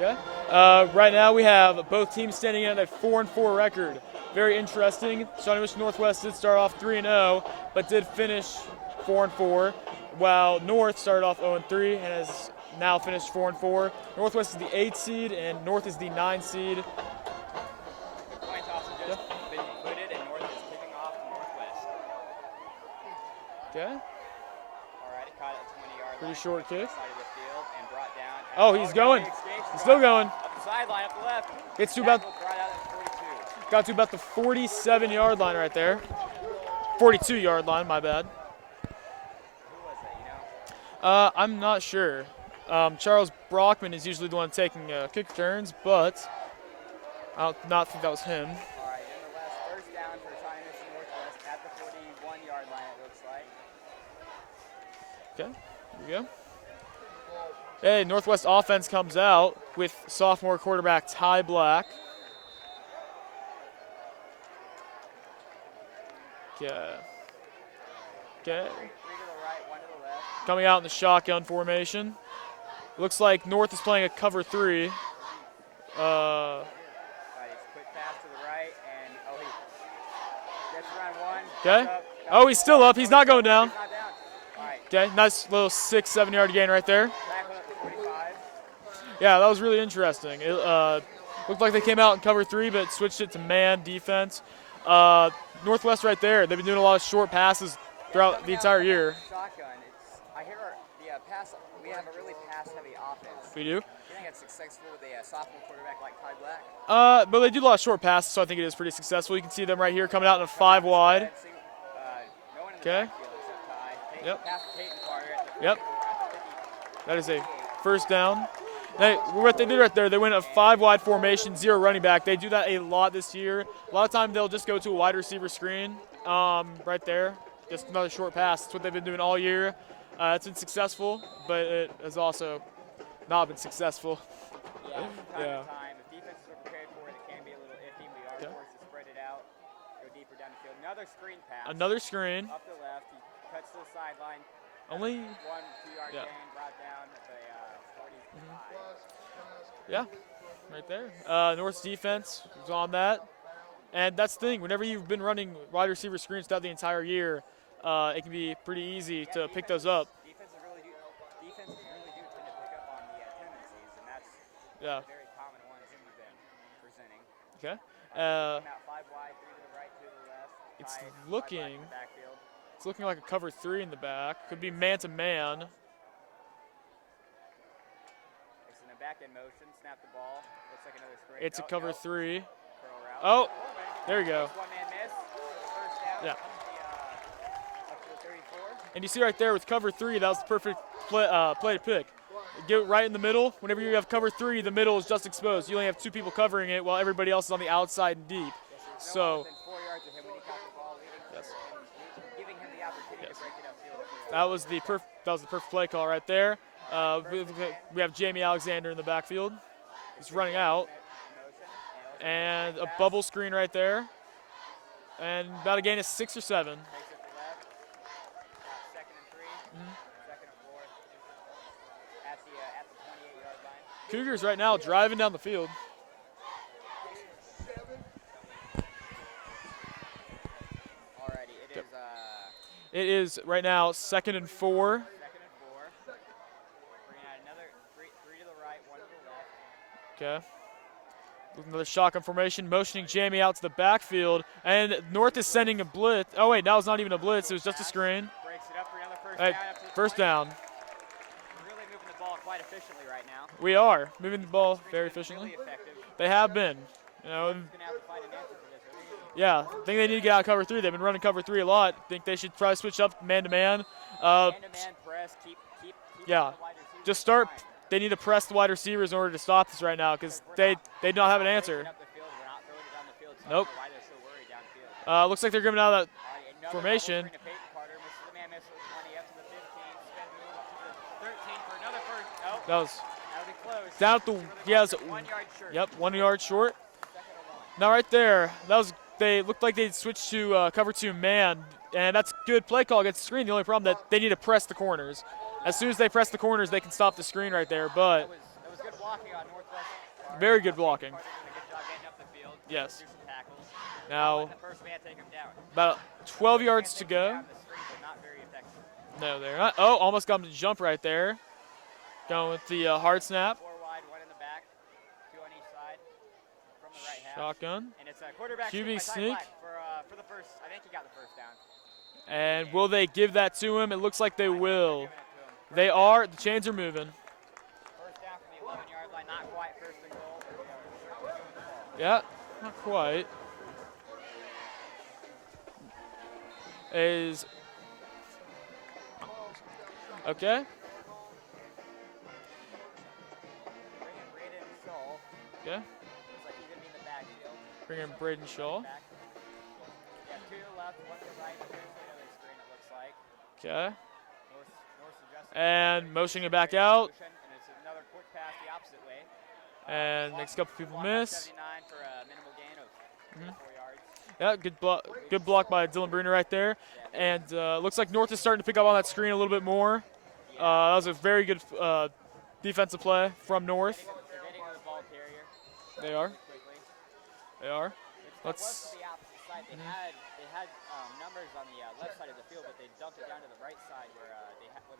Okay. Right now we have both teams standing at a 4-4 record. Very interesting. Shawnee Mission Northwest did start off 3-0, but did finish 4-4, while North started off 0-3 and has now finished 4-4. Northwest is the 8th seed and North is the 9th seed. Point toss has just been included, and North is kicking off Northwest. Okay. Alrighty, caught at 20-yard line. Pretty short kick. Side of the field and brought down. Oh, he's going. He's still going. Up the sideline, up the left. Gets to about. Brought out at 42. Got to about the 47-yard line right there. 42-yard line, my bad. Who was that, you know? I'm not sure. Charles Brockman is usually the one taking kick returns, but I do not think that was him. All right, nonetheless, first down for Shawnee Mission Northwest at the 41-yard line, it looks like. Okay, here we go. Hey, Northwest offense comes out with sophomore quarterback Ty Black. Okay. Okay. 3 to the right, 1 to the left. Coming out in the shotgun formation. Looks like North is playing a cover 3. It's quick pass to the right, and he gets around 1. Okay. Oh, he's still up. He's not going down. He's not down. All right. Okay, nice little 6-7 yard gain right there. Tackle up to 45. Yeah, that was really interesting. It looked like they came out in cover 3, but switched it to man defense. Northwest right there, they've been doing a lot of short passes throughout the entire year. Shotgun. I hear the pass. We have a really pass-heavy offense. We do? Do you think it's successful with a sophomore quarterback like Ty Black? But they do a lot of short passes, so I think it is pretty successful. You can see them right here coming out in a 5 wide. No one in the Okay. backfield except Ty. Yep. Pass to Peyton Carter at the Yep. That is a first down. What they did right there, they went a 5 wide formation, 0 running back. They do that a lot this year. A lot of times they'll just go to a wide receiver screen right there. Just another short pass. That's what they've been doing all year. It's been successful, but it has also not been successful. Yeah. Time Yeah. to time. If defenses are prepared for it, it can be a little iffy. We are Okay. forced to spread it out, go deeper down the field. Another screen pass. Another screen. Up the left. He cuts to the sideline. Only, 1-2 yard yeah. gain, brought down at the 45. yeah, right there. North's defense was on that. And that's the thing. Whenever you've been running wide receiver screens throughout the entire year, it can be pretty easy to pick those up. Defenses really do tend to pick up on the tendencies, and that's Yeah. the very common ones that we've been presenting. Okay. Come out 5 wide, 3 to the right, 2 to the left. It's Five wide looking- in the backfield. It's looking like a cover 3 in the back. Could be man-to-man. It's in a back end motion. Snap the ball. Looks like another screen. It's a cover 3. Curl route. Oh, there you go. One man miss. First down. Yeah. Up to the 34. And you see right there with cover 3, that was the perfect play to pick. Get it right in the middle. Whenever you have cover 3, the middle is just exposed. You only have 2 people covering it while everybody else is on the outside and deep. So Within 4 yards of him when he caught the ball, yes, giving him the opportunity Yes. to break it upfield. that was the perfect play call right there. We have Jamie Alexander in the backfield. He's running out. And a bubble screen right there. And about a gain of 6 or 7. Takes it to left. Second and 3. Second and 4. At the 28-yard line. Cougars right now driving down the field. Alrighty, It is right now 2nd and 4. 2nd and 4. Bringing out another 3 to the right, 1 to the left. Okay. Another shotgun formation, motioning Jamie out to the backfield, and North is sending a blitz. Oh wait, that was not even a blitz; it was just a screen. Breaks it up for another first Hey, down. Up to the first 20. down. We're really moving the ball quite efficiently right now. We are moving the ball Screens very have been efficiently. Really effective. They have been. You know, We're gonna have to find an answer for this. yeah. I think they need to get out of cover 3. They've been running cover 3 a lot. I think they should try to switch up man to man. Man-to-man press. Keep Yeah. the wide receivers Just start. behind. They need to press the wide receivers in order to stop this right now because they do not have an answer. Up the field. We're not throwing it down the field. So Nope. I don't know why they're so worried downfield. Looks like they're coming out of that. Another Formation. bubble screen to Peyton Carter. Misses the man, misses the 20, up to the 15. Spin move up to the 13 for another first. Oh, That was that'll be close. down at the. He has. 1 yard short. Yep, 1 yard short. Second and 1. Now right there, that was. They looked like they'd switched to cover 2 man, and that's good play call against the screen. The only problem that they need to press the corners. As soon as they press the corners, they can stop the screen right there. But That was good blocking on Northwest. Very good blocking. Carter's doing a good job getting up the field. Yes. Do some tackles. Now, Let the first man take him down. about 12 yards to go. Down, the screens are not very effective. No, they're not. Oh, almost got him to jump right there. Going with the hard snap. 4 wide, 1 in the back, 2 on each side from the right half. Shotgun. And it's a quarterback QB sneak sneak. for the first. I think he got the first down. And will they give that to him? It looks like they will. Giving it to him. They are. The chains are moving. First down from the 11-yard line, not quite first and goal, but we are certainly doing the ball. Yeah, not quite. Is okay. Bringing Braden Shaw. Okay. Looks like he's going to be in the backfield. Bring in Braden Shaw. Back. Yeah, 2 to the left, 1 to the right. Potentially another screen, it looks like. Okay. North's adjusting. And motioning it back out. And it's another quick pass the opposite way. And next couple people miss. 79 for a minimal gain of 4 yards. Yeah, good block by Dylan Bruner right there. And looks like North is starting to pick up on that screen a little bit more. That was a very good defensive play from North. They're getting to the ball carrier. They are. Quickly. They are. It was to the opposite side. They had numbers on the left side of the field, but they dumped it down to the right side where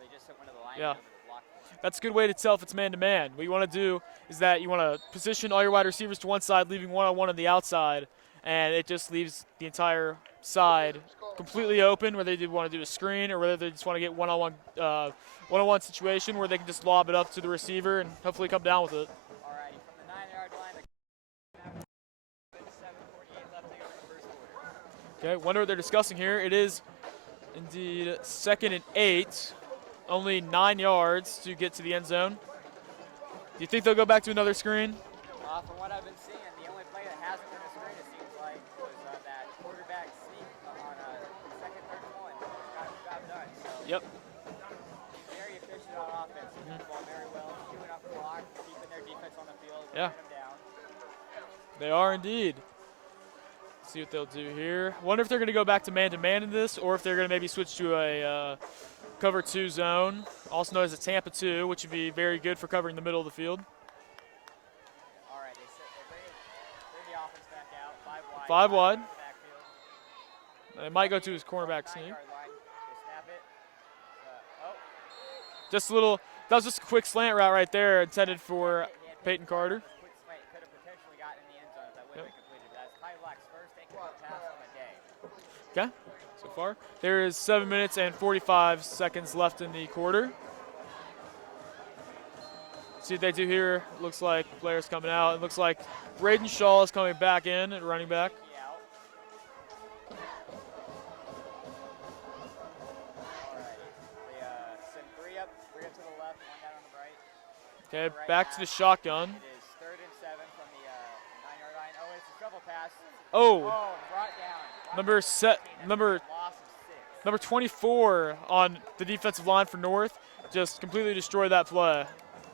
they just sent one of the linemen over the block. That's a good way to tell if it's man-to-man. What you want to do is that you want to position all your wide receivers to one side, leaving one-on-one on the outside, and it just leaves the entire side completely open, whether they want to do a screen or whether they just want to get one-on-one situation where they can just lob it up to the receiver and hopefully come down with it. Alrighty, from the 9-yard line, the 7:48 left to go in the first quarter. Okay, wonder what they're discussing here. It is indeed 2nd and 8, only 9 yards to get to the end zone. Do you think they'll go back to another screen? From what I've been seeing, the only play that hasn't been a screen, it seems like, was that quarterback sneak on a 2nd, 3rd and 1. Got the job done. So Yep. very efficient on offense. Moving the ball very well, queuing up the clock, keeping their defense on the field, Yeah. bringing them down. They are indeed. Let's see what they'll do here. Wonder if they're going to go back to man-to-man in this, or if they're going to maybe switch to a cover 2 zone, also known as a Tampa 2, which would be very good for covering the middle of the field. All right, they bring the offense back out, 5 wide. 5 wide. Backfield. They might go to his cornerback sneak. 9-yard line. They snap it. Just a little. That was just a quick slant route right there, intended for Peyton Carter. Quick slant, could have potentially gotten in the end zone if that would have been completed. That's Ty Black's first incomplete pass on the day. Okay, so far. There is 7 minutes and 45 seconds left in the quarter. See what they do here. Looks like players coming out. It looks like Braden Shaw is coming back in at running back. Okay, back to the shotgun. It is 3rd and 7 from the 9-yard line. Oh, it's a shovel pass. Oh, Brought down. number 24 on the defensive line for North just completely destroyed that play.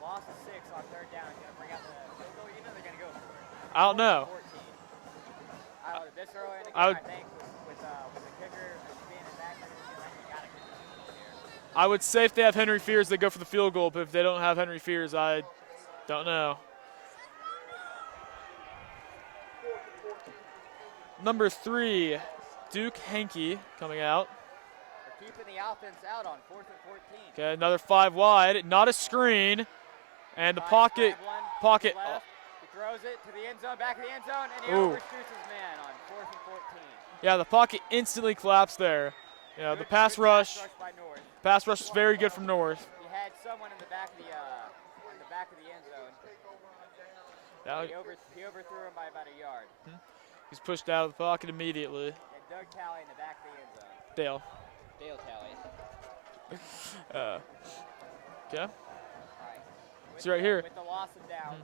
Loss of 6 on 3rd down. Going to bring out the field goal. You know they're going to go for it. I don't know. 14. I don't know. This early in the game, I would- I think with the kicker being in back, you got to get the field goal here. I would say if they have Henry Fears, they go for the field goal, but if they don't have Henry Fears, I don't know. Number 3, Duke Henke coming out. They're keeping the offense out on 4th and 14. Okay, another 5 wide, not a screen, and the pocket. Left, he throws it to the end zone, back of the end zone, and he overshoots his man on 4th and 14. Yeah, the pocket instantly collapsed there. You know, the pass rush. By North. Pass rush was very good from North. He had someone in the back of the end zone. Now, He overthrew him by about a yard. he's pushed out of the pocket immediately. And Doug Talley in the back of the end zone. Dale. Dale Talley. Okay. All right. See right here. With the loss of down.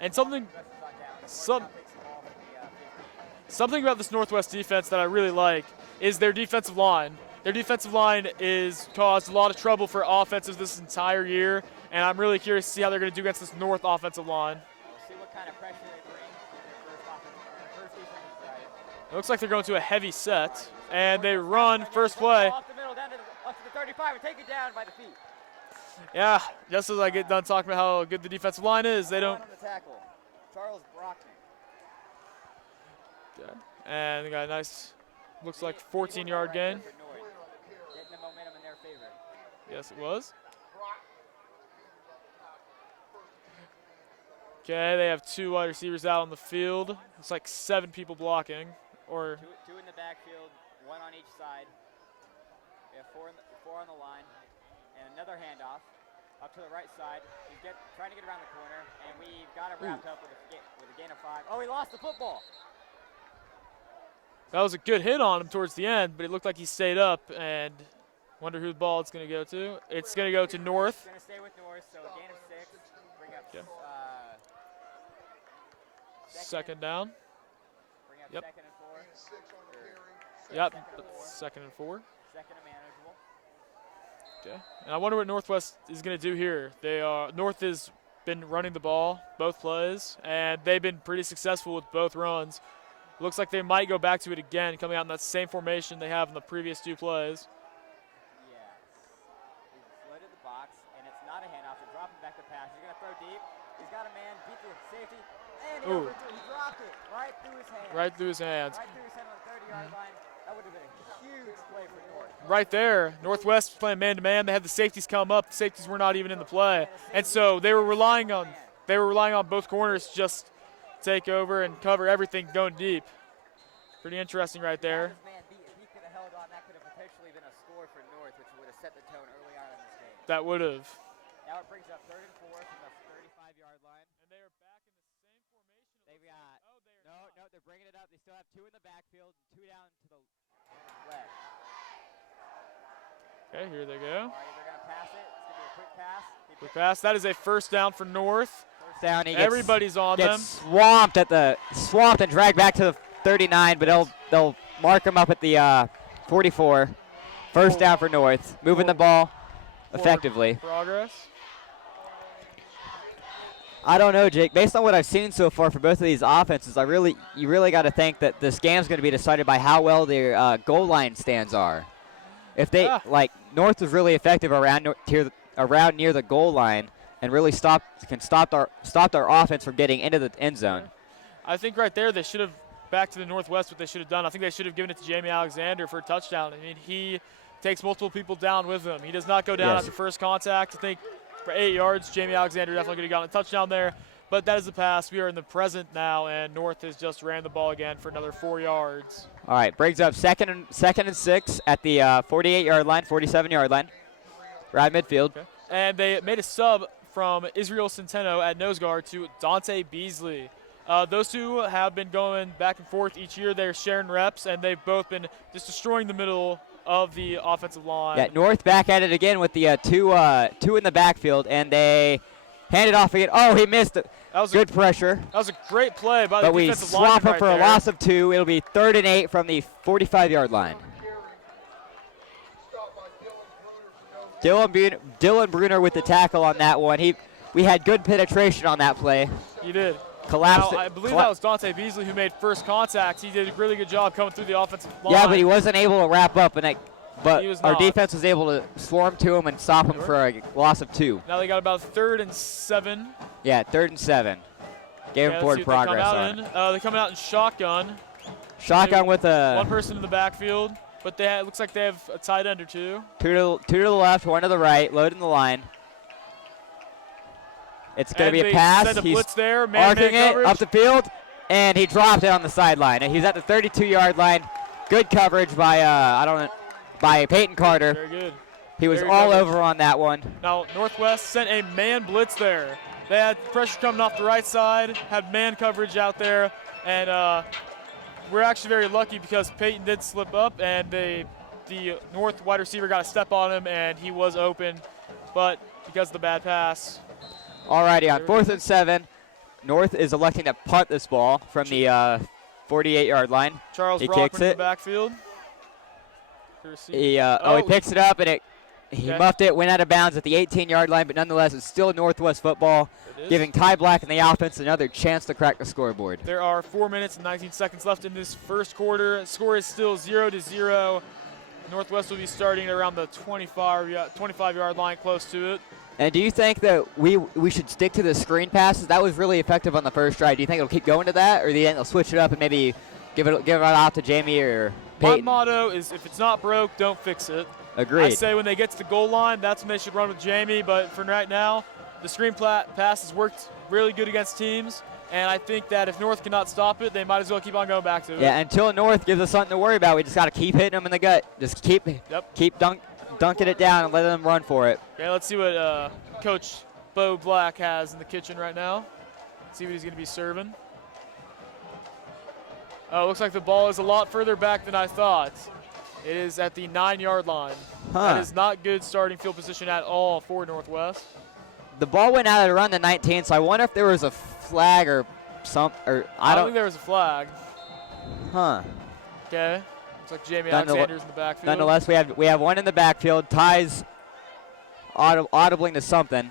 And something Some. something about this Northwest defense that I really like is their defensive line. Their defensive line is caused a lot of trouble for offenses this entire year, and I'm really curious to see how they're going to do against this North offensive line. We'll see what kind of pressure they bring in their first defensive drive. It looks like they're going to a heavy set, and they run first play. Off the middle, down to up to the 35, and take it down by the feet. Yeah, just as I get done talking about how good the defensive line is, they don't. On the tackle, Charles Brockman. Okay. And they got a nice, looks like 14-yard gain. Getting the momentum in their favor. Yes, it was. Okay, they have 2 wide receivers out on the field. It's like 7 people blocking, or Two in the backfield, 1 on each side. We have four on the line, and another handoff up to the right side. He's trying to get around the corner, and we've got him wrapped up with a gain of 5. Oh, he lost the football. that was a good hit on him towards the end, but it looked like he stayed up, and wonder who the ball it's going to go to. It's going to go to North. It's going to stay with North, so a gain of 6. Bring up Second down. Bring up Yep. second and 4. Yep, Second and 4. 2nd and 4. Second and manageable. Okay. And I wonder what Northwest is going to do here. North has been running the ball both plays, and they've been pretty successful with both runs. Looks like they might go back to it again, coming out in that same formation they have in the previous 2 plays. Yes. He's flooded the box, and it's not a handoff. They're dropping back the pass. He's going to throw deep. He's got a man, beat the safety, and he dropped it right through his hands. Right through his hands. Right through his hand on the 30-yard line. That would have been a huge play for North. Right there, Northwest was playing man-to-man. They had the safeties come up. The safeties were not even in the play, and so they were relying on both corners to just take over and cover everything going deep. Pretty interesting right there. His man beat. If he could have held on, that could have potentially been a score for North, which would have set the tone early on in this game. That would have. Now it brings up 3rd and 4 from the 35-yard line. And they are back in the same formation. They've got no, they're bringing it up. They still have 2 in the backfield, 2 down to the left. Okay, here they go. All right, they're going to pass it. It's going to be a quick pass. Quick pass. That is a first down for North. First down. He Everybody's on them. Swamped and dragged back to the 39, but they'll mark him up at the 44. First down for North. Moving the ball effectively. Progress. I don't know, Jake. Based on what I've seen so far for both of these offenses, you really got to think that this game's going to be decided by how well their goal line stands are. If they North was really effective around near the goal line and really stopped our offense from getting into the end zone. I think right there they should have back to the Northwest what they should have done. I think they should have given it to Jamie Alexander for a touchdown. I mean, he takes multiple people down with him. He does not go down after first contact. I think for 8 yards, Jamie Alexander definitely could have gotten a touchdown there. But that is the pass. We are in the present now, and North has just ran the ball again for another 4 yards. All right, brings up second and 6 at the 48-yard line, 47-yard line, right midfield. Okay. And they made a sub from Israel Centeno at nose guard to Dante Beasley. Those 2 have been going back and forth each year. They're sharing reps, and they've both been just destroying the middle of the offensive line. Yeah, North back at it again with the two in the backfield, and they hand it off again. Oh, he missed it. That was good pressure. That was a great play by the defensive line. But we swap him for a loss of 2. It'll be 3rd and 8 from the 45-yard line. Dylan Bruner with the tackle on that one. We had good penetration on that play. He did. Collapsed. Now, I believe that was Dante Beasley who made first contact. He did a really good job coming through the offensive line. Yeah, but he wasn't able to wrap up, but our not. defense was able to swarm to him and stop him for a loss of 2. Now they got about 3rd and 7. Yeah, 3rd and 7. Gave him forward progress on it. They come out in shotgun. Shotgun with one person in the backfield, but it looks like they have a tight end or 2. Two to the left, 1 to the right, loading the line. It's going to be a pass. Send a blitz there, arcing it up the field, and he dropped it on the sideline. And he's at the 32-yard line. Good coverage by Peyton Carter. Very good. He was all over on that one. Now Northwest sent a man blitz there. They had pressure coming off the right side, had man coverage out there, and we're actually very lucky because Peyton did slip up, and the North wide receiver got a step on him, and he was open, but because of the bad pass. Alrighty, on 4th and 7, North is electing to punt this ball from the 48-yard line. Charles he Brockman kicks it. In the backfield. He picks it up, and he muffed it, went out of bounds at the 18-yard line, but nonetheless, it's still Northwest football, giving Ty Black and the offense another chance to crack the scoreboard. There are 4 minutes and 19 seconds left in this first quarter. Score is still 0-0. Northwest will be starting around the 25-yard line, close to it. And do you think that we should stick to the screen passes? That was really effective on the first drive. Do you think it'll keep going to that, or do you think they'll switch it up and maybe give it out to Jamie or Peyton? My motto is if it's not broke, don't fix it. Agreed. I say when they get to the goal line, that's when they should run with Jamie. But for right now, the screen pass has worked really good against teams. And I think that if North cannot stop it, they might as well keep on going back to it. Yeah, until North gives us something to worry about, we just got to keep hitting them in the gut. Just keep dunking it down and let them run for it. Okay, let's see what Coach Bo Black has in the kitchen right now. See what he's going to be serving. Oh, looks like the ball is a lot further back than I thought. It is at the 9-yard line. That is not good starting field position at all for Northwest. The ball went out around the 19, so I wonder if there was a flag or something. I don't think there was a flag. Huh. Okay. Looks like Jamie Alexander's in the backfield. Nonetheless, we have one in the backfield. Ties audibling to something.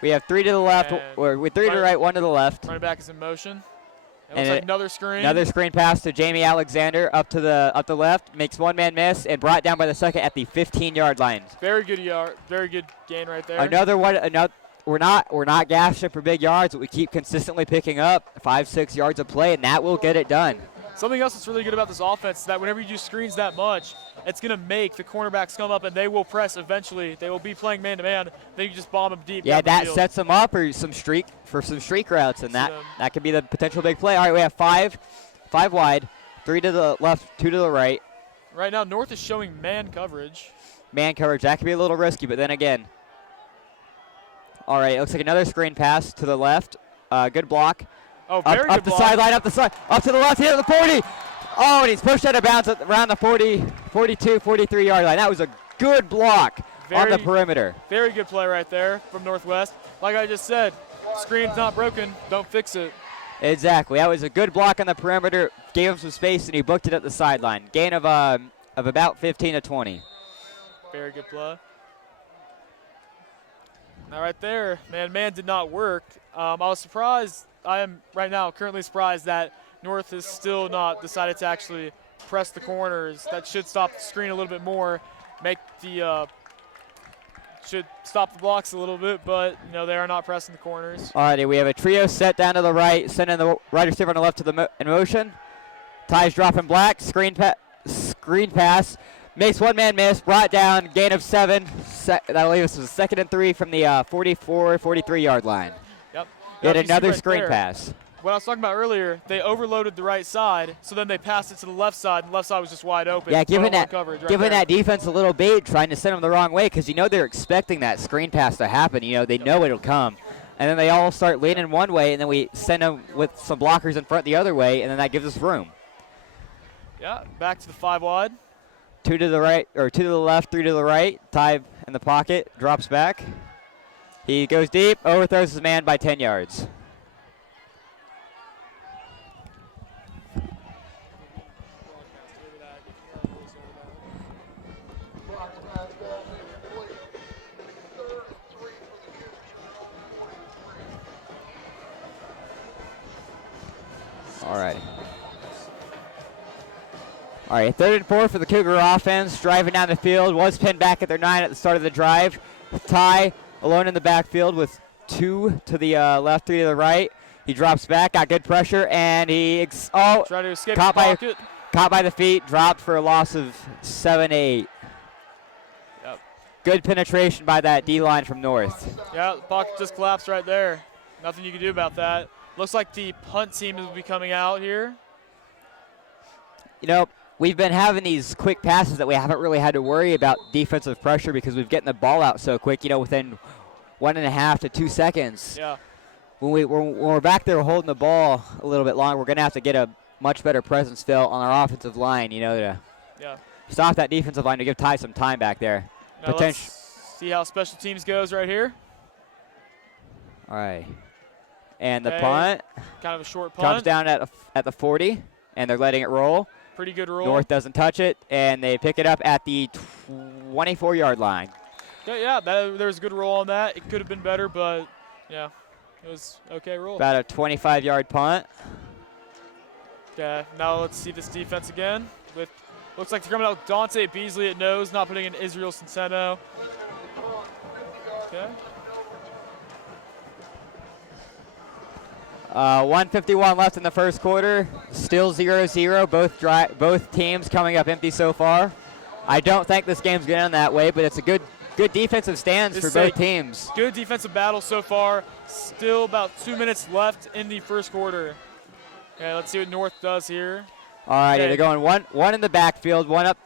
We have 3 to the left, or with 3 to the right, 1 to the left. Running back is in motion. It looks like another screen. Another screen pass to Jamie Alexander up the left, makes one man miss and brought down by the second at the 15-yard line. Very good gain right there. Another one. We're not gashing for big yards, but we keep consistently picking up 5-6 yards of play, and that will get it done. Something else that's really good about this offense is that whenever you do screens that much, it's going to make the cornerbacks come up, and they will press eventually. They will be playing man-to-man. Then you just bomb them deep. Yeah, that field. sets them up for some streak routes, and that could be the potential big play. All right, we have five wide, 3 to the left, 2 to the right. Right now, North is showing man coverage. Man coverage, that could be a little risky, but then again. All right, it looks like another screen pass to the left. Good block. Oh, very good up the sideline, up to the left, here to the 40. Oh, and he's pushed out of bounds around the 40, 42, 43-yard line. That was a good block on the perimeter. Very good play right there from Northwest. Like I just said, screen's not broken, don't fix it. Exactly. That was a good block on the perimeter, gave him some space, and he booked it at the sideline. Gain of about 15 to 20. Very good play. Now right there, man did not work. I was surprised. I am right now currently surprised that North has still not decided to actually press the corners. That should stop the screen a little bit more, should stop the blocks a little bit, but they are not pressing the corners. All righty, we have a trio set down to the right, sending the right receiver on the left to in motion. Ties dropping black, screen pass. Makes one man miss, brought down, gain of 7. That'll leave us with a 2nd and 3 from the 44, 43-yard line. Yep. Yet another screen pass. What I was talking about earlier, they overloaded the right side, so then they passed it to the left side, and the left side was just wide open. Yeah, giving that defense a little bait, trying to send them the wrong way, because they're expecting that screen pass to happen. They know it'll come. And then they all start leaning one way, and then we send them with some blockers in front the other way, and then that gives us room. Yeah, back to the 5 wide. 2 to the right, or 2 to the left, 3 to the right. Ty in the pocket, drops back. He goes deep, overthrows his man by 10 yards. All right, 3rd and 4 for the Cougar offense. Driving down the field, was pinned back at their 9 at the start of the drive. Ty alone in the backfield with 2 to the left, 3 to the right. He drops back, got good pressure, and he trying to escape the pocket. Caught by the feet, dropped for a loss of 7-8. Yep. Good penetration by that D-line from North. Yeah, the pocket just collapsed right there. Nothing you can do about that. Looks like the punt team will be coming out here. We've been having these quick passes that we haven't really had to worry about defensive pressure because we've getting the ball out so quick, within 1.5 to 2 seconds. Yeah. When we're back there holding the ball a little bit longer, we're going to have to get a much better presence, Phil, on our offensive line, to stop that defensive line, to give Ty some time back there. Now let's see how special teams goes right here. All right. And the punt. Kind of a short punt. Comes down at the 40, and they're letting it roll. Pretty good roll. North doesn't touch it, and they pick it up at the 24-yard line. Yeah, there was a good roll on that. It could have been better, but, yeah, it was okay roll. About a 25-yard punt. Okay, now let's see this defense again. Looks like they're coming out with Dante Beasley at nose, not putting in Israel Centeno. Okay. 1:51 left in the first quarter. Still 0-0. Both teams coming up empty so far. I don't think this game's going to end that way, but it's a good defensive stands for both teams. Good defensive battle so far. Still about 2 minutes left in the first quarter. Okay, let's see what North does here. All right, they're going one in the backfield, one up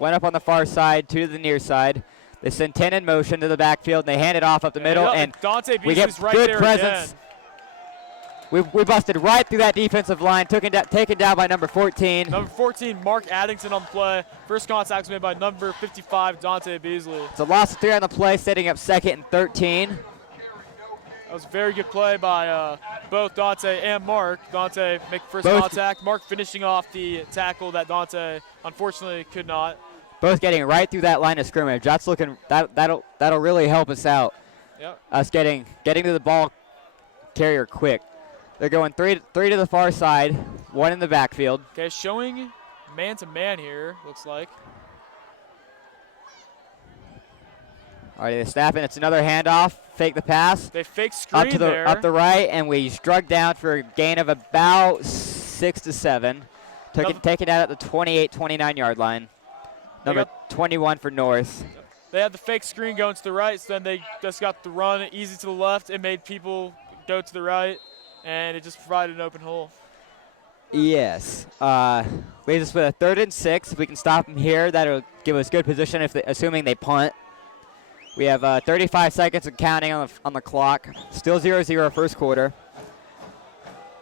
on the far side, two to the near side. They send 10 in motion to the backfield, and they hand it off up the middle, and Dante we get right good there presence. Again. We busted right through that defensive line, taken down by number 14. Number 14, Mark Addington on the play. First contact was made by number 55, Dante Beasley. It's a loss of 3 on the play, setting up 2nd and 13. That was a very good play by both Dante and Mark. Dante making first contact. Mark finishing off the tackle that Dante unfortunately could not. Both getting right through that line of scrimmage. That's looking that'll really help us out. Yep. Us getting to the ball carrier quick. They're going three to the far side, one in the backfield. Okay, showing man-to-man here, looks like. All right, they snap it. It's another handoff. Fake the pass. They fake screen there. Up the right, and we struck down for a gain of about 6 to 7. Taken out at the 28-29 yard line. Number 21 for North. They had the fake screen going to the right, so then they just got the run easy to the left. It made people go to the right, and it just provided an open hole. Yes. Leaves us with a 3rd and 6. If we can stop them here, that'll give us good position assuming they punt. We have 35 seconds and counting on the clock. Still 0-0 first quarter.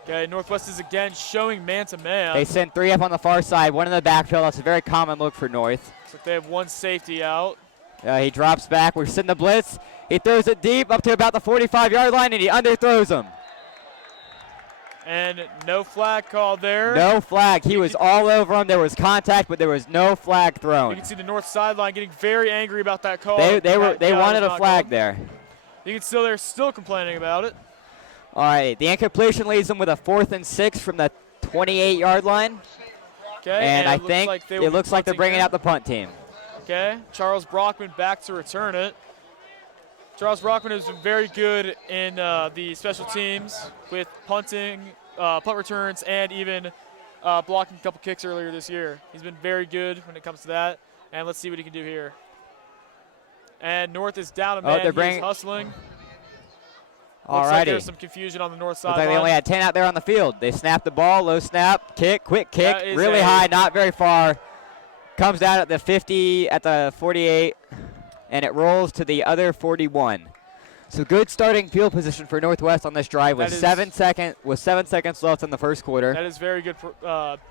Okay, Northwest is again showing man-to-man. They send 3 up on the far side, 1 in the backfield. That's a very common look for North. Looks like they have 1 safety out. He drops back. We're sending the blitz. He throws it deep up to about the 45-yard line, and he underthrows him. And no flag called there. No flag. He was all over him. There was contact, but there was no flag thrown. You can see the north sideline getting very angry about that call. They wanted a flag there. You can still they're still complaining about it. All right, the incompletion leaves them with a 4th and 6 from the 28-yard line. Okay, and I think it looks like they're bringing out the punt team. Okay, Charles Brockman back to return it. Charles Brockman has been very good in the special teams with punting, punt returns, and even blocking a couple kicks earlier this year. He's been very good when it comes to that. And let's see what he can do here. And North is down a man. He's hustling. Looks like there's some confusion on the north side. Looks like they only had 10 out there on the field. They snapped the ball, low snap, kick, quick kick, really high, not very far. Comes down at the 50, at the 48, and it rolls to the other 41. So good starting field position for Northwest on this drive with 7 seconds left in the first quarter. That is very good.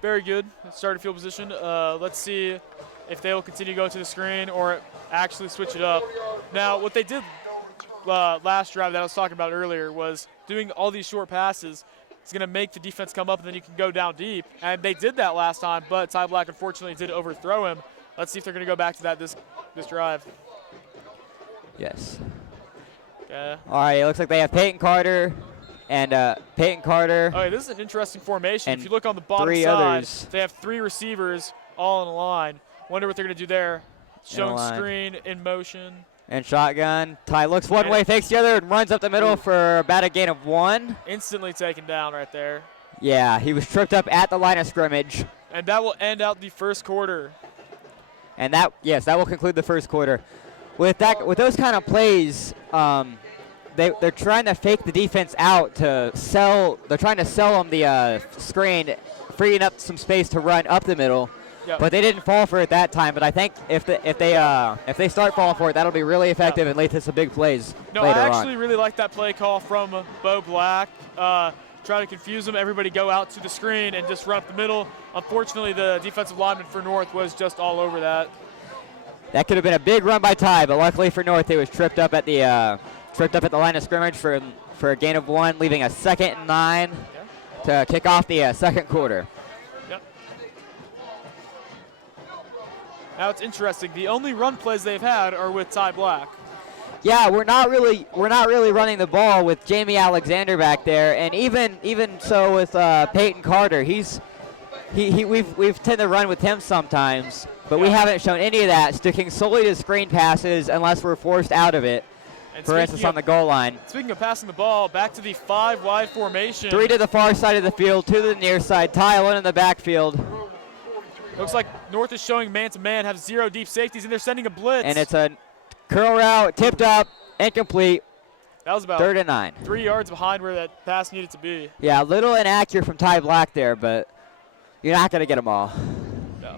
Very good starting field position. Let's see if they will continue to go to the screen or actually switch it up. Now, what they did last drive that I was talking about earlier was doing all these short passes. It's going to make the defense come up, and then you can go down deep. And they did that last time, but Ty Black unfortunately did overthrow him. Let's see if they're going to go back to that this drive. Yes. Okay. All right, it looks like they have Peyton Carter and Peyton Carter. Okay, this is an interesting formation. If you look on the bottom 3 side, others. they have 3 receivers all on the line. Wonder what they're going to do there. Showing screen in motion. And shotgun. Ty looks one way, fakes the other, and runs up the middle for about a gain of 1. Instantly taken down right there. Yeah, he was tripped up at the line of scrimmage. And that will end out the first quarter. And that will conclude the first quarter. With those kind of plays, they're trying to fake the defense out to sell. They're trying to sell them the screen, freeing up some space to run up the middle. Yep. But they didn't fall for it that time. But I think if they start falling for it, that'll be really effective and lead to some big plays later on. I actually really like that play call from Bo Black. Try to confuse them. Everybody go out to the screen and just run up the middle. Unfortunately, the defensive lineman for North was just all over that. That could have been a big run by Ty, but luckily for North, he was tripped up at the line of scrimmage for a gain of 1, leaving a 2nd and 9 to kick off the second quarter. Now it's interesting. The only run plays they've had are with Ty Black. Yeah, we're not really running the ball with Jamie Alexander back there, and even so with Peyton Carter. We've tend to run with him sometimes, but we haven't shown any of that, sticking solely to screen passes unless we're forced out of it. And for instance, on the goal line. Speaking of passing the ball, back to the 5 wide formation. 3 to the far side of the field, 2 to the near side. Ty alone in the backfield. Looks like North is showing man-to-man, have 0 deep safeties, and they're sending a blitz. And it's a curl route, tipped up, incomplete. That was about 3rd and 9. 3 yards behind where that pass needed to be. Yeah, a little inaccurate from Ty Black there, but you're not going to get them all. No.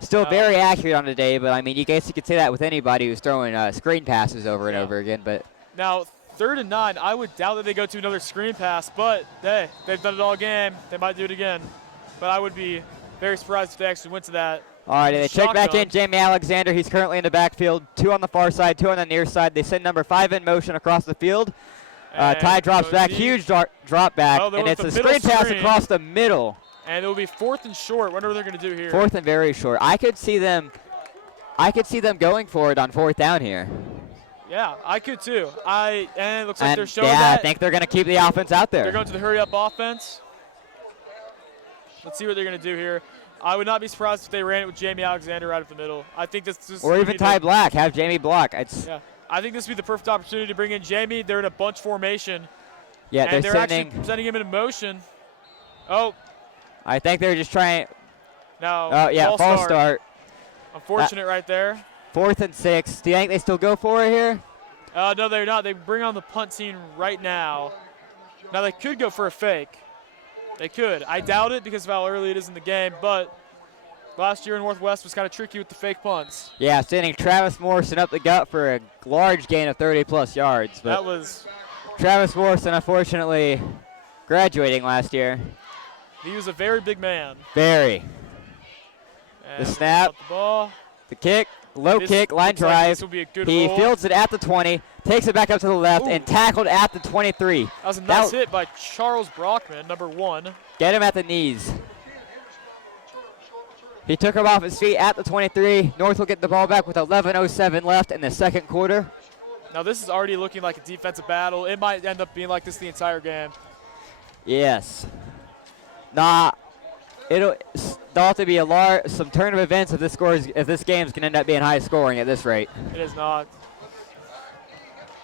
Still very accurate on the day, but I mean, you guess you could say that with anybody who's throwing screen passes over and over again. But now 3rd and 9, I would doubt that they go to another screen pass, but they've done it all game. They might do it again, but I would be very surprised if they actually went to that. All right, they check back in Jamie Alexander. He's currently in the backfield. 2 on the far side, 2 on the near side. They send number 5 in motion across the field. Ty drops back, huge drop back, and it's a screen pass across the middle. And it will be 4th and short. Wonder what they're going to do here. 4th and very short. I could see them going for it on 4th down here. Yeah, I could too. And it looks like they're showing that. Yeah, I think they're going to keep the offense out there. They're going to the hurry-up offense. Let's see what they're going to do here. I would not be surprised if they ran it with Jamie Alexander right up the middle. I think this is. Or even Ty Black. Have Jamie block. Yeah, I think this would be the perfect opportunity to bring in Jamie. They're in a bunch formation. Yeah, and they're sending. Actually sending him in motion. Oh. I think they're just trying. No. Oh yeah, false start. Unfortunate right there. 4th and 6. Do you think they still go for it here? No, they're not. They bring on the punt team right now. Now they could go for a fake. They could. I doubt it because of how early it is in the game, but last year Northwest was kind of tricky with the fake punts. Yeah, sending Travis Morrison up the gut for a large gain of 30-plus yards. But that was Travis Morrison, unfortunately, graduating last year. He was a very big man. Very. And the snap, the ball. The kick, low kick, line drive. This will be a good he roll. fields it at the 20, takes it back up to the left, and tackled at the 23. That was a nice hit by Charles Brockman, number 1. Get him at the knees. He took him off his feet at the 23. North will get the ball back with 11:07 left in the 2nd quarter. Now this is already looking like a defensive battle. It might end up being like this the entire game. Yes. There'll have to be some turn of events if this game's gonna end up being high scoring at this rate. It is not.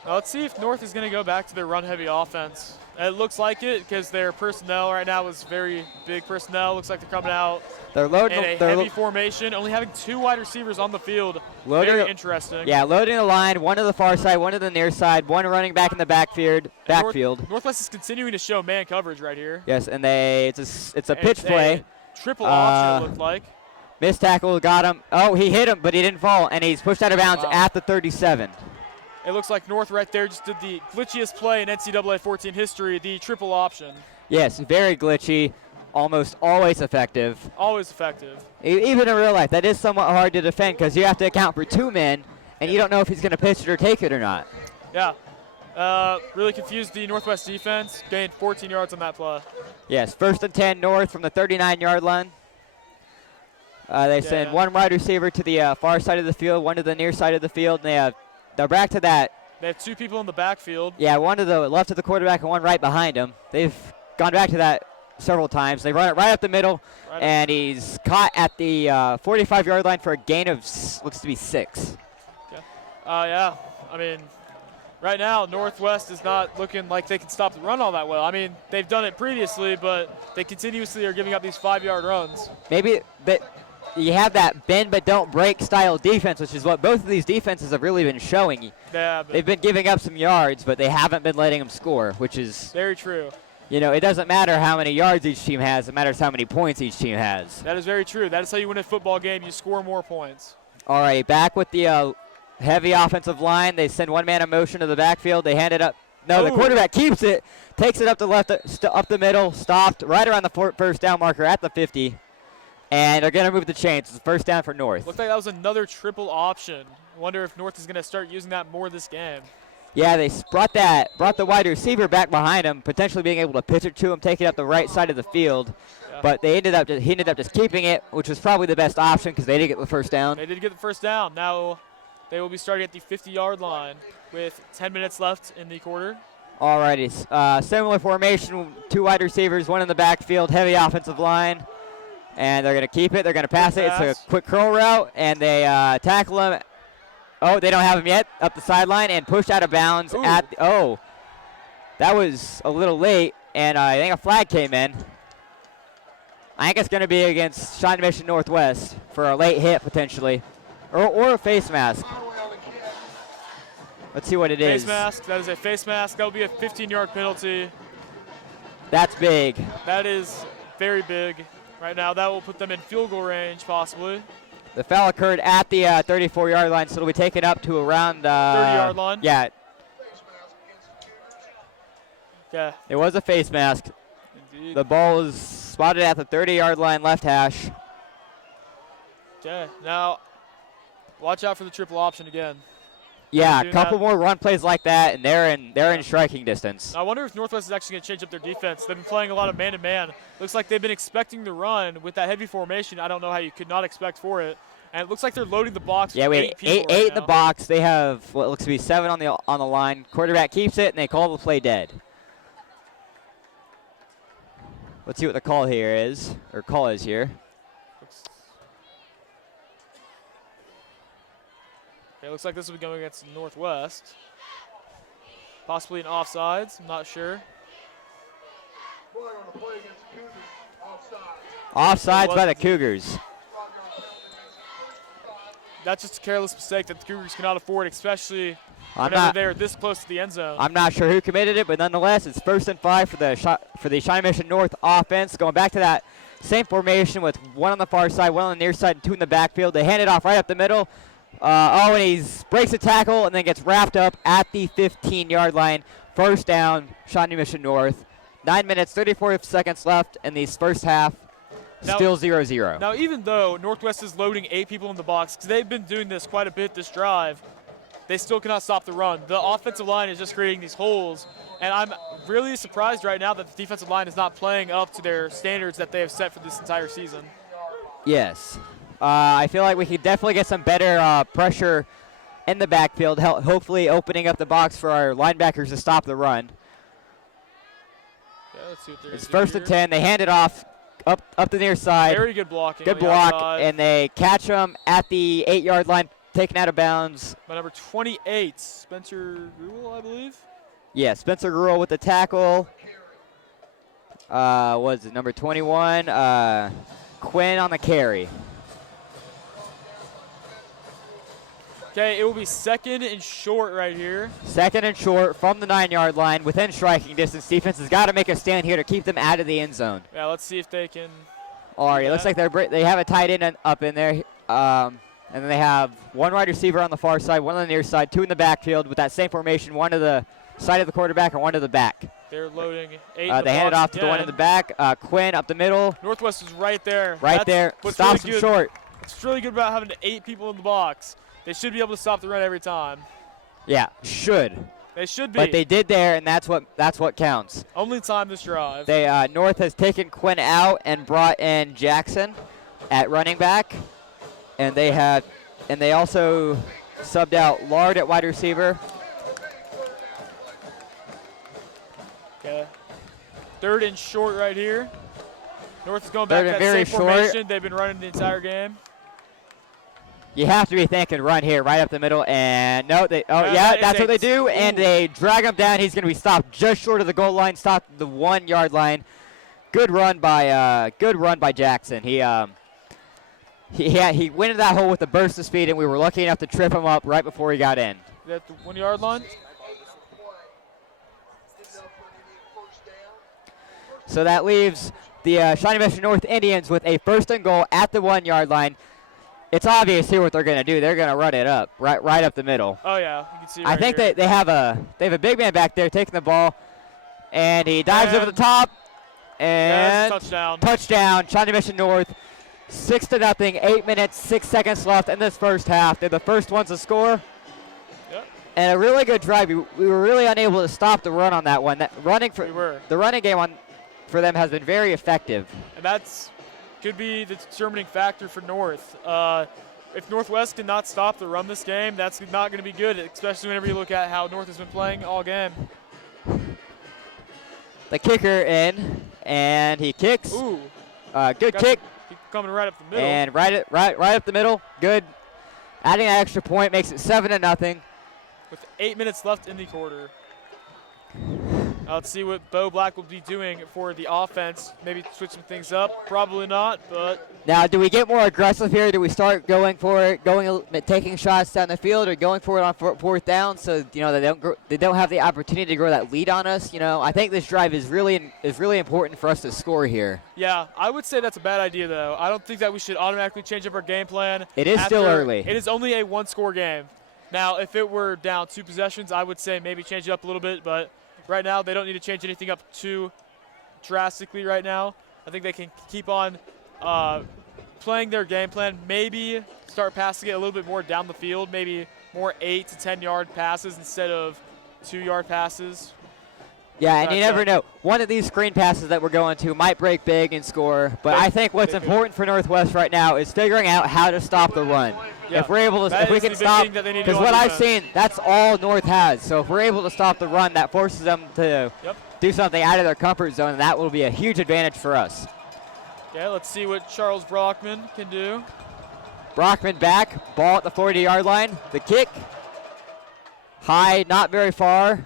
Now let's see if North is gonna go back to their run-heavy offense. It looks like it because their personnel right now is very big personnel. Looks like they're coming out in a heavy formation, only having 2 wide receivers on the field. Very interesting. Yeah, loading the line, 1 to the far side, 1 to the near side, 1 running back in the backfield. Northwest is continuing to show man coverage right here. Yes, and it's a pitch play. Triple option, it looked like. Missed tackle, got him. Oh, he hit him, but he didn't fall, and he's pushed out of bounds at the 37. It looks like North right there just did the glitchiest play in NCAA 14 history, the triple option. Yes, very glitchy, almost always effective. Always effective. Even in real life, that is somewhat hard to defend because you have to account for 2 men, and you don't know if he's going to pitch it or take it or not. Yeah. Really confused the Northwest defense. Gained 14 yards on that play. Yes, 1st and 10 North from the 39-yard line. They send 1 wide receiver to the far side of the field, 1 to the near side of the field, and they're back to that. They have 2 people in the backfield. Yeah, 1 to the left of the quarterback and 1 right behind him. They've gone back to that several times. They run it right up the middle, and he's caught at the 45-yard line for a gain of looks to be 6. Yeah, I mean, right now Northwest is not looking like they can stop the run all that well. I mean, they've done it previously, but they continuously are giving up these 5-yard runs. Maybe you have that bend but don't break style defense, which is what both of these defenses have really been showing. Yeah, they've been giving up some yards, but they haven't been letting them score, which is very true. You know, it doesn't matter how many yards each team has. It matters how many points each team has. That is very true. That is how you win a football game. You score more points. All right, back with the heavy offensive line. They send 1 man in motion to the backfield. They hand it up. No, the quarterback keeps it, takes it up the left, up the middle, stopped right around the first down marker at the 50. And they're going to move the chains. It's first down for North. Looks like that was another triple option. I wonder if North is going to start using that more this game. Yeah, they brought the wide receiver back behind him, potentially being able to pitch it to him, take it up the right side of the field. Yeah. But he ended up just keeping it, which was probably the best option because they did get the first down. They did get the first down. Now they will be starting at the 50-yard line with 10 minutes left in the quarter. All righty. Similar formation, 2 wide receivers, 1 in the backfield, heavy offensive line. And they're going to keep it. They're going to pass it. It's a quick curl route, and they tackle him Oh, they don't have him yet. Up the sideline and pushed out of bounds at the, oh. That was a little late, and I think a flag came in. I think it's going to be against Shawnee Mission Northwest for a late hit potentially, or a face mask. Let's see what it is. Face mask. That is a face mask. That will be a 15-yard penalty. That's big. That is very big right now. That will put them in field goal range possibly. The foul occurred at the 34-yard line, so it'll be taken up to around 30-yard line. Yeah. Yeah. It was a face mask. Indeed. The ball was spotted at the 30-yard line left hash. Okay. Now, watch out for the triple option again. Yeah, a couple more run plays like that, and they're in striking distance. I wonder if Northwest is actually going to change up their defense. They've been playing a lot of man-to-man. Looks like they've been expecting the run with that heavy formation. I don't know how you could not expect for it. And it looks like they're loading the box. Yeah, we have 8 people eight right in the now. box. They have what looks to be 7 on the line. Quarterback keeps it, and they call the play dead. Let's see what the call here is, or call is here. Okay, looks like this will be going against Northwest. Possibly an offsides, I'm not sure. Offsides by the Cougars. That's just a careless mistake that the Cougars cannot afford, especially I'm whenever not, they're this close to the end zone. I'm not sure who committed it, but nonetheless, it's 1st and 5 for the Shawnee Mission North offense. Going back to that same formation with 1 on the far side, 1 on the near side, and 2 in the backfield. They hand it off right up the middle. And he breaks a tackle and then gets wrapped up at the 15-yard line. 1st down, Shawnee Mission North. 9 minutes, 34 seconds left in the first half. Now, still 0-0. Now, even though Northwest is loading 8 people in the box, because they've been doing this quite a bit this drive, they still cannot stop the run. The offensive line is just creating these holes, and I'm really surprised right now that the defensive line is not playing up to their standards that they have set for this entire season. Yes. I feel like we could definitely get some better pressure in the backfield, hopefully opening up the box for our linebackers to stop the run. Yeah, let's see what they're It's gonna 1st do and here. 10. They hand it off up the near side. Very good blocking. Good on the block, outside. and they catch him at the 8-yard line, taken out of bounds. By number 28, Spencer Grewell, I believe. Yeah, Spencer Gruel with the tackle. Was it number 21? Quinn on the carry. Okay, it will be 2nd and short right here. 2nd and short from the 9-yard line, within striking distance. Defense has got to make a stand here to keep them out of the end zone. Yeah, let's see if they can. All right, it looks like they have a tight end up in there. And then they have 1 wide receiver on the far side, 1 on the near side, 2 in the backfield with that same formation, 1 to the side of the quarterback and 1 to the back. They're loading 8 They hand it off to the 1 in the back. Quinn up the middle. Northwest is right there. Right there. What's Stops really him good. short. It's really good about having 8 people in the box. They should be able to stop the run every time. Yeah, should. They should be. But they did there, and that's what counts. Only time this drive. They North has taken Quinn out and brought in Jackson at running back, and they also subbed out Lard at wide receiver. Okay. 3rd and short right here. North is going back to that very same short. formation they've been running the entire game. You have to be thinking run here, right up the middle, and no, that's what they do, and they drag him down. He's going to be stopped just short of the goal line, stopped the 1-yard line. Good run by Jackson. He went into that hole with a burst of speed, and we were lucky enough to trip him up right before he got in. Is that the 1-yard line? So that leaves the Shawnee Mission North Indians with a 1st and goal at the 1-yard line. It's obvious here what they're going to do. They're going to run it up, right up the middle. Oh yeah, you can see. I think they have a big man back there taking the ball, and he dives over the top, and touchdown, Shawnee Mission North, 6-0, 8 minutes, 6 seconds left in this first half. They're the first ones to score. Yep. And a really good drive. We were really unable to stop the run on that one. The running game for them has been very effective. And that's could be the determining factor for North. If Northwest cannot stop the run this game, that's not going to be good, especially whenever you look at how North has been playing all game. The kicker in, and he kicks. Ooh. Good kick. Coming right up the middle. And right up the middle. Good Adding that extra point makes it 7-0. With 8 minutes left in the quarter. Now let's see what Bo Black will be doing for the offense. Maybe switch some things up. Probably not, but. Now, do we get more aggressive here? Do we start going for it, taking shots down the field, or going for it on fourth down? So they don't have the opportunity to grow that lead on us. I think this drive is really important for us to score here. Yeah, I would say that's a bad idea though. I don't think that we should automatically change up our game plan. It is still early. It is only a one-score game. Now, if it were down 2 possessions, I would say maybe change it up a little bit, but. Right now, they don't need to change anything up too drastically right now. I think they can keep on playing their game plan, maybe start passing it a little bit more down the field, maybe more 8 to 10-yard passes instead of 2-yard passes. Yeah, and you never know. One of these screen passes that we're going to might break big and score, but I think what's important for Northwest right now is figuring out how to stop the run. Yeah, if we're able to, if we can stop, because what I've seen, that's all North has. So if we're able to stop the run, that forces them to do something out of their comfort zone, and that will be a huge advantage for us. Yeah, let's see what Charles Brockman can do. Brockman back, ball at the 40-yard line. The kick, high, not very far.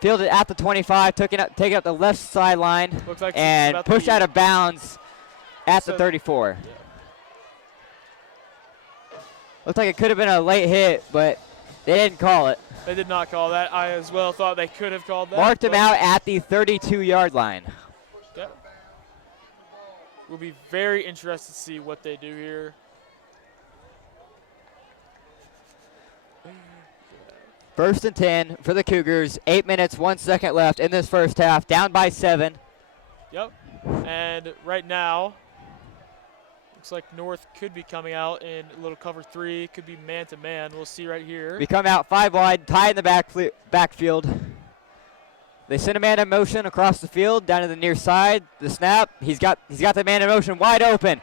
Fielded at the 25, taking up the left sideline, like and pushed out of bounds at the 34. Yeah. Looked like it could have been a late hit, but they didn't call it. They did not call that. I as well thought they could have called that. Marked him out at the 32-yard line. Yep. We'll be very interested to see what they do here. First and 10 for the Cougars. 8 minutes, 1 second left in this first half. Down by 7. Yep. And right now, looks like North could be coming out in a little cover 3. Could be man-to-man. We'll see right here. We come out 5 wide, tied in the backfield. They send a man in motion across the field, down to the near side. The snap. He's got the man in motion wide open.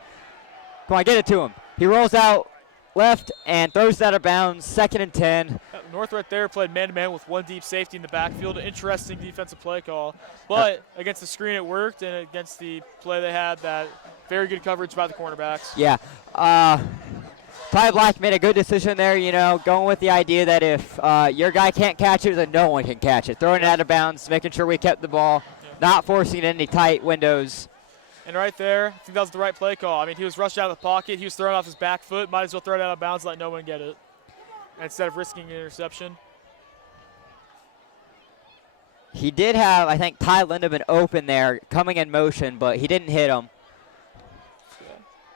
Come on, get it to him. He rolls out left and throws that out of bounds. 2nd and 10. North right there played man-to-man with 1 deep safety in the backfield. Interesting defensive play call. But against the screen it worked, and against the play they had, that very good coverage by the cornerbacks. Yeah. Ty Black made a good decision there, going with the idea that if your guy can't catch it, then no one can catch it. Throwing it out of bounds, making sure we kept the ball, not forcing any tight windows. And right there, I think that was the right play call. I mean, he was rushed out of the pocket. He was thrown off his back foot. Might as well throw it out of bounds and let no one get it instead of risking an interception. He did have, I think, Ty Lindemann open there, coming in motion, but he didn't hit him.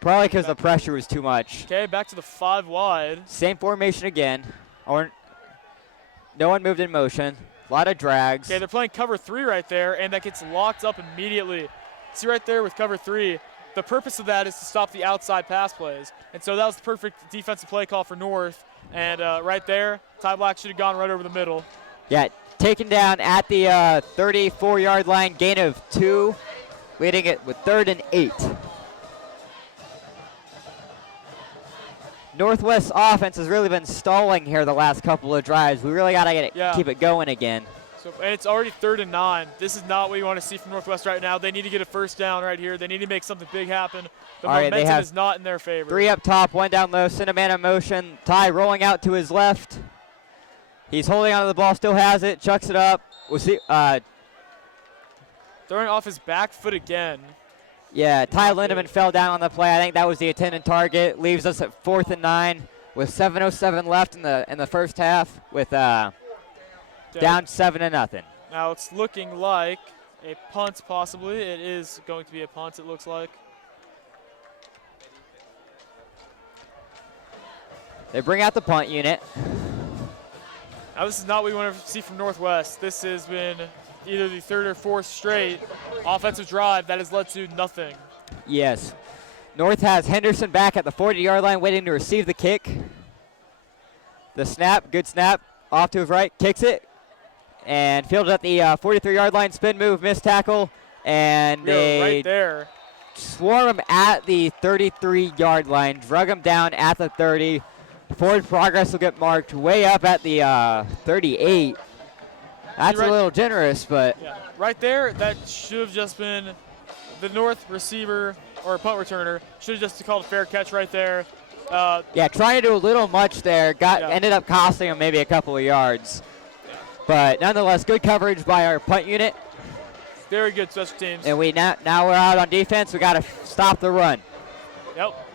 Probably because the pressure was too much. Okay, back to the 5 wide. Same formation again. No one moved in motion. A lot of drags. Okay, they're playing cover 3 right there, and that gets locked up immediately. See right there with cover 3, the purpose of that is to stop the outside pass plays. And so that was the perfect defensive play call for North. And right there, Ty Black should have gone right over the middle. Yeah, taken down at the 34-yard line, gain of 2, leading it with 3rd and 8. Northwest offense has really been stalling here the last couple of drives. We really got to keep it going again. And it's already 3rd and 9. This is not what you want to see from Northwest right now. They need to get a first down right here. They need to make something big happen. The momentum is not in their favor. 3 up top, 1 down low, send a man in motion. Ty rolling out to his left. He's holding onto the ball, still has it, chucks it up. We'll see. Throwing off his back foot again. Yeah, Ty Lindemann fell down on the play. I think that was the intended target. Leaves us at 4th and 9 with 7:07 left in the first half with down 7-0. Now it's looking like a punt possibly. It is going to be a punt, it looks like. They bring out the punt unit. Now this is not what we want to see from Northwest. This has been either the 3rd or 4th straight offensive drive that has led to nothing. Yes. North has Henderson back at the 40-yard line waiting to receive the kick. The snap, good snap, off to his right, kicks it, and fielded at the 43-yard line, spin move, missed tackle, and they right there. Swarm him at the 33-yard line, drug him down at the 30. Forward progress will get marked way up at the 38. That's a little generous, but. Yeah. Right there, that should have just been the North receiver or punt returner. Should have just called a fair catch right there. Yeah, trying to do a little much there. Ended up costing him maybe a couple of yards. Yeah. But nonetheless, good coverage by our punt unit. Very good special teams. And we now we're out on defense. We got to stop the run. Yep.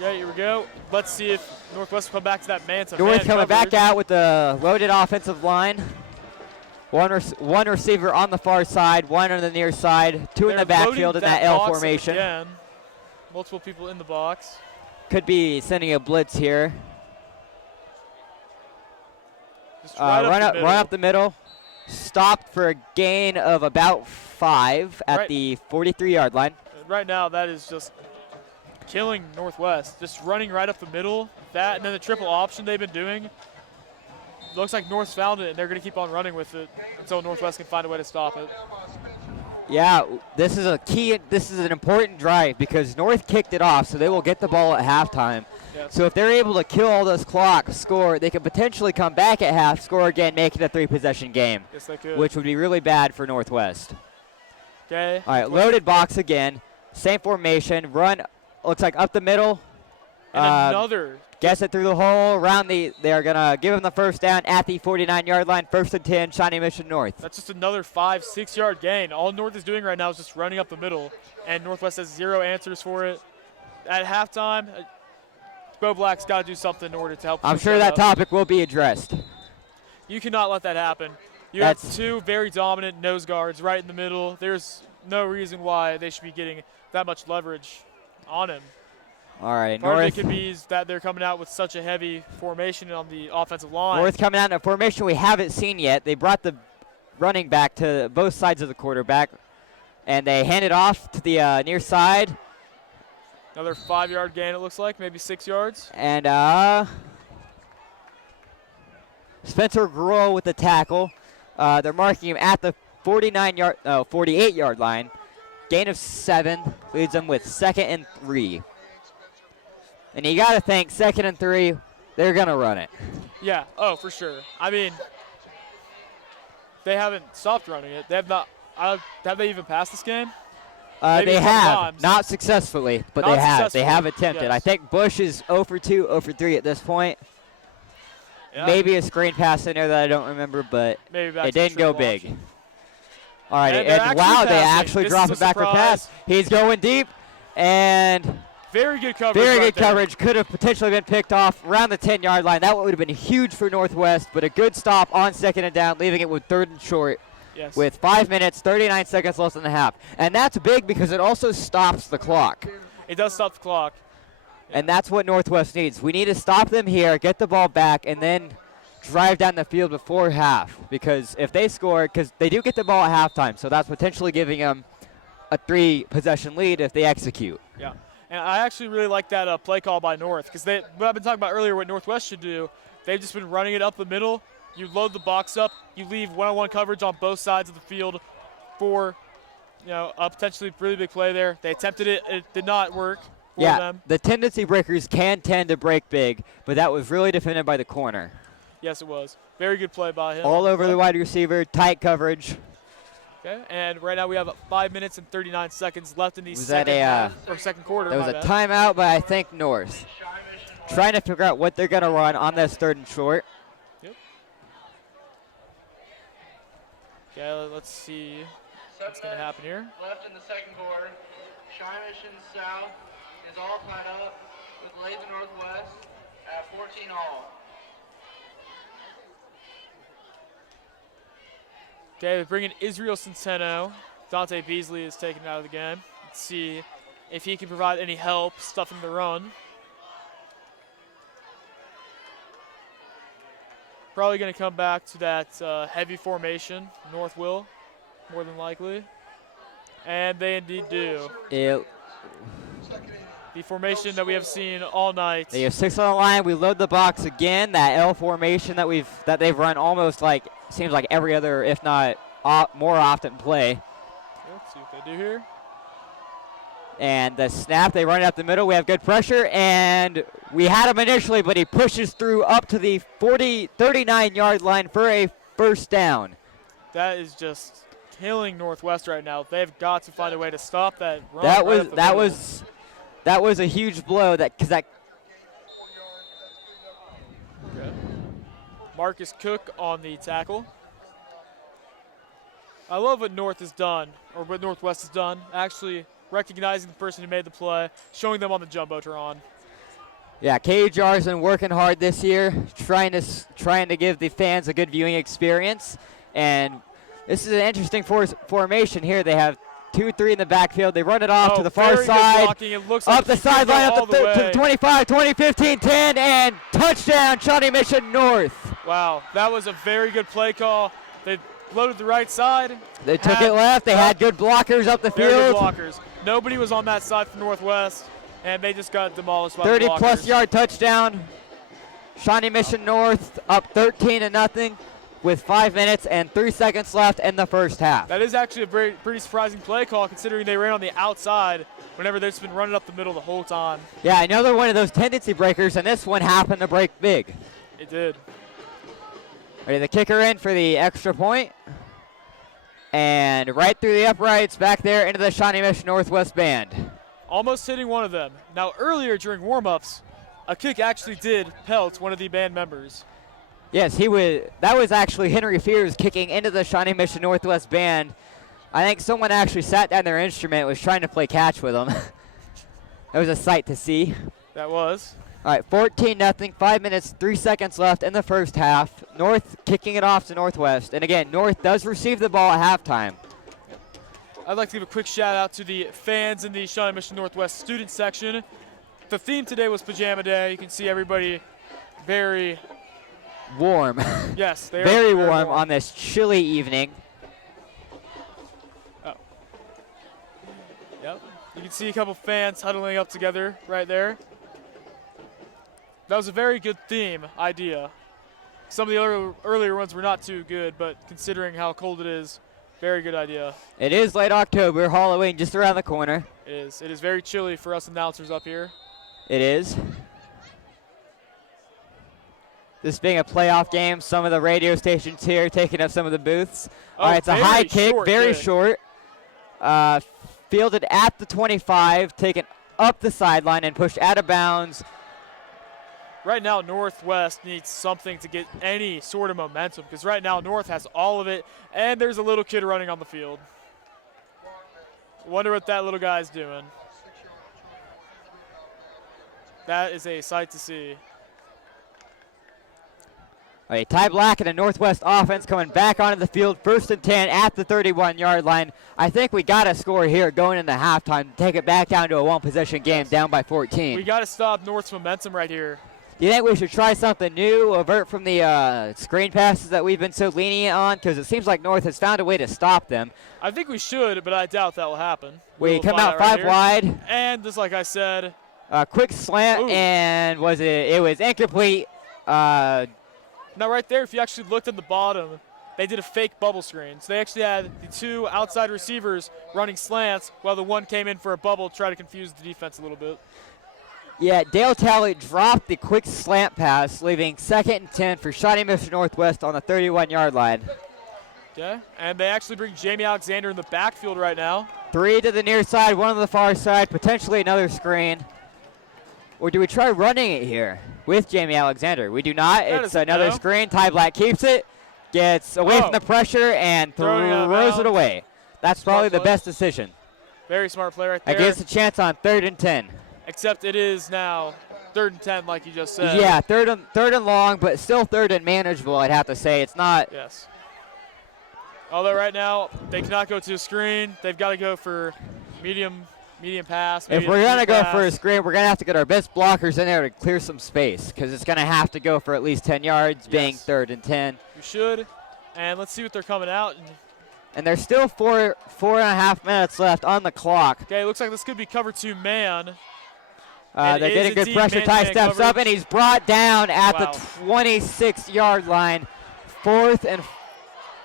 Yeah, here we go. Let's see if Northwest will come back to that man-to-man North coming coverage. back out with the loaded offensive line. One receiver on the far side, one on the near side, two in the backfield in that L formation. Again. Multiple people in the box. Could be sending a blitz here. Just run up the middle. Stopped for a gain of about 5 at the 43-yard line. Right now, that is just killing Northwest. Just running right up the middle. That and then the triple option they've been doing. Looks like North's found it, and they're going to keep on running with it until Northwest can find a way to stop it. Yeah, this is an important drive because North kicked it off, so they will get the ball at halftime. Yes. So if they're able to kill all this clock, score, they could potentially come back at half, score again, make it a 3-possession game. Yes, they could. Which would be really bad for Northwest. Okay. All right, loaded box again. Same formation. Run, looks like up the middle. And another. Gets it through the hole. They're going to give him the first down at the 49-yard line. 1st and 10, Shawnee Mission North. That's just another 5-6 yard gain. All North is doing right now is just running up the middle, and Northwest has 0 answers for it. At halftime, Bo Black's got to do something in order to help. I'm sure that topic will be addressed. You cannot let that happen. You have 2 very dominant nose guards right in the middle. There's no reason why they should be getting that much leverage on him. All right, Part North. of it could be that they're coming out with such a heavy formation on the offensive line. North coming out in a formation we haven't seen yet. They brought the running back to both sides of the quarterback, and they hand it off to the near side. Another 5-yard gain, it looks like, maybe 6 yards. And Spencer Grohl with the tackle. They're marking him at the 48-yard line. Gain of 7 leads them with 2nd and 3. And you got to think 2nd and 3, they're going to run it. Yeah, oh, for sure. I mean, they haven't stopped running it. They have not. Have they even passed this game? They have, not successfully, but they have. They have attempted. Yes. I think Bush is 0 for 2, 0 for 3 at this point. Yeah. Maybe a screen pass in there that I don't remember, but it didn't go big. Option. All right, and wow, they actually drop it back for pass. He's going deep, and very good coverage. Coverage. Could have potentially been picked off around the 10-yard line. That would have been huge for Northwest, but a good stop on 2nd and down, leaving it with 3rd and short. Yes. With 5 minutes, 39 seconds less than the half. And that's big because it also stops the clock. It does stop the clock. Yeah. And that's what Northwest needs. We need to stop them here, get the ball back, and then drive down the field before half. Because if they score, because they do get the ball at halftime, so that's potentially giving them a 3-possession lead if they execute. Yeah. And I actually really like that play call by North because what I've been talking about earlier, what Northwest should do, they've just been running it up the middle. You load the box up. You leave one-on-one coverage on both sides of the field for, a potentially really big play there. They attempted it. It did not work for them. The tendency breakers can tend to break big, but that was really defended by the corner. Yes, it was. Very good play by him. All over the wide receiver, tight coverage. Okay, and right now we have 5 minutes and 39 seconds left in the second quarter. There was a timeout by, I think, North. Trying to figure out what they're going to run on this 3rd and short. Yep. Okay, let's see what's going to happen here. Left in the second quarter. Shawnee Mission South is all tied up with Latham Northwest at 14 all. Okay, we bring in Israel Centeno. Dante Beasley is taken out of the game. Let's see if he can provide any help stuffing the run. Probably going to come back to that heavy formation. North will, more than likely. And they indeed do. The formation that we have seen all night. They have 6 on the line. We load the box again. That L formation that they've run almost seems like every other, if not more often, play. Let's see what they do here. And the snap, they run it up the middle. We have good pressure, and we had him initially, but he pushes through up to the 39-yard line for a 1st down. That is just killing Northwest right now. They've got to find a way to stop that run. That was a huge blow. Because Marcus Cook on the tackle. I love what North has done, or what Northwest has done, actually recognizing the person who made the play, showing them on the Jumbotron. Yeah, KUGR's been working hard this year, trying to give the fans a good viewing experience. And this is an interesting formation here. They have 2-3 in the backfield. They run it off to the far side, It looks up like the sideline, up to the 25, 20, 15, 10, and touchdown, Shawnee Mission North. Wow, that was a very good play call. They loaded the right side. They took it left. They had good blockers up the Very field. good blockers. Nobody was on that side for Northwest, and they just got demolished by the blockers. 30-plus yard touchdown. Shawnee Mission North up 13-0 with 5 minutes and 3 seconds left in the first half. That is actually a pretty surprising play call, considering they ran on the outside whenever they've just been running up the middle the whole time. Yeah, another one of those tendency breakers, and this one happened to break big. It did. Ready, the kicker in for the extra point. And right through the uprights, back there into the Shawnee Mission Northwest band. Almost hitting one of them. Now, earlier during warm-ups, a kick actually did pelt one of the band members. Yes, that was actually Henry Fears kicking into the Shawnee Mission Northwest band. I think someone actually sat down their instrument and was trying to play catch with them. That was a sight to see. That was. All right, 14-0, 5 minutes, 3 seconds left in the first half. North kicking it off to Northwest. And again, North does receive the ball at halftime. I'd like to give a quick shout out to the fans in the Shawnee Mission Northwest student section. The theme today was Pajama Day. You can see everybody very warm. Yes, they are very warm on this chilly evening. Oh. Yep. You can see a couple fans huddling up together right there. That was a very good theme idea. Some of the earlier ones were not too good, but considering how cold it is, very good idea. It is late October, Halloween just around the corner. It is. It is very chilly for us announcers up here. It is. This being a playoff game, some of the radio stations here taking up some of the booths. All right, it's a high kick, very short. Fielded at the 25, taken up the sideline and pushed out of bounds. Right now, Northwest needs something to get any sort of momentum, because right now North has all of it, and there's a little kid running on the field. Wonder what that little guy's doing. That is a sight to see. All right, Ty Black and the Northwest offense coming back onto the field, 1st and 10 at the 31-yard line. I think we got to score here going into halftime to take it back down to a one-possession game, down by 14. We got to stop North's momentum right here. Do you think we should try something new, avert from the screen passes that we've been so lenient on? Because it seems like North has found a way to stop them. I think we should, but I doubt that will happen. We come out 5 wide. And just like I said. Quick slant, and it was incomplete. Now right there, if you actually looked at the bottom, they did a fake bubble screen. So they actually had the 2 outside receivers running slants while the one came in for a bubble to try to confuse the defense a little bit. Yeah, Dale Talley dropped the quick slant pass, leaving 2nd and 10 for Shawnee Mission Northwest on the 31-yard line. Okay, and they actually bring Jamie Alexander in the backfield right now. 3 to the near side, 1 on the far side, potentially another screen. Or do we try running it here with Jamie Alexander? We do not. It's another screen. Ty Black keeps it, gets away from the pressure, and throws it away. That's probably the best decision. Very smart play right there. Against a chance on 3rd and 10. Except it is now 3rd and 10, like you just said. Yeah, third and long, but still 3rd and manageable, I'd have to say. It's not. Yes. Although right now, they cannot go to a screen. They've got to go for medium pass. If we're going to go for a screen, we're going to have to get our best blockers in there to clear some space, because it's going to have to go for at least 10 yards, being 3rd and 10. We should. And let's see what they're coming out. And there's still 4.5 minutes left on the clock. Okay, looks like this could be cover 2 man. They're getting good pressure. Ty steps up, and he's brought down at the 26-yard line. 4th and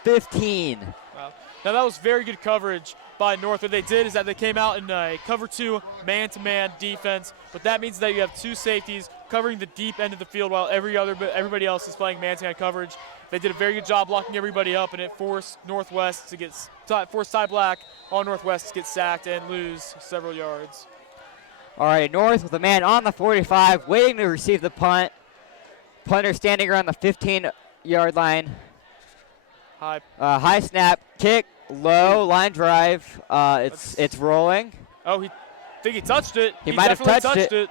15. Wow. Now, that was very good coverage by North. What they did is that they came out in a cover 2 man-to-man defense, but that means that you have 2 safeties covering the deep end of the field while everybody else is playing man-to-man coverage. They did a very good job blocking everybody up, and it forced Northwest to forced Ty Black on Northwest to get sacked and lose several yards. All right, North with a man on the 45, waiting to receive the punt. Punter standing around the 15 yard line. High. High snap, kick, low, line drive. It's rolling. Oh, I think he touched it. He might have definitely touched it.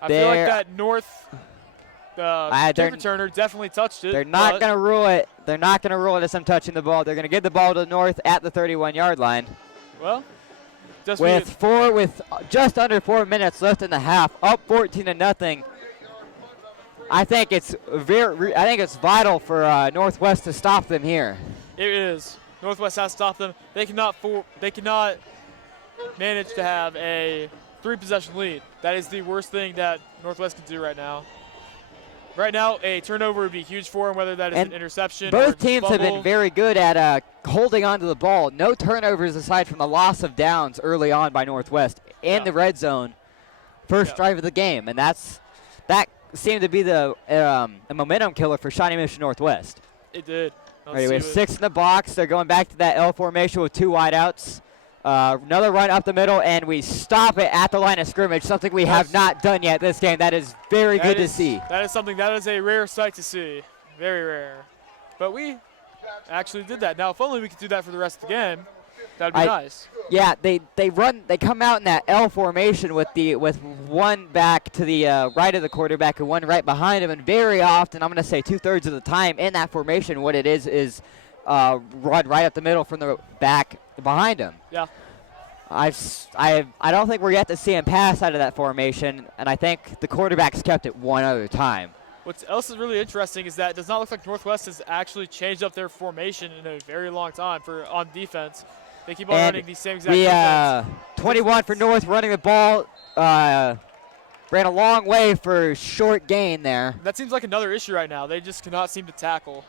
I feel like that North kick returner definitely touched it. They're not going to rule it. They're not going to rule it as I'm touching the ball. They're going to give the ball to North at the 31-yard line. Well, with just under 4 minutes left in the half, up 14-0. I think it's vital for Northwest to stop them here. It is. Northwest has to stop them. They cannot manage to have a 3-possession lead. That is the worst thing that Northwest can do right now. Right now, a turnover would be huge for them, whether that is an interception or both teams have been very good at holding on to the ball. No turnovers aside from the loss of downs early on by Northwest in the red zone. First drive of the game, and that seemed to be the momentum killer for Shawnee Mission Northwest. It did. We have 6 in the box. They're going back to that L formation with 2 wideouts. Another run up the middle, and we stop it at the line of scrimmage, something we have not done yet this game. That is very good to see. That is a rare sight to see. Very rare. But we actually did that. Now, if only we could do that for the rest of the game, that would be nice. Yeah, they come out in that L formation with one back to the right of the quarterback and one right behind him, and very often, I'm going to say 2/3 of the time in that formation, what it is run right up the middle from the back behind him. Yeah. I don't think we're yet to see him pass out of that formation, and I think the quarterback's kept it one other time. What else is really interesting is that it does not look like Northwest has actually changed up their formation in a very long time on defense. They keep on running the same exact defense. 21 for North running the ball. Ran a long way for short gain there. That seems like another issue right now. They just cannot seem to tackle.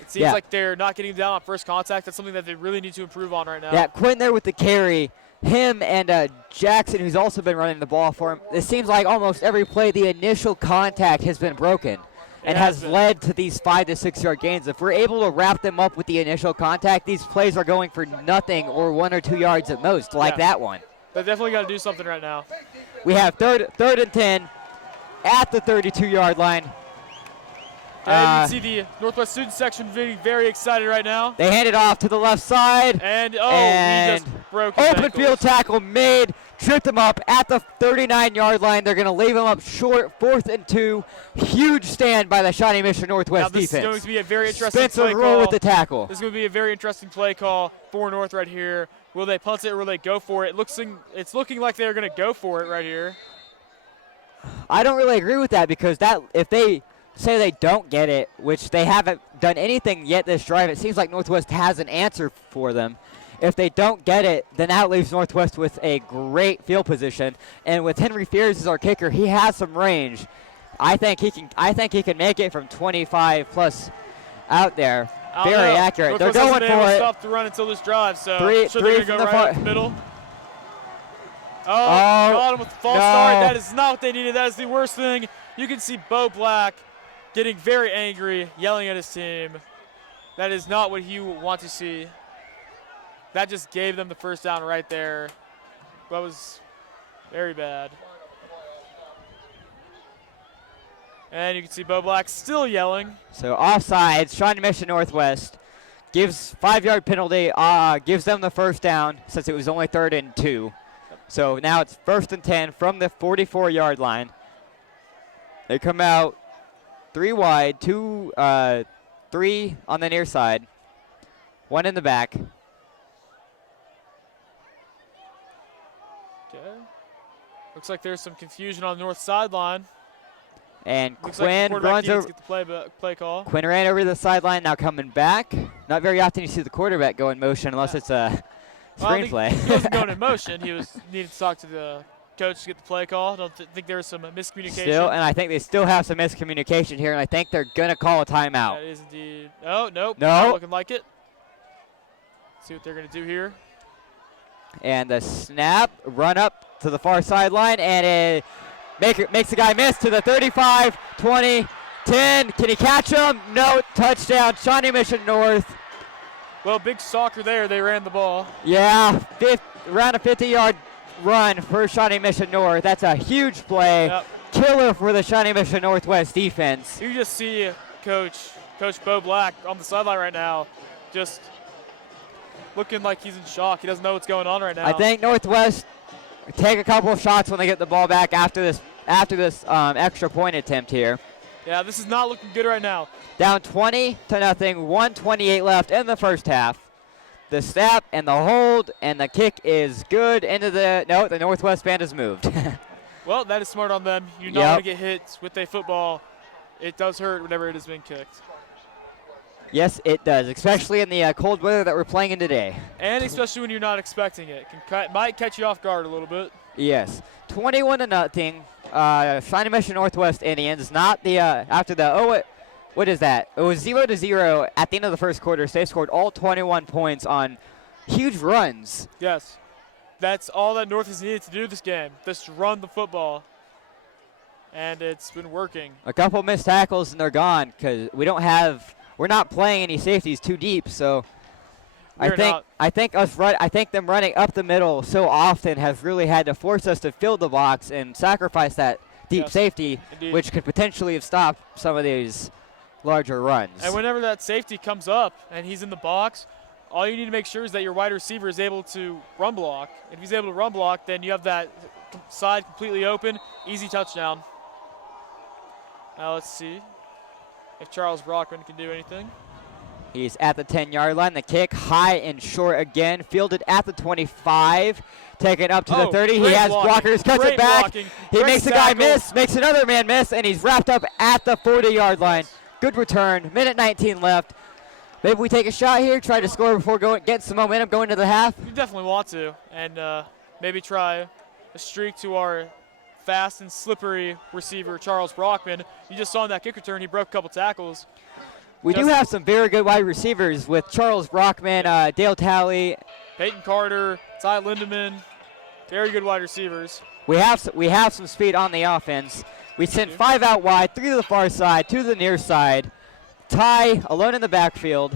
It seems like they're not getting down on first contact. That's something that they really need to improve on right now. Yeah, Quinn there with the carry. Him and Jackson, who's also been running the ball for him. It seems like almost every play, the initial contact has been broken and has led to these 5 to 6 yard gains. If we're able to wrap them up with the initial contact, these plays are going for nothing or 1 or 2 yards at most, like that one. They definitely got to do something right now. We have third and 10 at the 32-yard line. You can see the Northwest student section being very excited right now. They hand it off to the left side. And he just broke his open ankles. field tackle made, tripped him up at the 39-yard line. They're going to leave him up short, 4th and 2. Huge stand by the Shawnee Mission Northwest defense. This is going to be a very interesting Spencer play Roll call. with the tackle. This is going to be a very interesting play call for North right here. Will they punt it or will they go for it? It's looking like they're going to go for it right here. I don't really agree with that because if they say they don't get it, which they haven't done anything yet this drive, it seems like Northwest has an answer for them. If they don't get it, then that leaves Northwest with a great field position. And with Henry Fears as our kicker, he has some range. I think he can make it from 25 plus out there. Very accurate. Northwest they're going for it. Stop the run until this drive, so they're going to go right up the middle. Got him with the false start. That is not what they needed. That is the worst thing. You can see Bo Black getting very angry, yelling at his team. That is not what you want to see. That just gave them the first down right there. That was very bad. And you can see Bo Black still yelling. So offsides, Shawnee Mission Northwest gives 5-yard penalty, gives them the first down since it was only 3rd and 2. So now it's 1st and 10 from the 44-yard line. They come out 3 wide, 3 on the near side, 1 in the back. Okay. Looks like there's some confusion on the north sideline. And Looks Quinn like runs over. Get the play call. Quinn ran over the sideline, now coming back. Not very often you see the quarterback go in motion unless it's a screenplay. He wasn't going in motion. He needed to talk to the coach to get the play call. I don't think there was some miscommunication. And I think they still have some miscommunication here, and I think they're going to call a timeout. That is indeed. Oh, nope. No. Not looking like it. Let's see what they're going to do here. And the snap, run up to the far sideline, and it makes the guy miss to the 35, 20, 10. Can he catch him? No. Touchdown, Shawnee Mission North. Well, big soccer there. They ran the ball. Yeah, around a 50-yard run for Shawnee Mission North. That's a huge play. Yep. killer for the Shawnee Mission Northwest defense. You just see Coach Bo Black on the sideline right now, just looking like he's in shock. He doesn't know what's going on right now. I think Northwest take a couple of shots when they get the ball back after this extra point attempt here. Yeah, this is not looking good right now. Down 20-0, 1:28 left in the first half. The snap and the hold and the kick is good into the Northwest band has moved. Well, that is smart on them. You don't want to get hit with a football. It does hurt whenever it is being kicked. Yes, it does, especially in the cold weather that we're playing in today. And especially when you're not expecting it. Might catch you off guard a little bit. Yes. 21-0. Shawnee Mission Northwest Indians, not the after the what is that? It was 0-0 at the end of the first quarter. So they scored all 21 points on huge runs. Yes. That's all that North has needed to do this game. Just run the football. And it's been working. A couple missed tackles and they're gone because we're not playing any safeties too deep, so I think them running up the middle so often has really had to force us to fill the box and sacrifice that deep safety, indeed. Which could potentially have stopped some of these larger runs. And whenever that safety comes up and he's in the box, all you need to make sure is that your wide receiver is able to run block. If he's able to run block, then you have that side completely open, easy touchdown. Now let's see if Charles Brockman can do anything. He's at the 10-yard line. The kick high and short again. Fielded at the 25. Taken up to the 30. He has blockers. Cuts it back. He makes a guy miss. Makes another man miss. And he's wrapped up at the 40-yard line. Good return. Minute 19 left. Maybe we take a shot here. Try to score before get some momentum going to the half. You definitely want to. And maybe try a streak to our fast and slippery receiver, Charles Brockman. You just saw in that kick return, he broke a couple tackles. We do have some very good wide receivers with Charles Brockman, Dale Talley. Peyton Carter, Ty Lindemann, very good wide receivers. We have some speed on the offense. We sent 5 out wide, 3 to the far side, 2 to the near side. Ty alone in the backfield.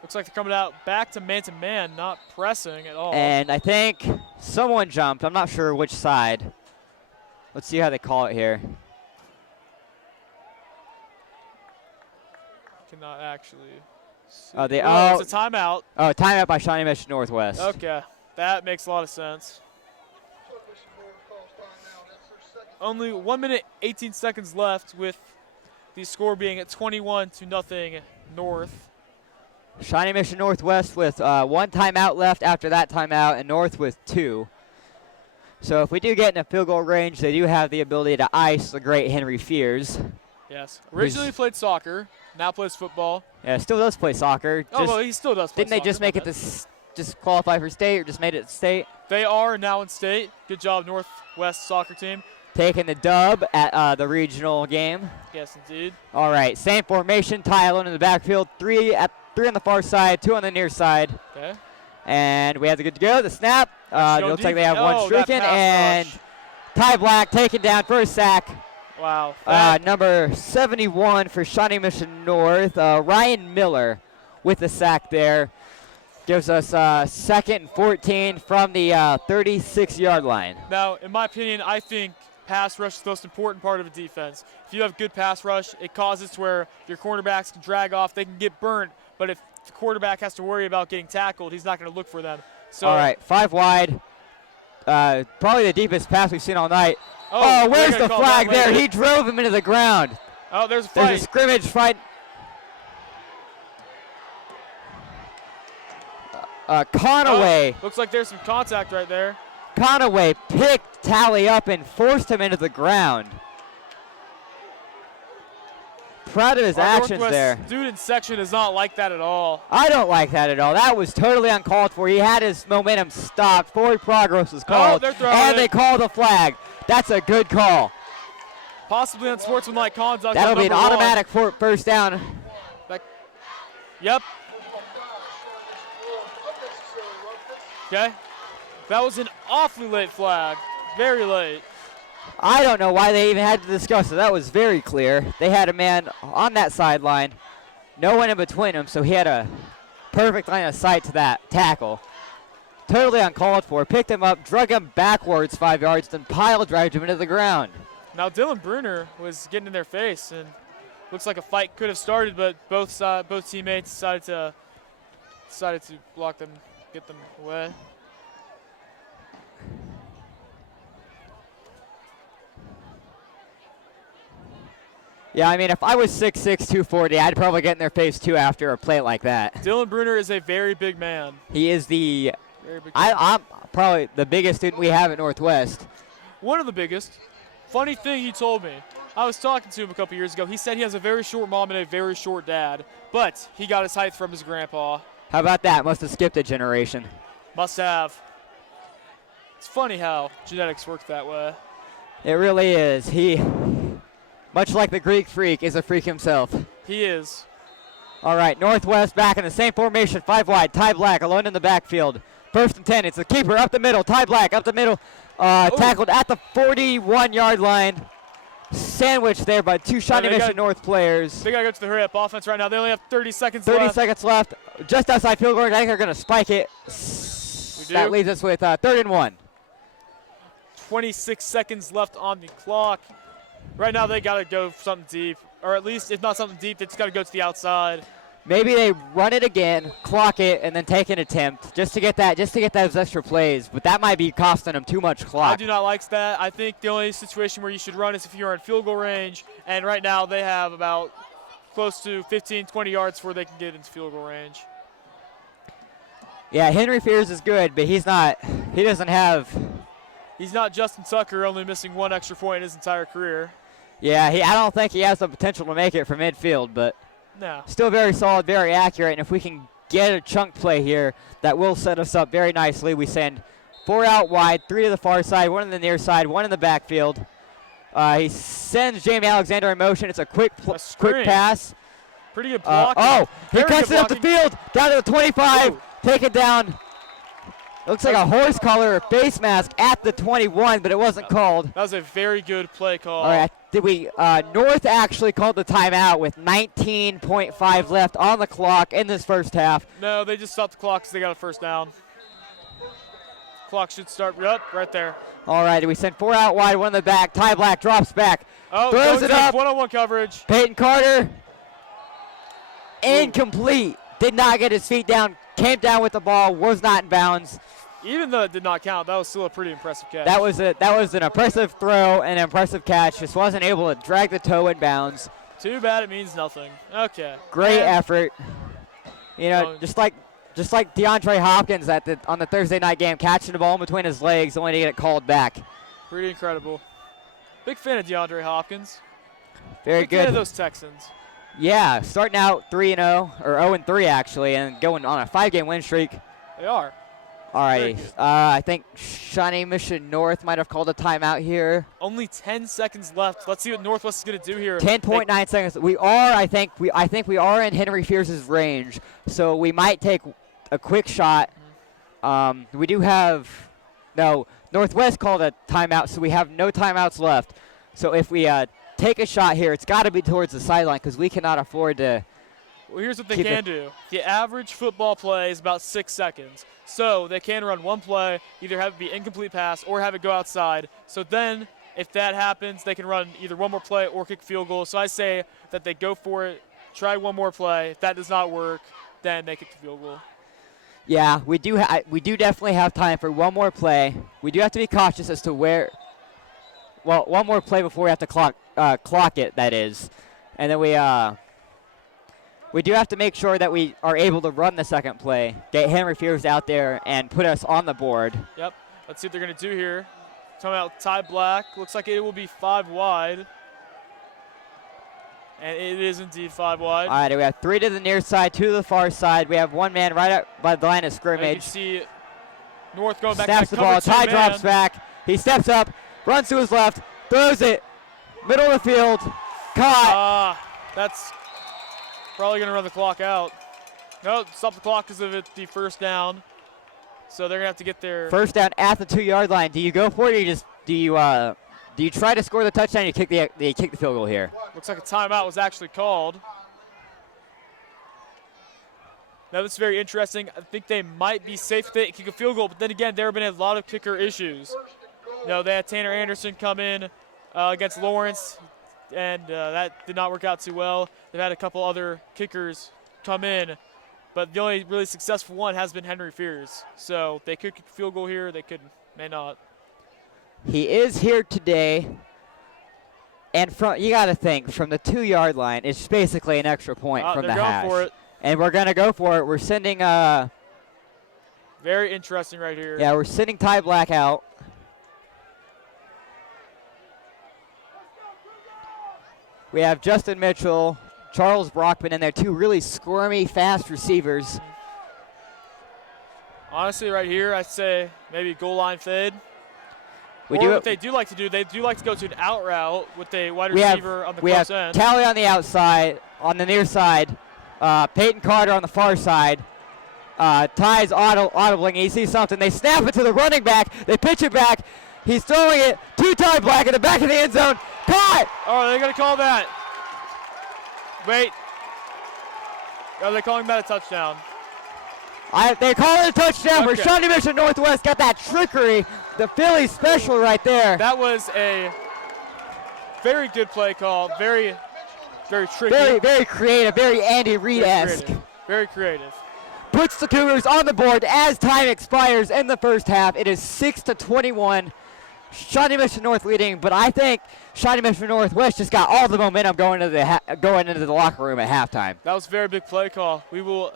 Looks like they're coming out back to man, not pressing at all. And I think someone jumped. I'm not sure which side. Let's see how they call it here. Cannot actually see. It's a timeout. Oh, timeout by Shawnee Mission Northwest. Okay, that makes a lot of sense. Only 1 minute, 18 seconds left with the score being at 21-0 North. Shawnee Mission Northwest with 1 timeout left after that timeout, and North with 2. So if we do get in a field goal range, they do have the ability to ice the great Henry Fears. Yes. Originally played soccer, now plays football. Yeah, still does play soccer. Well, he still does play soccer. Didn't they just make it to just qualify for state, or just made it state? They are now in state. Good job, Northwest soccer team. Taking the dub at the regional game. Yes, indeed. All right, same formation. Ty alone in the backfield. 3 on the far side, 2 on the near side. Okay. And we have the good to go. The snap. It looks like they have one streaking. And Ty Black taken down for a sack. Wow. Number 71 for Shawnee Mission North. Ryan Miller with the sack there. Gives us 2nd and 14 from the 36-yard line. Now, in my opinion, I think pass rush is the most important part of a defense. If you have good pass rush, it causes to where your cornerbacks can drag off. They can get burnt. But if the quarterback has to worry about getting tackled, he's not going to look for them. So, all right, 5 wide. Probably the deepest pass we've seen all night. Oh, where's the flag there? He drove him into the ground. Oh, there's a fight. There's a scrimmage fight. Conaway. Looks like there's some contact right there. Conaway picked Talley up and forced him into the ground. Proud of his actions there. Student section is not like that at all. I don't like that at all. That was totally uncalled for. He had his momentum stopped. Forward progress was called. And they called the flag. That's a good call. Possibly unsportsmanlike conduct. That'll be an automatic first down. Yep. Okay. That was an awfully late flag. Very late. I don't know why they even had to discuss it. That was very clear. They had a man on that sideline, no one in between them, so he had a perfect line of sight to that tackle. Totally uncalled for. Picked him up, drug him backwards 5 yards, then pile drived him into the ground. Now Dylan Bruner was getting in their face, and looks like a fight could have started, but both teammates decided to block them, get them away. Yeah, I mean, if I was 6'6", 240, I'd probably get in their face too after a play like that. Dylan Bruner is a very big man. He is the Very big I'm probably the biggest student we have at Northwest. One of the biggest. Funny thing he told me, I was talking to him a couple years ago. He said he has a very short mom and a very short dad, but he got his height from his grandpa. How about that? Must have skipped a generation. Must have. It's funny how genetics work that way. It really is. He, much like the Greek freak, is a freak himself. He is. All right, Northwest back in the same formation, 5 wide. Ty Black alone in the backfield. First and 10. It's the keeper up the middle. Ty Black up the middle. Tackled at the 41-yard line. Sandwiched there by two Shawnee Mission North players. They got to go to the hurry-up offense right now. They only have 30 seconds 30 left. seconds left. Just outside field goal. I think they're going to spike it. That leaves us with 3rd and 1. 26 seconds left on the clock. Right now they got to go for something deep, or at least if not something deep, they just got to go to the outside. Maybe they run it again, clock it, and then take an attempt just to get those extra plays. But that might be costing them too much clock. I do not like that. I think the only situation where you should run is if you're in field goal range, and right now they have about close to 15, 20 yards before they can get into field goal range. Yeah, Henry Fears is good, but he's not Justin Tucker, only missing one extra point in his entire career. Yeah, I don't think he has the potential to make it from midfield, but no. Still very solid, very accurate, and if we can get a chunk play here, that will set us up very nicely. We send 4 out wide, 3 to the far side, 1 on the near side, 1 in the backfield. He sends Jamie Alexander in motion. It's a quick pass. Pretty good blocking. He cuts it up the field, down to the 25, take it down. Looks like a horse collar or face mask at the 21, but it wasn't called. That was a very good play call. All right, North actually called the timeout with 19.5 left on the clock in this first half. No, they just stopped the clock because they got a first down. Clock should start right there. All right, we send 4 out wide, 1 in the back. Ty Black drops back, throws it up. One-on-one coverage. Peyton Carter, incomplete. Did not get his feet down, came down with the ball, was not in bounds. Even though it did not count, that was still a pretty impressive catch. That was an impressive throw and an impressive catch. Just wasn't able to drag the toe in bounds. Too bad it means nothing. Okay. Great effort. You know, just like DeAndre Hopkins on the Thursday night game, catching the ball in between his legs, only to get it called back. Pretty incredible. Big fan of DeAndre Hopkins. Very Big good. fan of those Texans. Yeah, starting out 3-0, or 0-3 actually, and going on a 5-game win streak. They are. All right, I think Shawnee Mission North might have called a timeout here. Only 10 seconds left. Let's see what Northwest is going to do here. 10.9 seconds. I think we are in Henry Fears' range, so we might take a quick shot. We do have Northwest called a timeout, so we have no timeouts left. So if we take a shot here, it's got to be towards the sideline because we cannot afford to. Well, here's what they can do. The average football play is about 6 seconds. So they can run one play, either have it be incomplete pass or have it go outside. So then if that happens, they can run either one more play or kick field goal. So I say that they go for it, try one more play. If that does not work, then they kick the field goal. Yeah, we do definitely have time for one more play. We do have to be cautious as to where. Well, one more play before we have to clock it, that is. And then we do have to make sure that we are able to run the second play, get Henry Fears out there, and put us on the board. Yep. Let's see what they're going to do here. Talking about Ty Black. Looks like it will be 5 wide. And it is indeed 5 wide. All right, we have 3 to the near side, 2 to the far side. We have 1 man right up by the line of scrimmage. You can see North going back. Snaps the ball. Ty drops back. He steps up, runs to his left, throws it, middle of the field, caught. That's probably going to run the clock out. No, stop the clock because of it, the first down. So they're going to have to get their first down at the 2-yard line. Do you go for it, or do you try to score the touchdown? You kick the field goal here. Looks like a timeout was actually called. Now this is very interesting. I think they might be safe to kick a field goal, but then again, there have been a lot of kicker issues. They had Tanner Anderson come in. against Lawrence, and that did not work out too well. They've had a couple other kickers come in, but the only really successful one has been Henry Fears. So they could kick a field goal here. They may not. He is here today. And you got to think, from the 2-yard line, it's basically an extra point from the hash. They're going for it. And we're going to go for it. We're sending very interesting right here. Yeah, we're sending Ty Black out. We have Justin Mitchell, Charles Brockman, and they're 2 really squirmy, fast receivers. Honestly, right here, I'd say maybe goal line fade. What they do like to do, they do like to go to an out route with a wide receiver on the close end. We have Talley on the outside, on the near side, Peyton Carter on the far side. Ty's audibling. He sees something. They snap it to the running back. They pitch it back. He's throwing it to Ty Black in the back of the end zone. Caught! Oh, they're going to call that. Wait. Are they calling that a touchdown? They call it a touchdown. Okay. For Shawnee Mission Northwest got that trickery. The Philly special right there. That was a very good play call. Very, very tricky. Very, very creative. Very Andy Reid-esque. Very creative. Puts the Cougars on the board as time expires in the first half. It is 6-21. Shawnee Mission North leading, but I think Shawnee Mission Northwest just got all the momentum going into the locker room at halftime. That was a very big play call. We will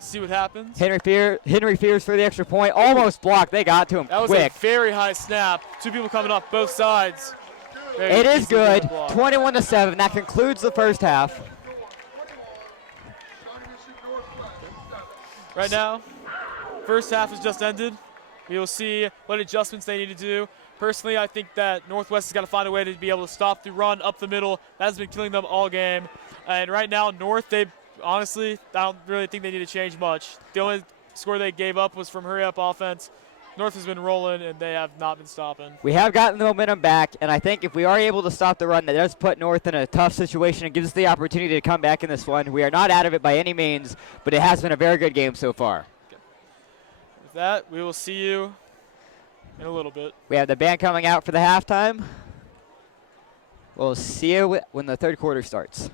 see what happens. Henry Fears for the extra point. Almost blocked. They got to him that was quick. A very high snap. 2 people coming off both sides. It is good. 21-7. That concludes the first half. Right now, first half has just ended. We will see what adjustments they need to do. Personally, I think that Northwest has got to find a way to be able to stop the run up the middle. That has been killing them all game. And right now, North, honestly, I don't really think they need to change much. The only score they gave up was from hurry-up offense. North has been rolling, and they have not been stopping. We have gotten the momentum back, and I think if we are able to stop the run, that does put North in a tough situation and gives us the opportunity to come back in this one. We are not out of it by any means, but it has been a very good game so far. Okay. With that, we will see you in a little bit. We have the band coming out for the halftime. We'll see you when the third quarter starts.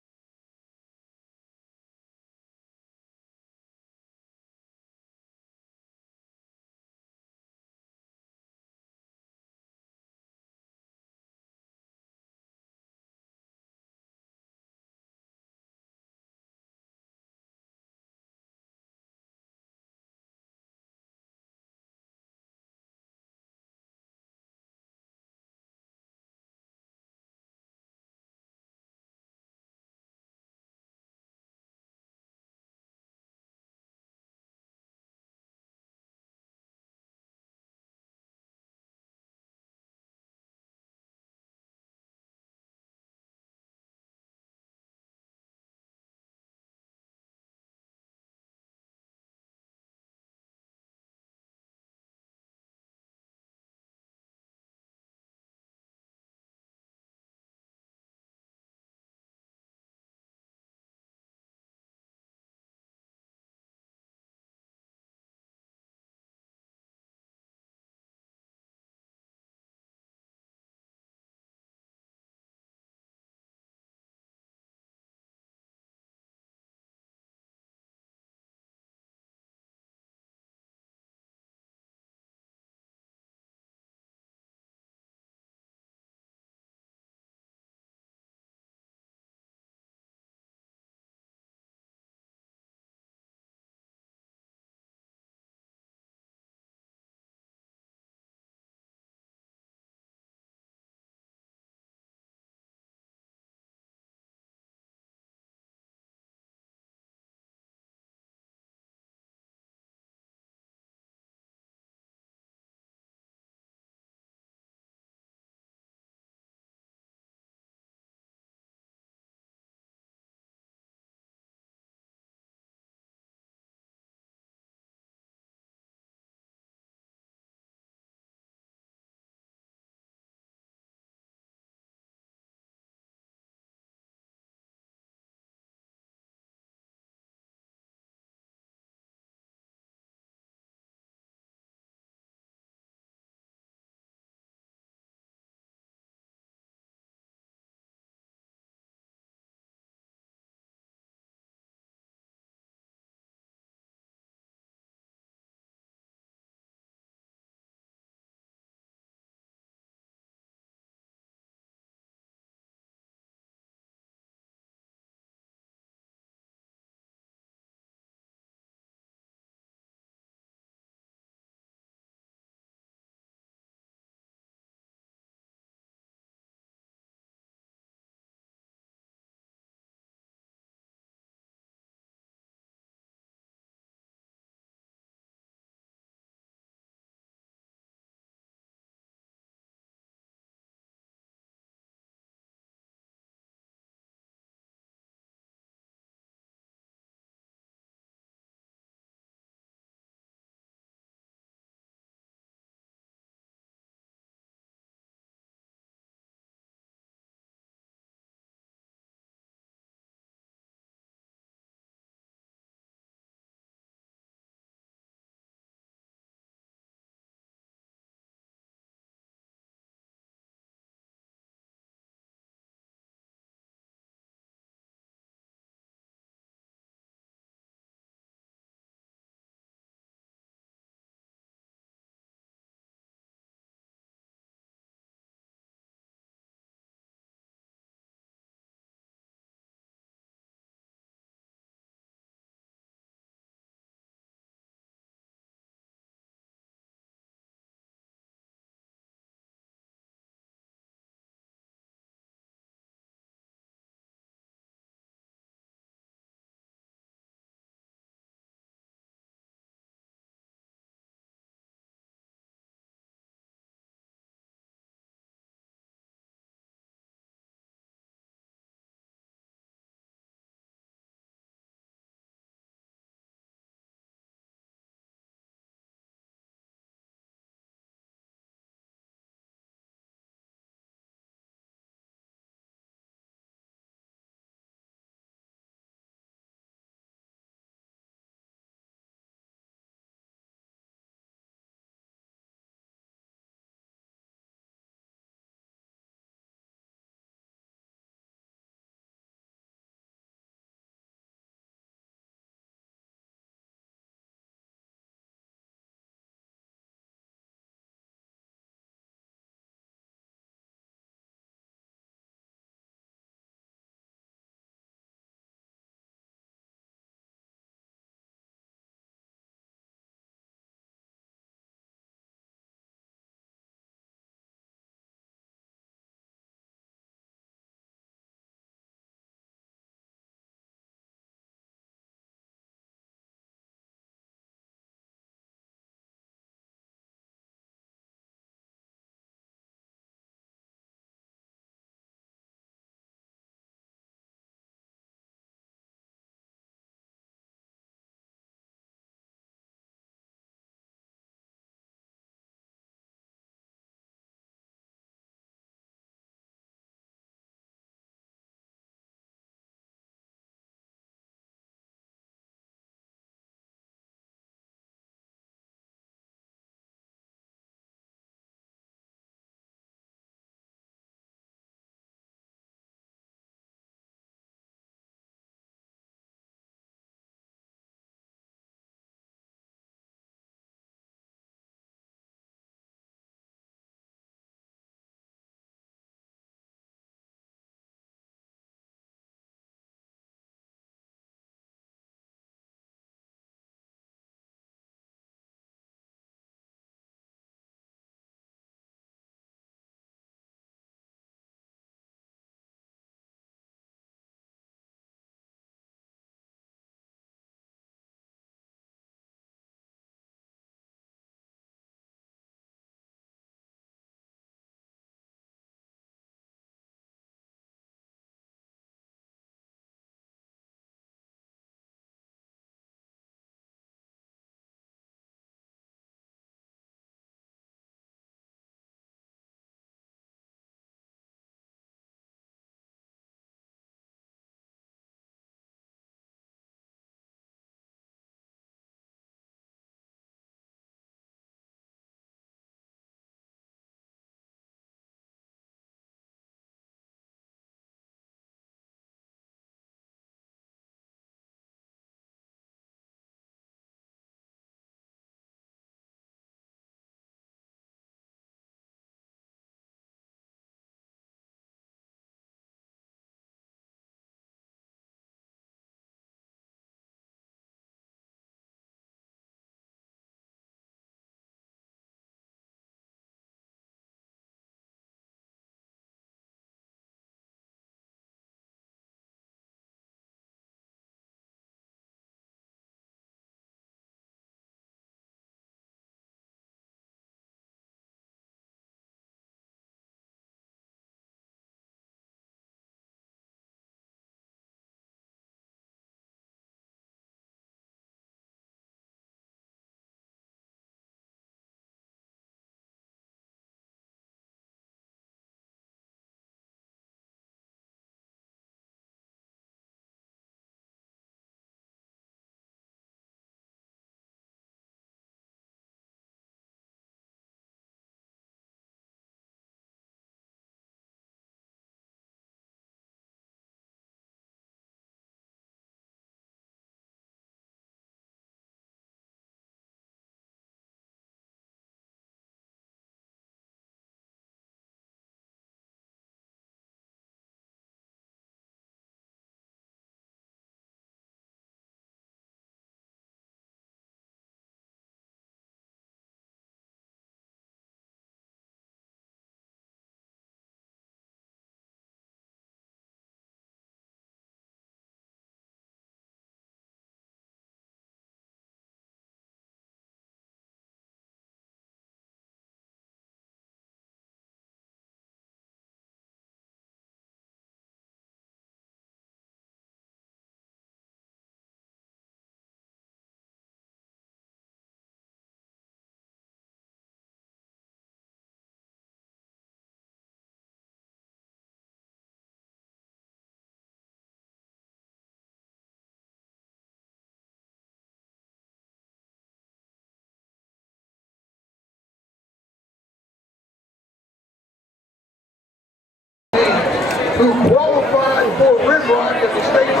who qualified for Rimrock at the state.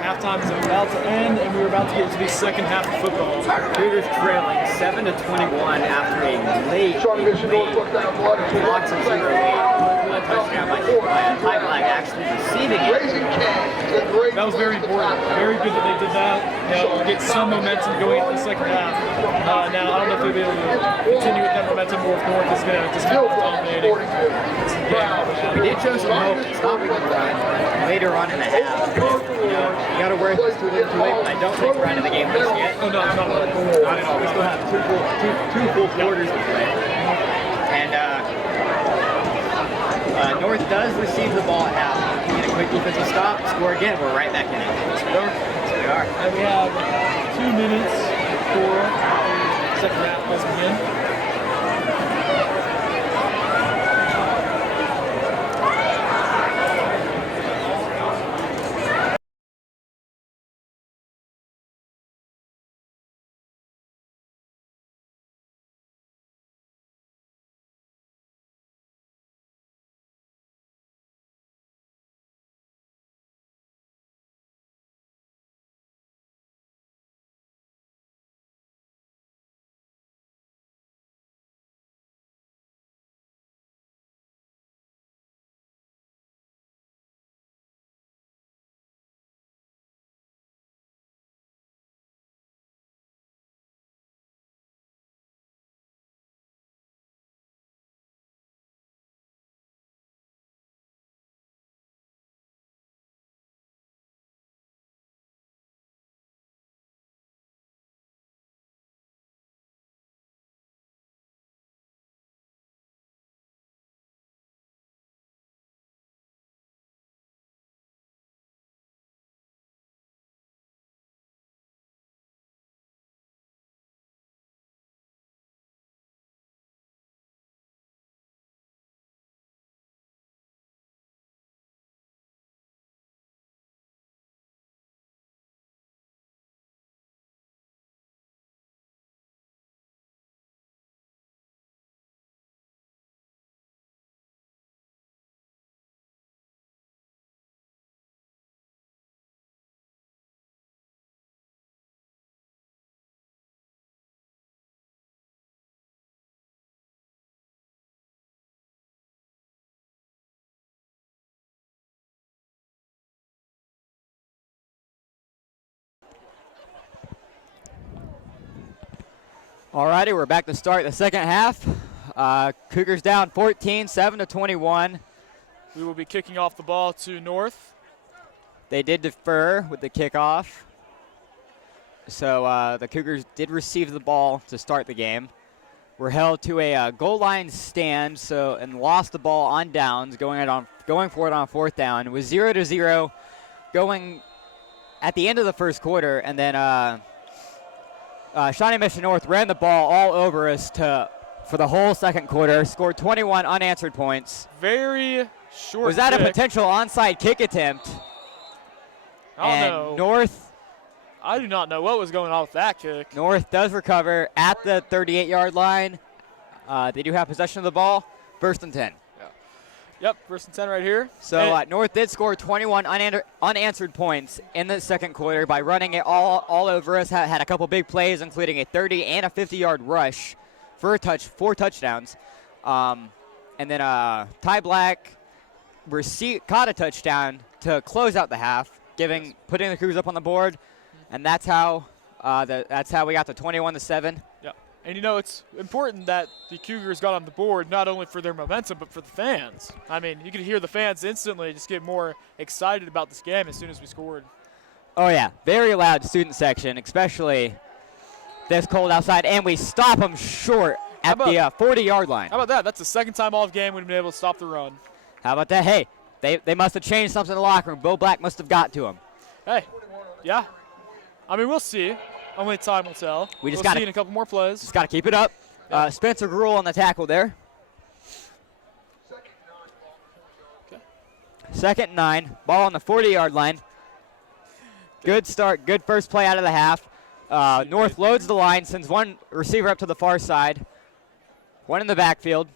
Halftime is about to end, and we're about to get into the second half of football. Cougars trailing 7-21 after a late Watson 0 touchdown by Ty Black actually receiving it. That was very important. Very good that they did that. Get some momentum going into the second half. Now, I don't know if they'll be able to continue with that momentum or if North is going to just keep dominating. We did show some hope stopping the run later on in the half. You got to work this into it. I don't think we're out of the game just yet. Oh, no, not at all. We still have two full quarters to play. And North does receive the ball at half. Get a quick defensive stop, score again. We're right back in it. Yes, we are. Yes, we are. And we have 2 minutes for the second half to begin. Alrighty, we're back to start the second half. Cougars down 14, 7-21. We will be kicking off the ball to North. They did defer with the kickoff. So the Cougars did receive the ball to start the game. We're held to a goal line stand, and lost the ball on downs, going for it on fourth down. It was 0-0 going at the end of the first quarter, and then Shawnee Mission North ran the ball all over us for the whole second quarter, scored 21 unanswered points. Very short Was that kick. a potential onside kick attempt? I don't know. North, I do not know what was going on with that kick. North does recover at the 38-yard line. They do have possession of the ball. First and 10. Yep, first and 10 right here. So North did score 21 unanswered points in the second quarter by running it all over us. Had a couple big plays, including a 30 and a 50-yard rush for 4 touchdowns. And then Ty Black caught a touchdown to close out the half, putting the Cougars up on the board, and that's how we got to 21-7. Yeah. And it's important that the Cougars got on the board not only for their momentum but for the fans. I mean, you could hear the fans instantly just get more excited about this game as soon as we scored. Oh yeah, very loud student section, especially this cold outside, and we stop them short at the 40-yard line. How about that? That's the second time all game we've been able to stop the run. How about that? Hey, they must have changed something in the locker room. Bo Black must have got to him. Hey, yeah. I mean, we'll see. Only time will tell. We'll see in a couple more plays. Just got to keep it up. Yeah. Spencer Gruel on the tackle there. 2nd and 9. Ball on the 40-yard line. Good start. Good first play out of the half. North loads the line, sends one receiver up to the far side. One in the backfield.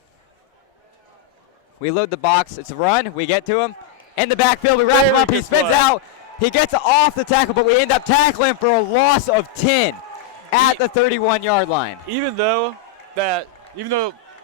We load the box. It's a run. We get to him. In the backfield, we wrap him up. He spins out. He gets off the tackle, but we end up tackling for a loss of 10 at the 31-yard line. Even though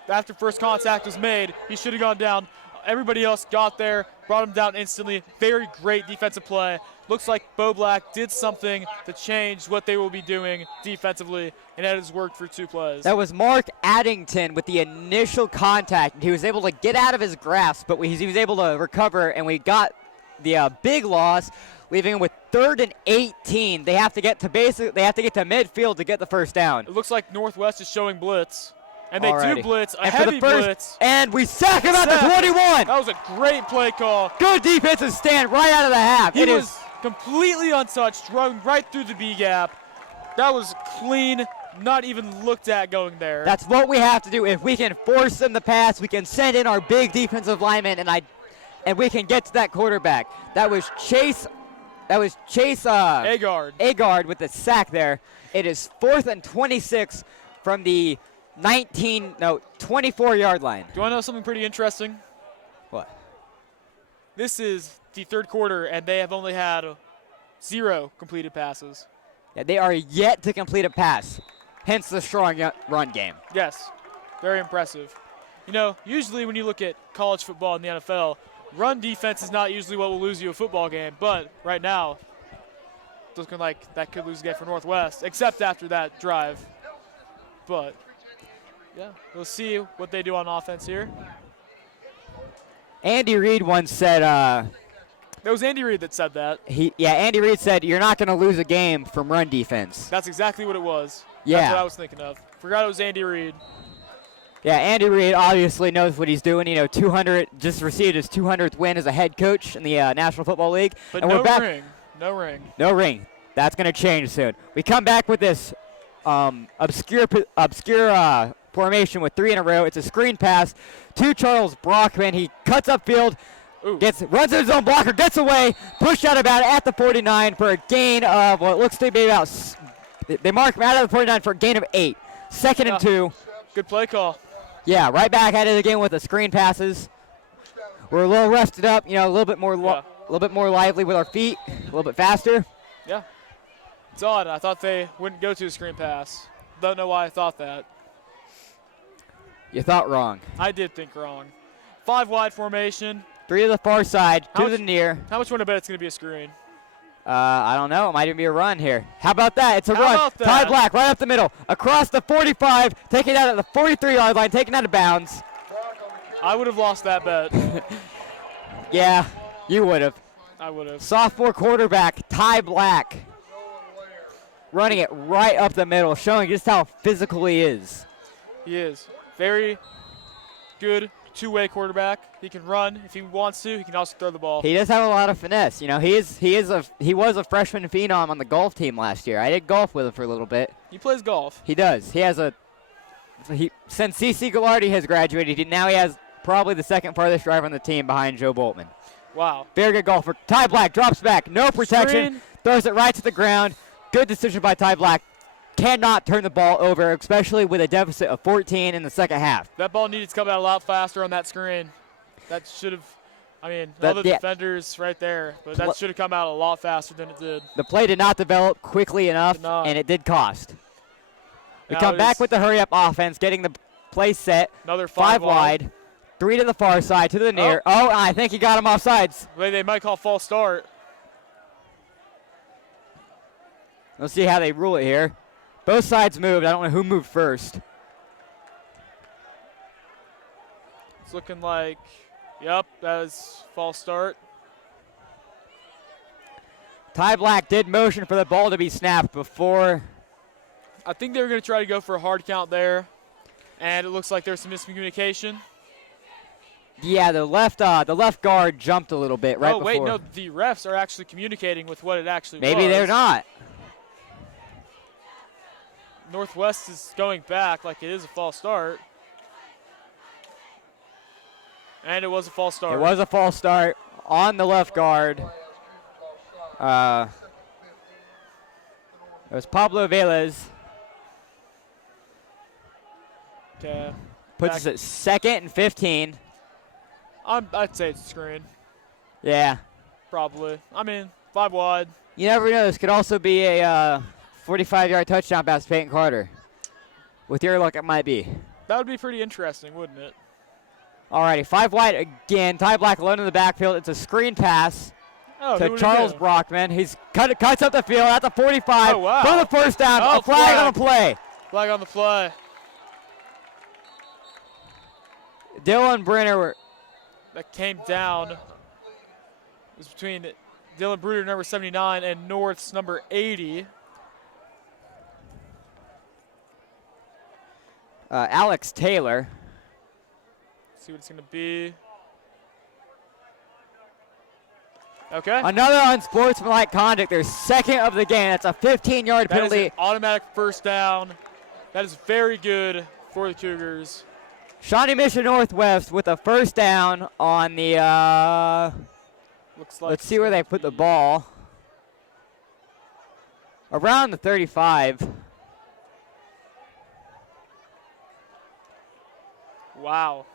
after first contact was made, he should have gone down. Everybody else got there, brought him down instantly. Very great defensive play. Looks like Bo Black did something to change what they will be doing defensively, and that has worked for 2 plays. That was Mark Addington with the initial contact. He was able to get out of his grasp, but he was able to recover, and we got the big loss, leaving him with 3rd and 18. They have to get to midfield to get the first down. It looks like Northwest is showing blitz. And they do blitz, a heavy blitz. And we sack him at the 21. That was a great play call. Good defensive stand right out of the half. He was completely untouched, running right through the B gap. That was clean, not even looked at going there. That's what we have to do. If we can force them to pass, we can send in our big defensive lineman, and we can get to that quarterback. That was Chase Agard with the sack there. It is 4th and 26 from the 24-yard line. Do you want to know something pretty interesting? What? This is the 3rd quarter, and they have only had 0 completed passes. Yeah, they are yet to complete a pass, hence the strong run game. Yes, very impressive. You know, usually when you look at college football in the NFL, run defense is not usually what will lose you a football game, but right now, it's looking like that could lose again for Northwest, except after that drive. But yeah, we'll see what they do on offense here. Andy Reid once said, that was Andy Reid that said that. Andy Reid said, you're not going to lose a game from run defense. That's exactly what it was. Yeah. That's what I was thinking of. Forgot it was Andy Reid. Yeah, Andy Reid obviously knows what he's doing. You know, 200 just received his 200th win as a head coach in the National Football League. But and no we're back. ring. No ring. No ring. That's going to change soon. We come back with this obscure formation with 3 in a row. It's a screen pass to Charles Brockman. He cuts upfield, runs in his own blocker, gets away, pushed out about at the 49 for a gain of what looks to be about. They mark him out of the 49 for a gain of 8. 2nd and 2. Good play call. Yeah, right back at it again with the screen passes. We're a little rested up, a little bit more lively with our feet, a little bit faster. Yeah. It's odd. I thought they wouldn't go to a screen pass. Don't know why I thought that. You thought wrong. I did think wrong. 5 wide formation. 3 to the far side, 2 to the near. How much want to bet it's going to be a screen? I don't know. It might even be a run here. How about that? It's a run. Ty Black right up the middle. Across the 45, taking out at the 43-yard line, taken out of bounds. I would have lost that bet. Yeah, you would have. I would have. Sophomore quarterback, Ty Black. Running it right up the middle, showing just how physical he is. He is. Very good two-way quarterback. He can run if he wants to. He can also throw the ball. He does have a lot of finesse. You know, he was a freshman phenom on the golf team last year. I did golf with him for a little bit. He plays golf. He does. Since C.C. Gallardi has graduated, now he has probably the 2nd farthest driver on the team behind Joe Boltman. Wow. Very good golfer. Ty Black drops back. No protection. Screen. Throws it right to the ground. Good decision by Ty Black. Cannot turn the ball over, especially with a deficit of 14 in the second half. That ball needed to come out a lot faster on that screen. That should have, all the defenders right there, but that should have come out a lot faster than it did. The play did not develop quickly enough, and it did cost. We come back with the hurry-up offense, getting the play set. Another 5 wide. 3 to the far side, to the near. Oh, I think he got him off sides. Wait, they might call false start. Let's see how they rule it here. Both sides moved. I don't know who moved first. It's looking like, yep, that is false start. Ty Black did motion for the ball to be snapped before. I think they were going to try to go for a hard count there, and it looks like there's some miscommunication. Yeah, the left guard jumped a little bit right before. Oh, wait, no, the refs are actually communicating with what it actually was. Maybe they're not. Northwest is going back like it is a false start. And it was a false start. It was a false start on the left guard. It was Pablo Velez. Okay. Puts us at 2nd and 15. I'd say it's a screen. Yeah. Probably. I mean, 5 wide. You never know. This could also be a 45-yard touchdown pass to Peyton Carter. With your luck, it might be. That would be pretty interesting, wouldn't it? Alrighty, 5 wide again. Ty Black alone in the backfield. It's a screen pass to Charles Brockman. He's cuts up the field at the 45 for the first down. Oh, a flag on the play. Flag on the play. Dylan Brenner. That came down. It was between Dylan Bruder, number 79, and North's number 80. Alex Taylor. Let's see what it's going to be. Okay. Another unsportsmanlike conduct. Their 2nd of the game. That's a 15-yard penalty. That is an automatic first down. That is very good for the Cougars. Shawnee Mission Northwest with a first down on the, Looks like let's see where they put the ball. Around the 35. Wow.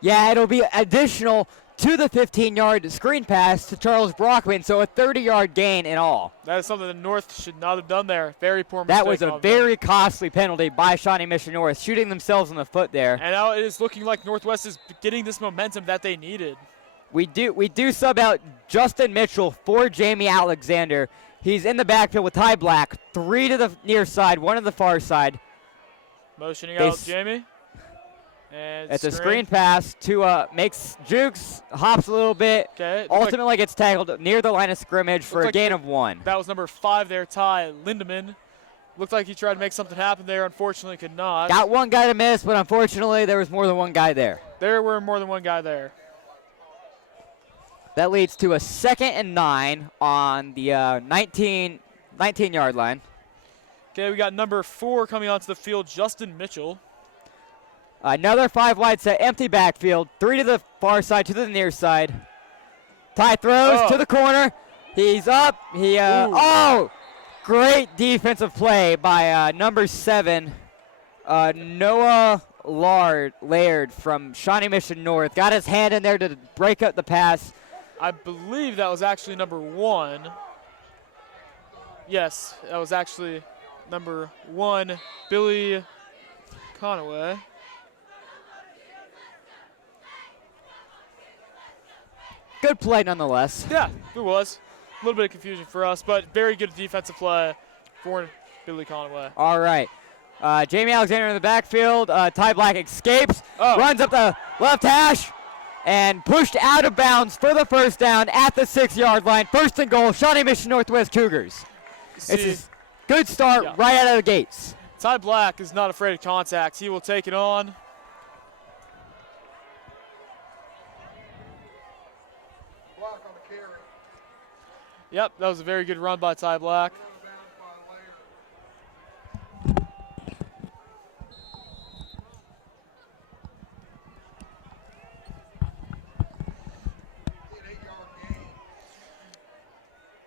Yeah, it'll be additional to the 15-yard screen pass to Charles Brockman, so a 30-yard gain in all. That is something the North should not have done there. Very poor mistake. That was a very costly penalty by Shawnee Mission North, shooting themselves in the foot there. And now it is looking like Northwest is getting this momentum that they needed. We do sub out Justin Mitchell for Jamie Alexander. He's in the backfield with Ty Black, 3 to the near side, 1 to the far side. Motioning out Jamie. And it's a screen pass to makes Jukes, hops a little bit. Okay. Ultimately gets tackled near the line of scrimmage for a gain of 1. That was number 5 there, Ty Lindemann. Looked like he tried to make something happen there. Unfortunately, could not. Got one guy to miss, but unfortunately there was more than one guy there. There were more than one guy there. That leads to a 2nd and 9 on the 19-yard line. Okay, we got number 4 coming onto the field, Justin Mitchell. Another 5 wide set, empty backfield, 3 to the far side, 2 to the near side. Ty throws to the corner. He's up. Great defensive play by number 7, Noah Laird from Shawnee Mission North. Got his hand in there to break up the pass. I believe that was actually number 1. Yes, that was actually number 1, Billy Conaway. Good play nonetheless. Yeah, it was. A little bit of confusion for us, but very good defensive play for Billy Conaway. All right. Jamie Alexander in the backfield. Ty Black escapes, runs up the left hash, and pushed out of bounds for the first down at the 6-yard line. 1st and goal, Shawnee Mission Northwest Cougars. It's a good start right out of the gates. Ty Black is not afraid of contact. He will take it on. Yep, that was a very good run by Ty Black.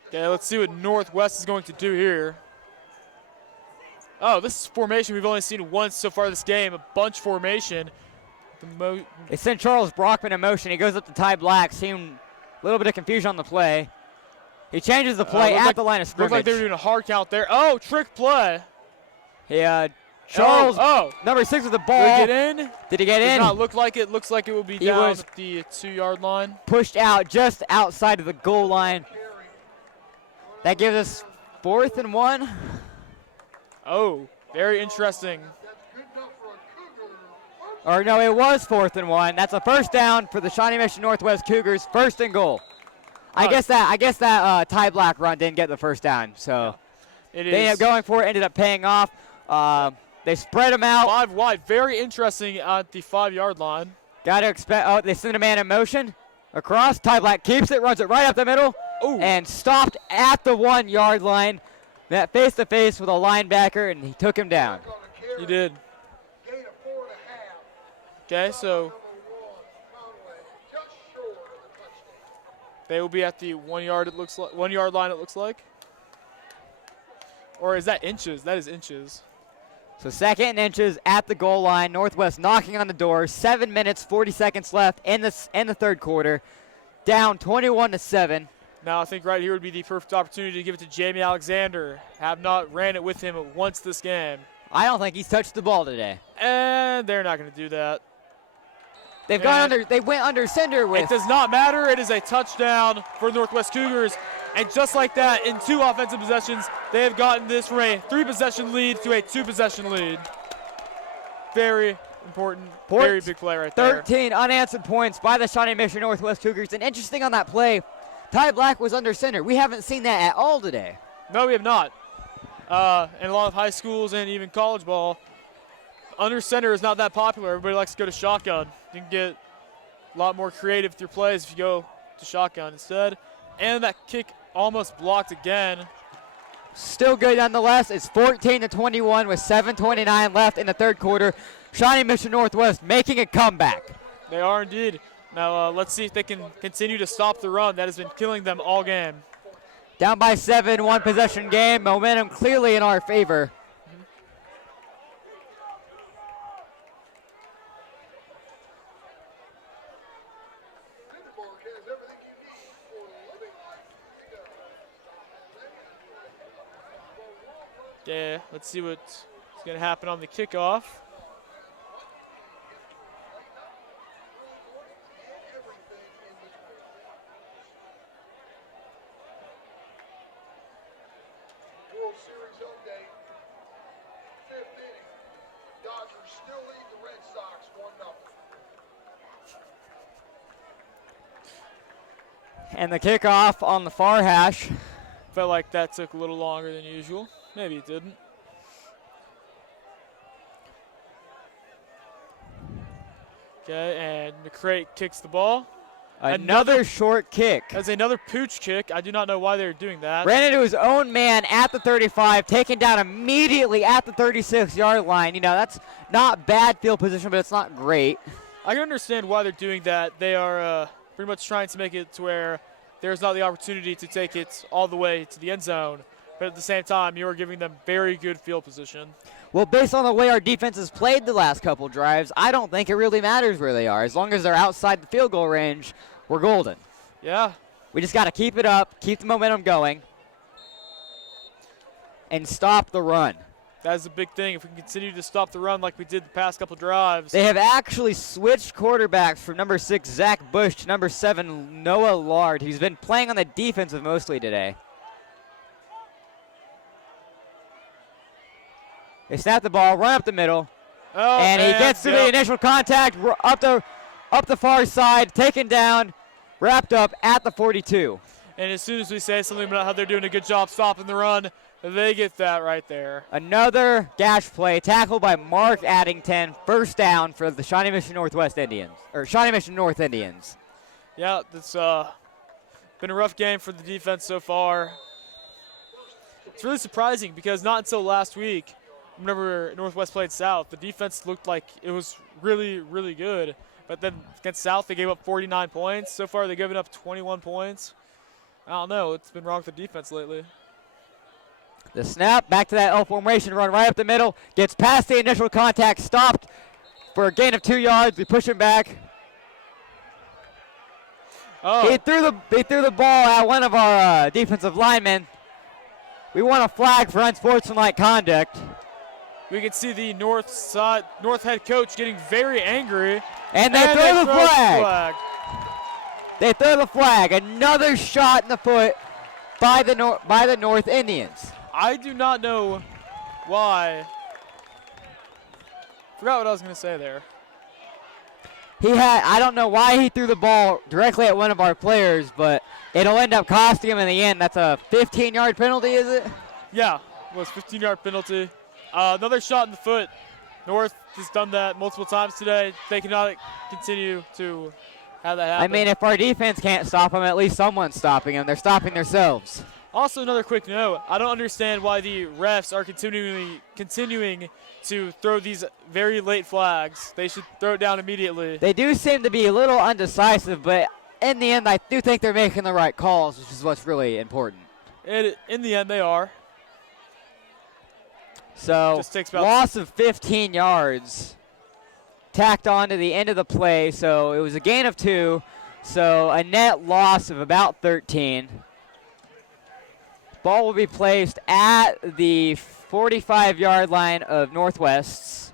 Okay, let's see what Northwest is going to do here. Oh, this is formation we've only seen once so far this game, a bunch formation. They sent Charles Brockman in motion. He goes up to Ty Black, seeing a little bit of confusion on the play. He changes the play at the line of scrimmage. Looked like they were doing a hard count there. Oh, trick play. Yeah, Charles, number 6 with the ball. Did he get in? Did he get in? Does not look like it. Looks like it will be down at the 2-yard line. Pushed out just outside of the goal line. That gives us 4th and 1. Oh, very interesting. Or no, it was 4th and 1. That's a first down for the Shawnee Mission Northwest Cougars. 1st and goal. I guess that Ty Black run didn't get the first down, so they ended up going for it. Ended up paying off. They spread them out. 5 wide, very interesting at the 5-yard line. Got to expect. Oh, they send a man in motion across. Ty Black keeps it, runs it right up the middle, and stopped at the 1-yard line. Met face to face with a linebacker, and he took him down. He did. Okay, so They will be at the 1 yard. It looks like 1 yard line. It looks like. Or is that inches? That is inches. So 2nd and inches at the goal line. Northwest knocking on the door. 7 minutes 40 seconds left in the 3rd quarter. Down 21-7. Now I think right here would be the perfect opportunity to give it to Jamie Alexander. Have not ran it with him once this game. I don't think he's touched the ball today. And they're not going to do that. They've gone under. They went under center with. It does not matter. It is a touchdown for Northwest Cougars. And just like that, in 2 offensive possessions, they have gotten this from a 3-possession lead to a 2-possession lead. Very important, very big play right there. 13 unanswered points by the Shawnee Mission Northwest Cougars. And interesting on that play, Ty Black was under center. We haven't seen that at all today. No, we have not. In a lot of high schools and even college ball, under center is not that popular. Everybody likes to go to shotgun. You can get a lot more creative with your plays if you go to shotgun instead. And that kick almost blocked again. Still good nonetheless. It's 14-21 with 7:29 left in the 3rd quarter. Shawnee Mission Northwest making a comeback. They are indeed. Now let's see if they can continue to stop the run that has been killing them all game. Down by 7, 1-possession game. Momentum clearly in our favor. Yeah, let's see what's going to happen on the kickoff. World Series update. 5th inning. Dodgers still lead the Red Sox 1-0. And the kickoff on the far hash. Felt like that took a little longer than usual. Maybe it didn't. Okay, and McCray kicks the ball. Another short kick. That's another pooch kick. I do not know why they're doing that. Ran into his own man at the 35, taken down immediately at the 36-yard line. You know, that's not bad field position, but it's not great. I can understand why they're doing that. They are pretty much trying to make it to where there's not the opportunity to take it all the way to the end zone. But at the same time, you are giving them very good field position. Well, based on the way our defense has played the last couple drives, I don't think it really matters where they are. As long as they're outside the field goal range, we're golden. Yeah. We just got to keep it up, keep the momentum going, and stop the run. That is a big thing. If we can continue to stop the run like we did the past couple drives. They have actually switched quarterbacks from number 6, Zach Bush, to number 7, Noah Lard, who's been playing on the defensive mostly today. They snap the ball, run up the middle, and he gets to the initial contact, up the far side, taken down, wrapped up at the 42. And as soon as we say something about how they're doing a good job stopping the run, they get that right there. Another gash play, tackled by Mark Addington, 1st down for the Shawnee Mission Northwest Indians, or Shawnee Mission North Indians. Yeah, it's been a rough game for the defense so far. It's really surprising because not until last week, whenever Northwest played South, the defense looked like it was really, really good. But then against South, they gave up 49 points. So far, they've given up 21 points. I don't know. It's been wrong with the defense lately. The snap, back to that L formation run right up the middle. Gets past the initial contact, stopped for a gain of 2 yards. We push him back. Oh. He threw the ball at one of our defensive linemen. We want a flag for unsportsmanlike conduct. We can see the North head coach getting very angry. And they throw the flag. They throw the flag. Another shot in the foot by the North Indians. I do not know why. Forgot what I was going to say there. I don't know why he threw the ball directly at one of our players, but it'll end up costing him in the end. That's a 15-yard penalty, is it? Yeah, it was a 15-yard penalty. Another shot in the foot. North has done that multiple times today. They cannot continue to have that happen. I mean, if our defense can't stop them, at least someone's stopping them. They're stopping themselves. Also, another quick note. I don't understand why the refs are continuing to throw these very late flags. They should throw it down immediately. They do seem to be a little undecisive, but in the end, I do think they're making the right calls, which is what's really important. In the end, they are. So, Just takes about loss of 15 yards tacked on to the end of the play. So, it was a gain of 2. So, a net loss of about 13. Ball will be placed at the 45-yard line of Northwest's.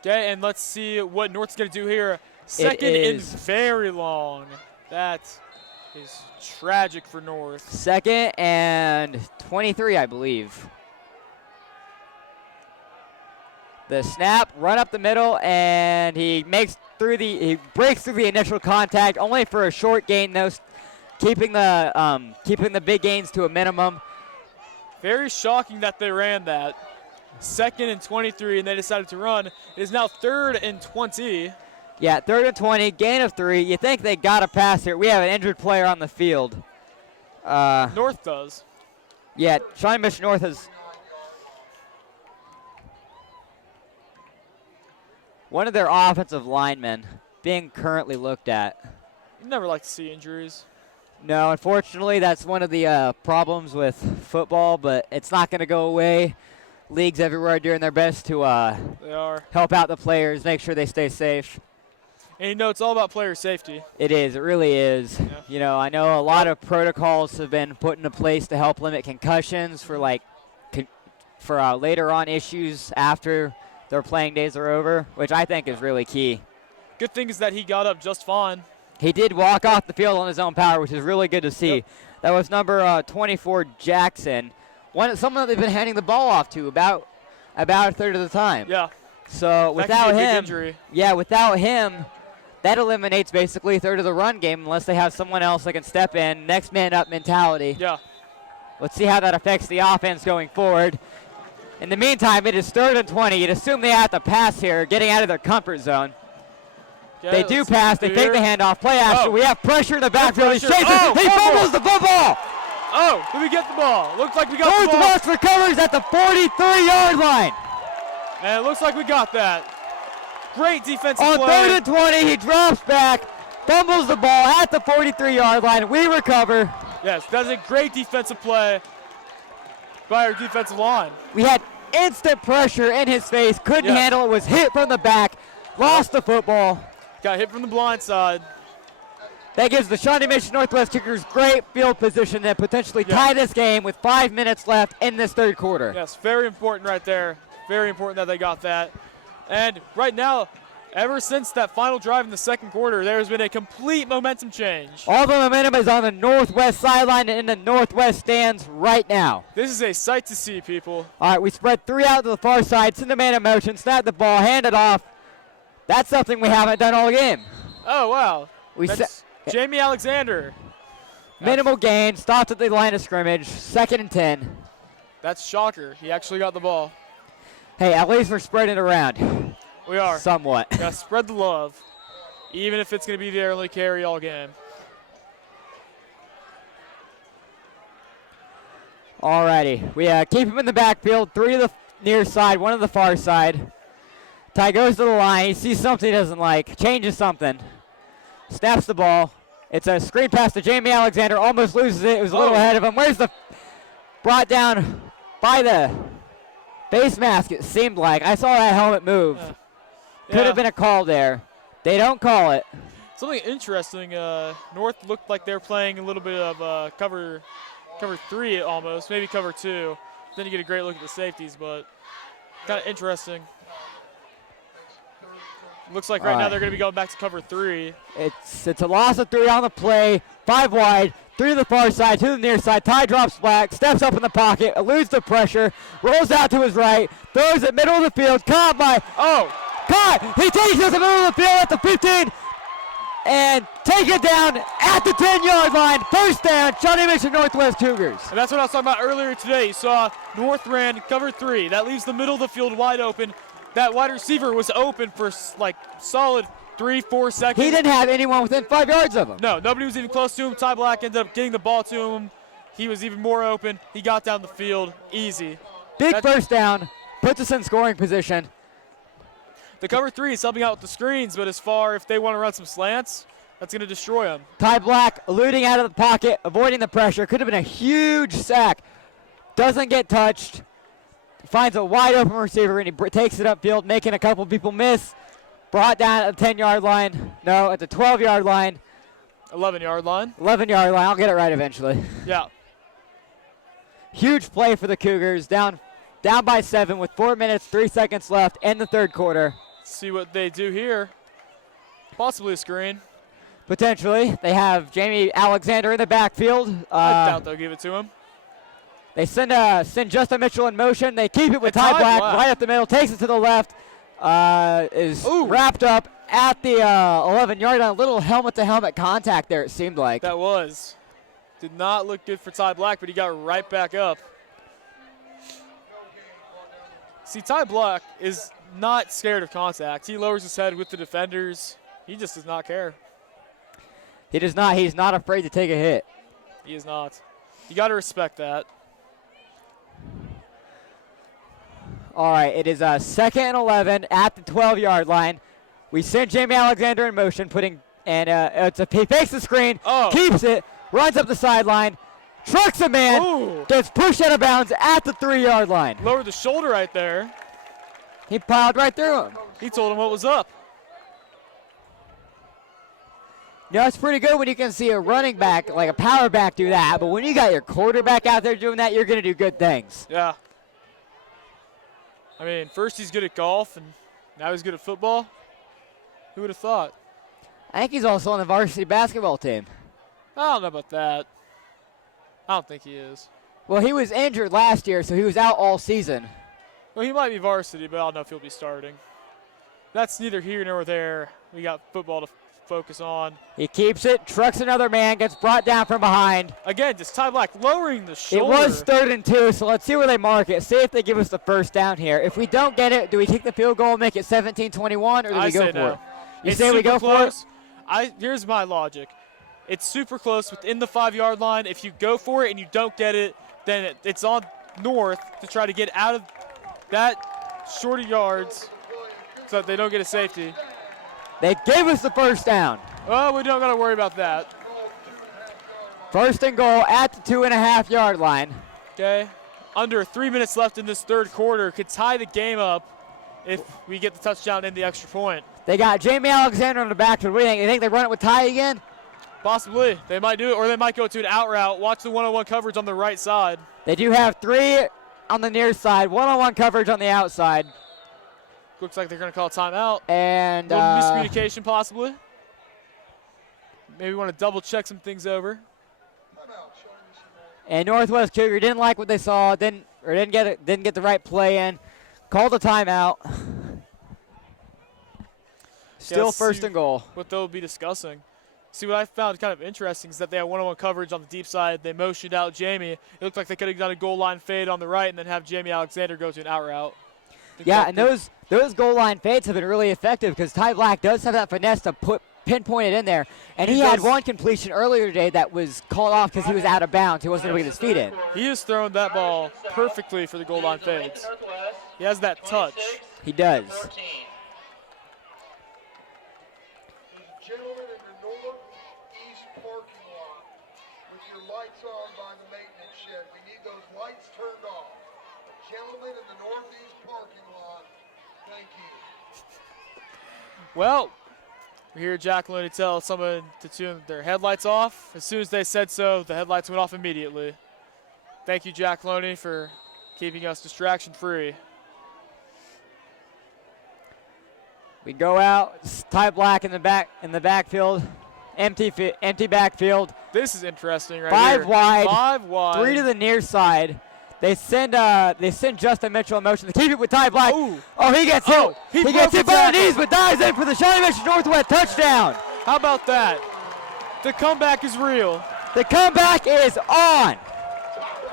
Okay, and let's see what North's going to do here. Second and very long. That is tragic for North. 2nd and 23, I believe. The snap, run up the middle, and he breaks through the initial contact, only for a short gain, though, keeping the big gains to a minimum. Very shocking that they ran that. 2nd and 23, and they decided to run. It is now 3rd and 20. Yeah, 3rd and 20, gain of 3. You think they got a pass here. We have an injured player on the field. North does. Yeah, Shawnee Mission North has one of their offensive linemen being currently looked at. You never like to see injuries. No, unfortunately, that's one of the problems with football, but it's not going to go away. Leagues everywhere are doing their best to They are. help out the players, make sure they stay safe. And you know, it's all about player safety. It is. It really is. Yeah. You know, I know a lot of protocols have been put into place to help limit concussions for later on issues after their playing days are over, which I think is really key. Good thing is that he got up just fine. He did walk off the field on his own power, which is really good to see. Yep. That was number 24, Jackson. Someone that they've been handing the ball off to about a third of the time. Yeah. So That could be a without big him, injury. without him, that eliminates basically a third of the run game unless they have someone else that can step in. Next man up mentality. Yeah. Let's see how that affects the offense going forward. In the meantime, it is 3rd and 20. You'd assume they have to pass here, getting out of their comfort zone. Okay, They do let's pass. They fake the handoff. Play action. Oh. We have pressure in the backfield. He pressure. shakes it. Oh, He fumble. fumbles the football. Oh, did we get the ball? Looks like we got the ball. Northwest recovers at the 43-yard line. And it looks like we got that. Great defensive On play. 3rd and 20, he drops back, fumbles the ball at the 43-yard line. We recover. Yes, that's a great defensive play by our defensive line. We had instant pressure in his face. Couldn't Yes. handle it. Was hit from the back. Lost the football. Got hit from the blind side. That gives the Shawnee Mission Northwest Kickers great field position to potentially Yeah. tie this game with 5 minutes left in this third quarter. Yes, very important right there. Very important that they got that. And right now, ever since that final drive in the second quarter, there has been a complete momentum change. All the momentum is on the Northwest sideline and in the Northwest stands right now. This is a sight to see, people. All right, we spread 3 out to the far side, send the man in motion, snap the ball, hand it off. That's something we haven't done all game. Oh, wow. We That's Jamie Alexander. minimal gain, stopped at the line of scrimmage, 2nd and 10. That's shocker. He actually got the ball. Hey, at least we're spreading it around. We are. Somewhat. Gotta spread the love, even if it's going to be their only carry all game. Alrighty, we keep him in the backfield, 3 to the near side, 1 to the far side. Ty goes to the line, he sees something he doesn't like, changes something, snaps the ball. It's a screen pass to Jamie Alexander, almost loses it, it was a little ahead of him. Where's the, brought down by the face mask, it seemed like. I saw that helmet move. Could have been a call there. They don't call it. Something interesting, North looked like they were playing a little bit of cover 3 almost, maybe cover 2. Then you get a great look at the safeties, but kind of interesting. Looks like right now they're going to be going back to cover 3. It's a loss of 3 on the play, 5 wide, 3 to the far side, 2 to the near side. Ty drops back, steps up in the pocket, eludes the pressure, rolls out to his right, throws it middle of the field, caught by, caught! He takes it to the middle of the field at the 15, and take it down at the 10-yard line. First down, Shawnee Mission Northwest Cougars. And that's what I was talking about earlier today. You saw North ran cover 3. That leaves the middle of the field wide open. That wide receiver was open for like solid 3-4 seconds. He didn't have anyone within 5 yards of him. No, nobody was even close to him. Ty Black ended up getting the ball to him. He was even more open. He got down the field easy. Big first down, puts us in scoring position. The cover 3 is helping out with the screens, but as far if they want to run some slants, That's going to destroy him. Ty Black eluding out of the pocket, avoiding the pressure. Could have been a huge sack. Doesn't get touched. Finds a wide open receiver and he takes it upfield, making a couple people miss. Brought down at the 10-yard line. No, at the 12-yard line. 11-yard line. 11-yard line. I'll get it right eventually. Yeah. Huge play for the Cougars. Down by 7 with 4 minutes, 3 seconds left in the third quarter. See what they do here. Possibly a screen. Potentially. They have Jamie Alexander in the backfield. I doubt they'll give it to him. They send Justin Mitchell in motion. They keep it with And Ty Black right up the middle. Takes it to the left. Is wrapped up at the 11-yard line. A little helmet-to-helmet contact there, it seemed like. That was. Did not look good for Ty Black, but he got right back up. See, Ty Black is not scared of contact. He lowers his head with the defenders. He just does not care. He does not. He's not afraid to take a hit. He is not. You got to respect that. All right, it is 2nd and 11 at the 12-yard line. We send Jamie Alexander in motion, he fakes the screen, keeps it, runs up the sideline, trucks a man, gets pushed out of bounds at the 3-yard line. Lowered the shoulder right there. He plowed right through him. He told him what was up. You know, it's pretty good when you can see a running back, like a power back, do that. But when you got your quarterback out there doing that, you're going to do good things. Yeah. I mean, first he's good at golf, and now he's good at football. Who would have thought? I think he's also on the varsity basketball team. I don't know about that. I don't think he is. Well, he was injured last year, so he was out all season. Well, he might be varsity, but I don't know if he'll be starting. That's neither here nor there. We got football to focus on. He keeps it, trucks another man, gets brought down from behind. Again, just Ty Black lowering the shoulder. It was 3rd and 2, so let's see where they mark it. See if they give us the first down here. If we don't get it, do we kick the field goal and make it 17-21, or do we go for it? You say we go for it? Here's my logic. It's super close within the 5-yard line. If you go for it and you don't get it, then it's on North to try to get out of that shorter yards so that they don't get a safety. They gave us the first down. Well, we don't got to worry about that. 1st and goal at the 2.5-yard line. Okay. Under 3 minutes left in this third quarter. Could tie the game up if we get the touchdown and the extra point. They got Jamie Alexander on the backfield. What do you think? You think they run it with Ty again? Possibly. They might do it, or they might go to an out route. Watch the one-on-one coverage on the right side. They do have 3 on the near side, one-on-one coverage on the outside. Looks like they're going to call a timeout. And a little miscommunication, possibly. Maybe want to double-check some things over. And Northwest Cougar didn't like what they saw, didn't get the right play in. Called a timeout. Still 1st and goal. What they'll be discussing. See, what I found kind of interesting is that they had one-on-one coverage on the deep side. They motioned out Jamie. It looked like they could have done a goal line fade on the right and then have Jamie Alexander go to an out route. Yeah, and those goal line fades have been really effective because Ty Black does have that finesse to pinpoint it in there. And he had one completion earlier today that was called off because he was out of bounds. He wasn't able to get his feet in. He has thrown that ball perfectly for the goal line fades. He has that touch. He does. Gentlemen in the northeast parking lot with your lights on by the maintenance shed. We need those lights turned off. Gentlemen in the northeast parking lot, thank you. Well, we hear Jack Looney tell someone to tune their headlights off. As soon as they said so, the headlights went off immediately. Thank you, Jack Looney, for keeping us distraction-free. We go out. Ty Black in the backfield, empty backfield. This is interesting, right 5 here. wide. 5 wide. 3 to the near side. They send Justin Mitchell in motion to keep it with Ty Black. Ooh. Oh, he gets hit. He gets hit by the tackle. knees, but dives in for the Shawnee Mission Northwest touchdown. How about that? The comeback is real. The comeback is on.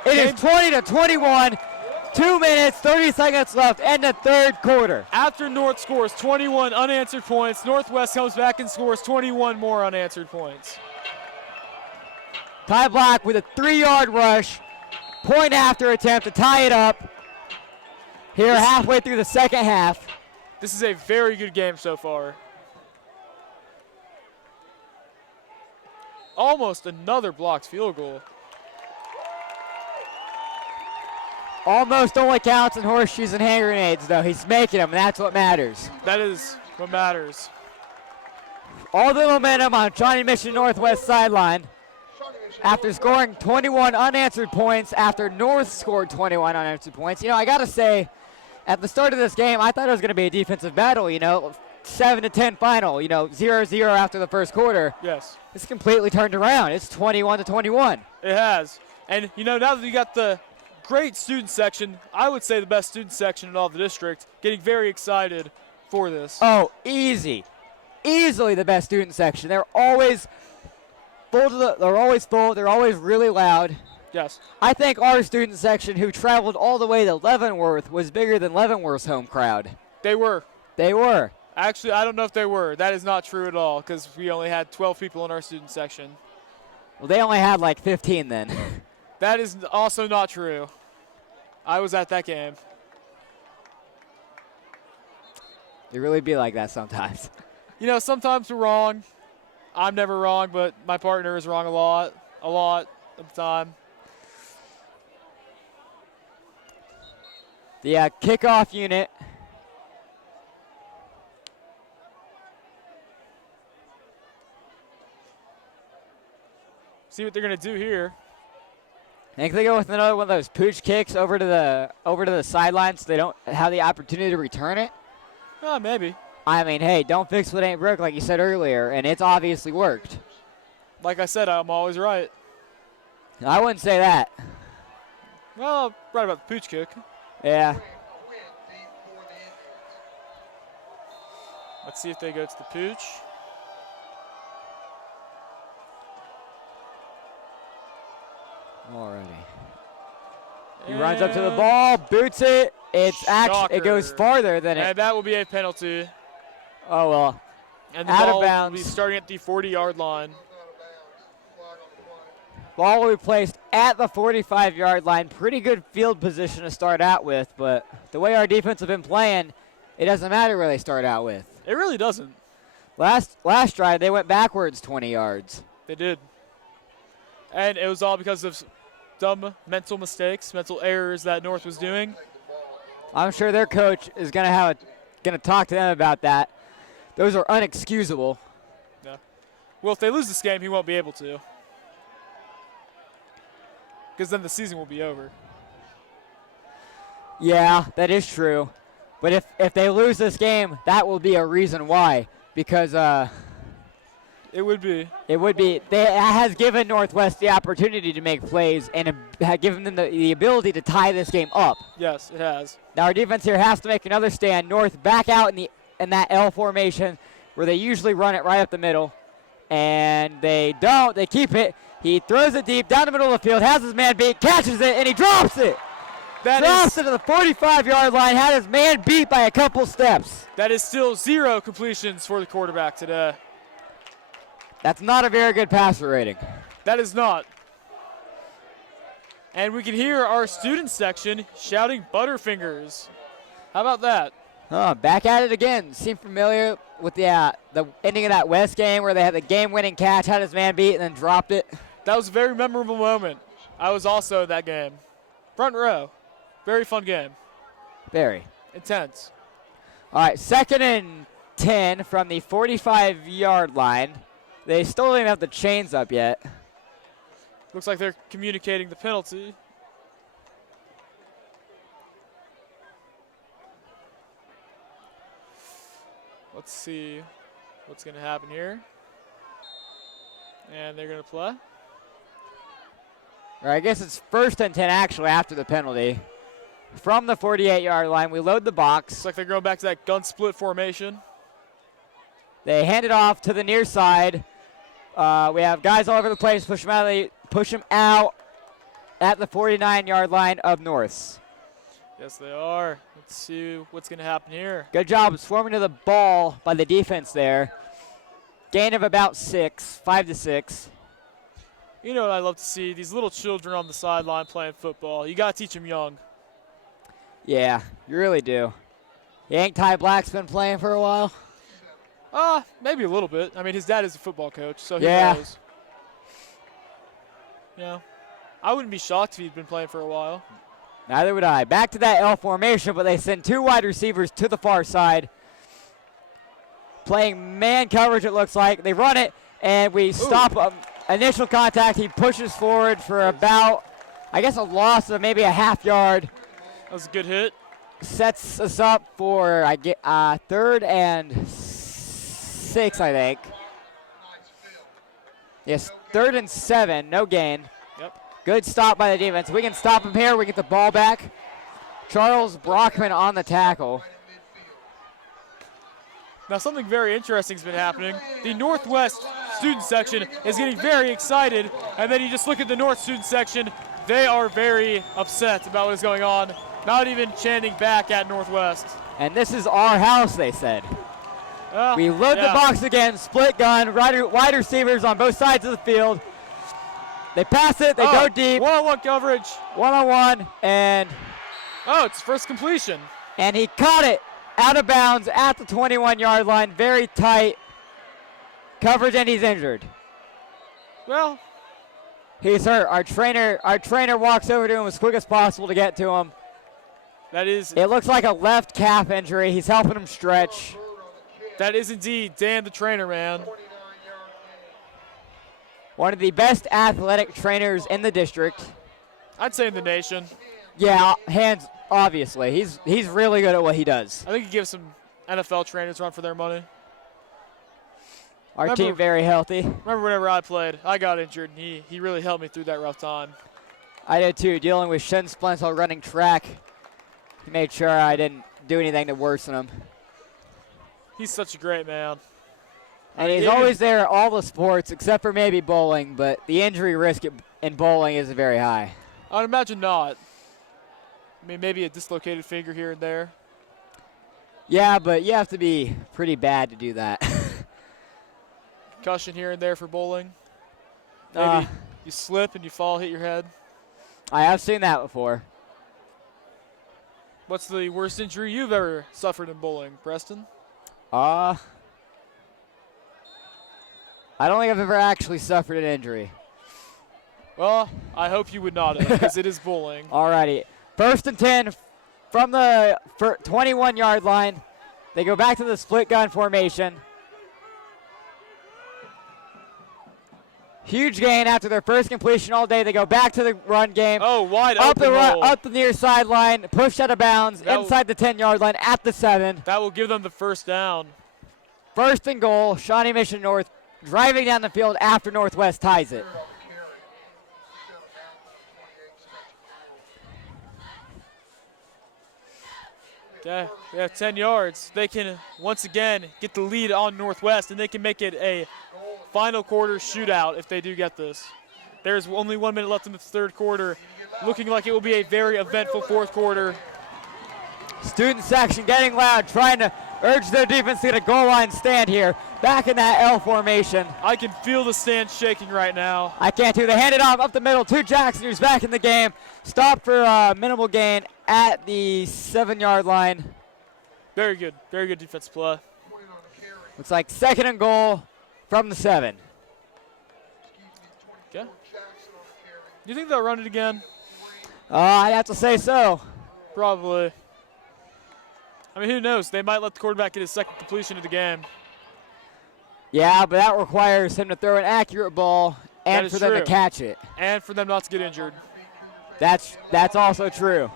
It is 20-21. 2 minutes, 30 seconds left in the third quarter. After North scores 21 unanswered points, Northwest comes back and scores 21 more unanswered points. Ty Black with a 3-yard rush. Point after attempt to tie it up here halfway through the second half. This is a very good game so far. Almost another blocked field goal. Almost only counts in horseshoes and hand grenades, though. He's making them, and that's what matters. That is what matters. All the momentum on Shawnee Mission Northwest sideline. After scoring 21 unanswered points, after North scored 21 unanswered points. You know, I got to say, at the start of this game, I thought it was going to be a defensive battle, 7-10 final, 0-0 after the first quarter. Yes. It's completely turned around. It's 21-21. It has. And, now that you got the great student section, I would say the best student section in all the district, getting very excited for this. Oh, easy. Easily the best student section. They're always full. They're always full. They're always really loud. Yes. I think our student section, who traveled all the way to Leavenworth, was bigger than Leavenworth's home crowd. They were. They were. Actually, I don't know if they were. That is not true at all because we only had 12 people in our student section. Well, they only had like 15 then. That is also not true. I was at that game. It really be like that sometimes. Sometimes we're wrong. I'm never wrong, but my partner is wrong a lot of the time. The kickoff unit. See what they're gonna do here. I think they go with another one of those pooch kicks over to the sideline so they don't have the opportunity to return it. Maybe. I mean, hey, don't fix what ain't broke, like you said earlier, and it's obviously worked. Like I said, I'm always right. I wouldn't say that. Well, right about the pooch kick. Yeah. Let's see if they go to the pooch. Alrighty. He runs up to the ball, boots it. It's actually it goes farther than it. And that will be a penalty. Oh well. And the Out of ball bounds. will be starting at the 40-yard line. Ball will be placed at the 45-yard line. Pretty good field position to start out with, but the way our defense have been playing, it doesn't matter where they start out with. It really doesn't. Last drive, they went backwards 20 yards. They did. And it was all because of dumb mental mistakes, mental errors that North was doing. I'm sure their coach is gonna talk to them about that. Those are unexcusable. Yeah. Well, if they lose this game, he won't be able to. Because then the season will be over. Yeah, that is true. But if they lose this game, that will be a reason why. Because it would be. It has given Northwest the opportunity to make plays and given them the ability to tie this game up. Yes, it has. Now our defense here has to make another stand. North back out in that L formation where they usually run it right up the middle. And they don't. They keep it. He throws it deep down the middle of the field, has his man beat, catches it, and he drops it. Drops it to the 45-yard line, had his man beat by a couple steps. That is still 0 completions for the quarterback today. That's not a very good passer rating. That is not. And we can hear our student section shouting Butterfingers. How about that? Oh, back at it again. Seem familiar with the ending of that West game where they had the game-winning catch, had his man beat, and then dropped it. That was a very memorable moment. I was also in that game. Front row. Very fun game. Very. Intense. All right, 2nd and 10 from the 45-yard line. They still don't even have the chains up yet. Looks like they're communicating the penalty. Let's see what's going to happen here. And they're going to play. Or I guess it's 1st and 10 actually after the penalty. From the 48-yard line, we load the box. Looks like they're going back to that gun split formation. They hand it off to the near side. We have guys all over the place. Push them out at the 49-yard line of North's. Yes, they are. Let's see what's going to happen here. Good job swarming to the ball by the defense there. Gain of about 5 to 6. You know what I love to see? These little children on the sideline playing football. You got to teach them young. Yeah, you really do. You think Ty Black's been playing for a while? Maybe a little bit. I mean, his dad is a football coach, so he Yeah. knows. Yeah. I wouldn't be shocked if he'd been playing for a while. Neither would I. Back to that L formation, but they send 2 wide receivers to the far side. Playing man coverage, it looks like. They run it, and we stop initial contact. He pushes forward for about, I guess, a loss of maybe a half yard. That was a good hit. Sets us up for 3rd and 6, I think. Yes, 3rd and 7, no gain. Yep. Good stop by the defense. We can stop him here. We get the ball back. Charles Brockman on the tackle. Now something very interesting has been happening. The Northwest student section is getting very excited, and then you just look at the North student section. They are very upset about what is going on, not even chanting back at Northwest. And this is our house, they said. We load the yeah. box again, split gun, wide receivers on both sides of the field. They pass it, they go deep. One-on-one coverage. One-on-one, and it's first completion. And he caught it out of bounds at the 21-yard line. Very tight coverage, and he's injured. Well, he's hurt. Our trainer walks over to him as quick as possible to get to him. that is It looks like a left calf injury. He's helping him stretch. indeed Dan the trainer, man. One of the best athletic trainers in the district. I'd say in the nation. Yeah, hands obviously. He's really good at what he does. I think he gives some NFL trainers run for their money. Our team very healthy. Remember whenever I played, I got injured, and he really helped me through that rough time. I did too, dealing with shin splints while running track. He made sure I didn't do anything to worsen him. He's such a great man. And he's always there at all the sports except for maybe bowling, but the injury risk in bowling is very high. I'd imagine not. I mean, maybe a dislocated finger here and there. Yeah, but you have to be pretty bad to do that. Concussion here and there for bowling. Maybe you slip and you fall, hit your head. I have seen that before. What's the worst injury you've ever suffered in bowling, Preston? I don't think I've ever actually suffered an injury. Well, I hope you would not have, because it is bowling. Alrighty. 1st and 10 from the 21-yard line. They go back to the split gun formation. Huge gain after their first completion all day. They go back to the run game. Oh, wide up open hole. Up the near sideline, pushed out of bounds, inside the 10-yard line at the 7. That will give them the first down. 1st and goal, Shawnee Mission North driving down the field after Northwest ties it. Okay, we have 10 yards. They can once again get the lead on Northwest, and they can make it a final quarter shootout if they do get this. There's only 1 minute left in the 3rd quarter, looking like it will be a very eventful 4th quarter. Student section getting loud, trying to urge their defense to get a goal line stand here. Back in that L formation. I can feel the stand shaking right now. I can't do. They hand it off up the middle to Jackson, who's back in the game. Stop for minimal gain at the 7-yard line. Very good defensive play. Looks like 2nd and goal from the 7. Okay. Do you think they'll run it again? I'd have to say so. Probably. I mean, who knows? They might let the quarterback get his 2nd completion of the game. Yeah, but that requires him to throw an accurate ball and for them to catch it. And for them not to get injured. That's also true.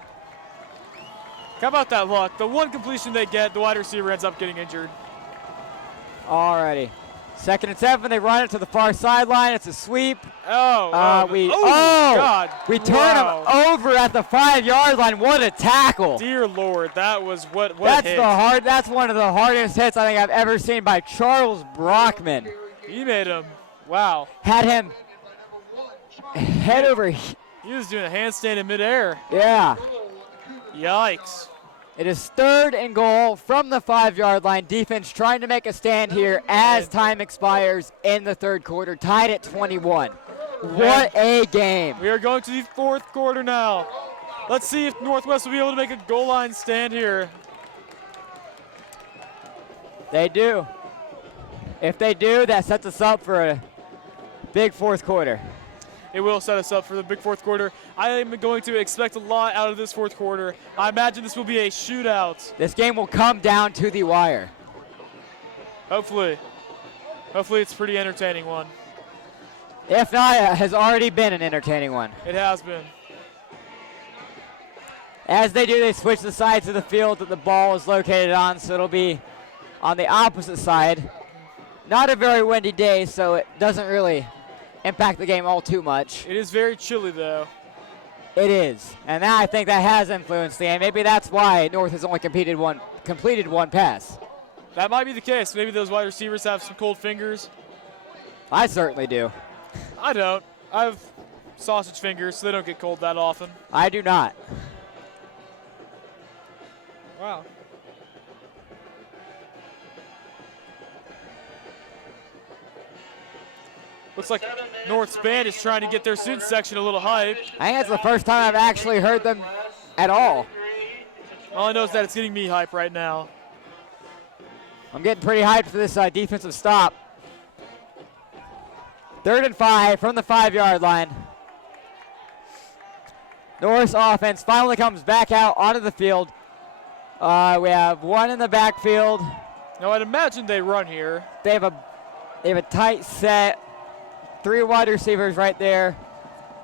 How about that luck? The one completion they get, the wide receiver ends up getting injured. Alrighty. 2nd and 7, they run it to the far sideline. It's a sweep. God. We turn him over at the 5-yard line. What a tackle. Dear Lord, that was what that's hit. That's one of the hardest hits I think I've ever seen by Charles Brockman. He made him. Wow. Had him head over. He was doing a handstand in midair. Yeah. Yikes. It is 3rd and goal from the 5-yard line. Defense trying to make a stand here as time expires in the 3rd quarter. Tied at 21. What a game. We are going to the 4th quarter now. Let's see if Northwest will be able to make a goal line stand here. They do. If they do, that sets us up for a big 4th quarter. it will set us up for the big fourth quarter. I am going to expect a lot out of this fourth quarter. I imagine this will be a shootout. This game will come down to the wire. Hopefully. Hopefully it's a pretty entertaining one. If not, it has already been an entertaining one. It has been. As they do, they switch the sides of the field that the ball is located on, so it'll be on the opposite side. Not a very windy day, so it doesn't really impact the game all too much. It is very chilly, though. It is, and I think that has influenced the game. Maybe that's why North has only completed one pass. That might be the case. Maybe those wide receivers have some cold fingers. I certainly do. I don't. I have sausage fingers, so they don't get cold that often. I do not. Wow. Looks like North's band is trying to get their student section a little hype. I think it's the first time I've actually heard them at all. All I know is that it's getting me hype right now. I'm getting pretty hyped for this defensive stop. 3rd and 5 from the 5-yard line. North's offense finally comes back out onto the field. We have one in the backfield. Now I'd imagine they run here. They have a tight set. 3 wide receivers right there.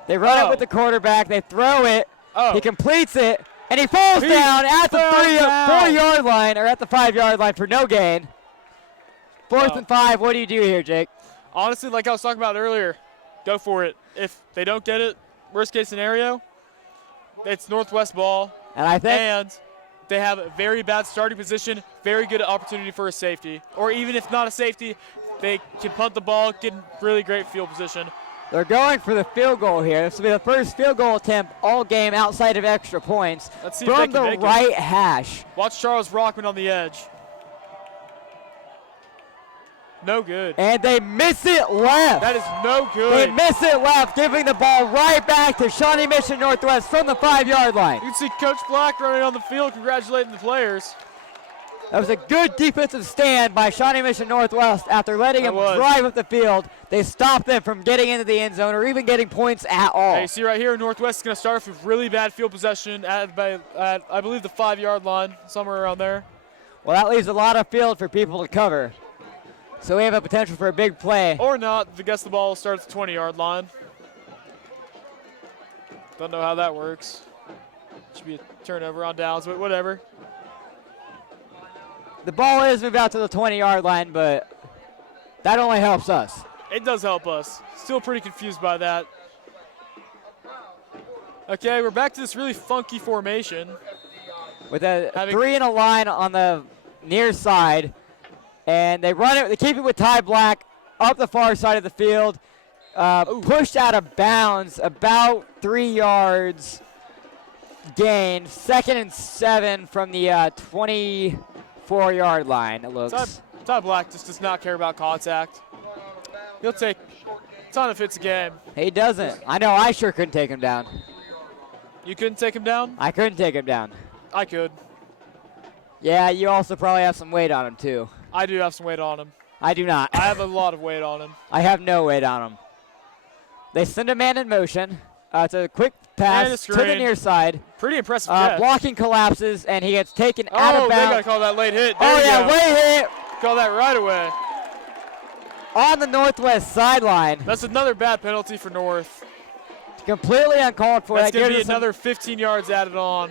They run it with the quarterback. They throw it. He completes it, and he falls down at the 4-yard line, or at the 5-yard line for no gain. 4th and 5. What do you do here, Jake? Honestly, like I was talking about earlier, go for it. If they don't get it, worst case scenario, it's Northwest ball. And they have a very bad starting position, very good opportunity for a safety. Or even if not a safety, they can punt the ball, get in really great field position. They're going for the field goal here. This will be the first field goal attempt all game outside of extra points. Let's see from if they can the make right hash. Watch Charles Rockman on the edge. No good. And they miss it left. That is no good. They miss it left, giving the ball right back to Shawnee Mission Northwest from the 5-yard line. You can see Coach Black running on the field congratulating the players. That was a good defensive stand by Shawnee Mission Northwest after letting him drive up the field. They stopped them from getting into the end zone or even getting points at all. Hey, you see right here, Northwest is going to start off with really bad field possession at I believe, the 5-yard line, somewhere around there. Well, that leaves a lot of field for people to cover. So we have a potential for a big play. Or not. I guess the ball will start at the 20-yard line. Don't know how that works. Should be a turnover on downs, but whatever. The ball is moved out to the 20-yard line, but that only helps us. It does help us. Still pretty confused by that. Okay, we're back to this really funky formation. With a 3 in a line on the near side. And they run it, they keep it with Ty Black up the far side of the field. Pushed out of bounds, about 3 yards gain. 2nd and 7 from the 24-yard line, it looks. Ty Black just does not care about contact. He'll take a ton of hits a game. He doesn't. I know I sure couldn't take him down. You couldn't take him down? I couldn't take him down. I could. Yeah, you also probably have some weight on him, too. I do have some weight on him. I do not. I have a lot of weight on him. I have no weight on him. They send a man in motion. It's a quick pass to the near side. Pretty impressive catch. Blocking collapses, and he gets taken out of bounds. They got to call that late hit. Late hit. Call that right away. On the Northwest sideline. That's another bad penalty for North. Completely uncalled for. That's going to be another 15 yards added on.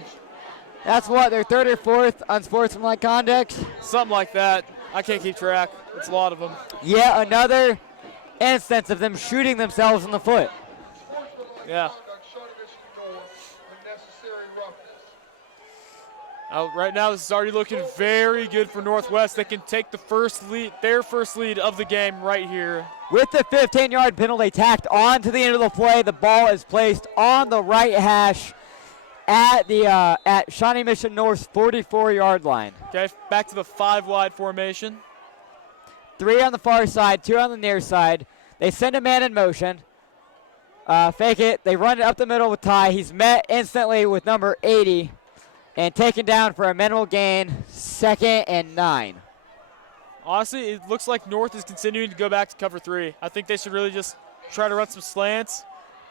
That's what, their 3rd or 4th unsportsmanlike conduct? Something like that. I can't keep track. It's a lot of them. Yet another instance of them shooting themselves in the foot. Yeah. Right now, this is already looking very good for Northwest. They can take their first lead of the game right here. With the 15-yard penalty tacked on to the end of the play, the ball is placed on the right hash at Shawnee Mission North's 44-yard line. Okay, back to the 5-wide formation. 3 on the far side, 2 on the near side. They send a man in motion. Fake it. They run it up the middle with Ty. He's met instantly with number 80 and taken down for a minimal gain, 2nd and 9. Honestly, it looks like North is continuing to go back to cover 3. I think they should really just try to run some slants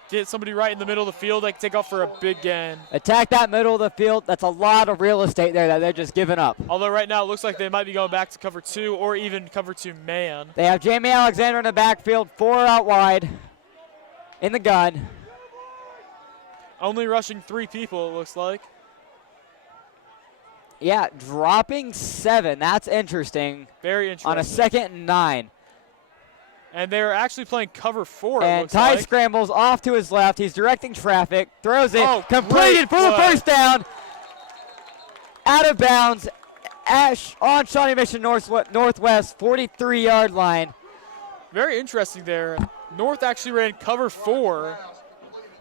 get somebody right in the middle of the field, they can take off for a big gain. Attack that middle of the field. That's a lot of real estate there that they're just giving up. Although right now it looks like they might be going back to cover 2 or even cover 2 man. They have Jamie Alexander in the backfield, 4 out wide in the gun. Only rushing 3 people, it looks like. Yeah, dropping 7. That's interesting. Very interesting. On a 2nd and 9. And they're actually playing cover 4, it And looks Ty like. scrambles off to his left. He's directing traffic, throws it, Oh, completed great for the play. first down. Out of bounds on Shawnee Mission Northwest 43-yard line. Very interesting there. North actually ran cover 4,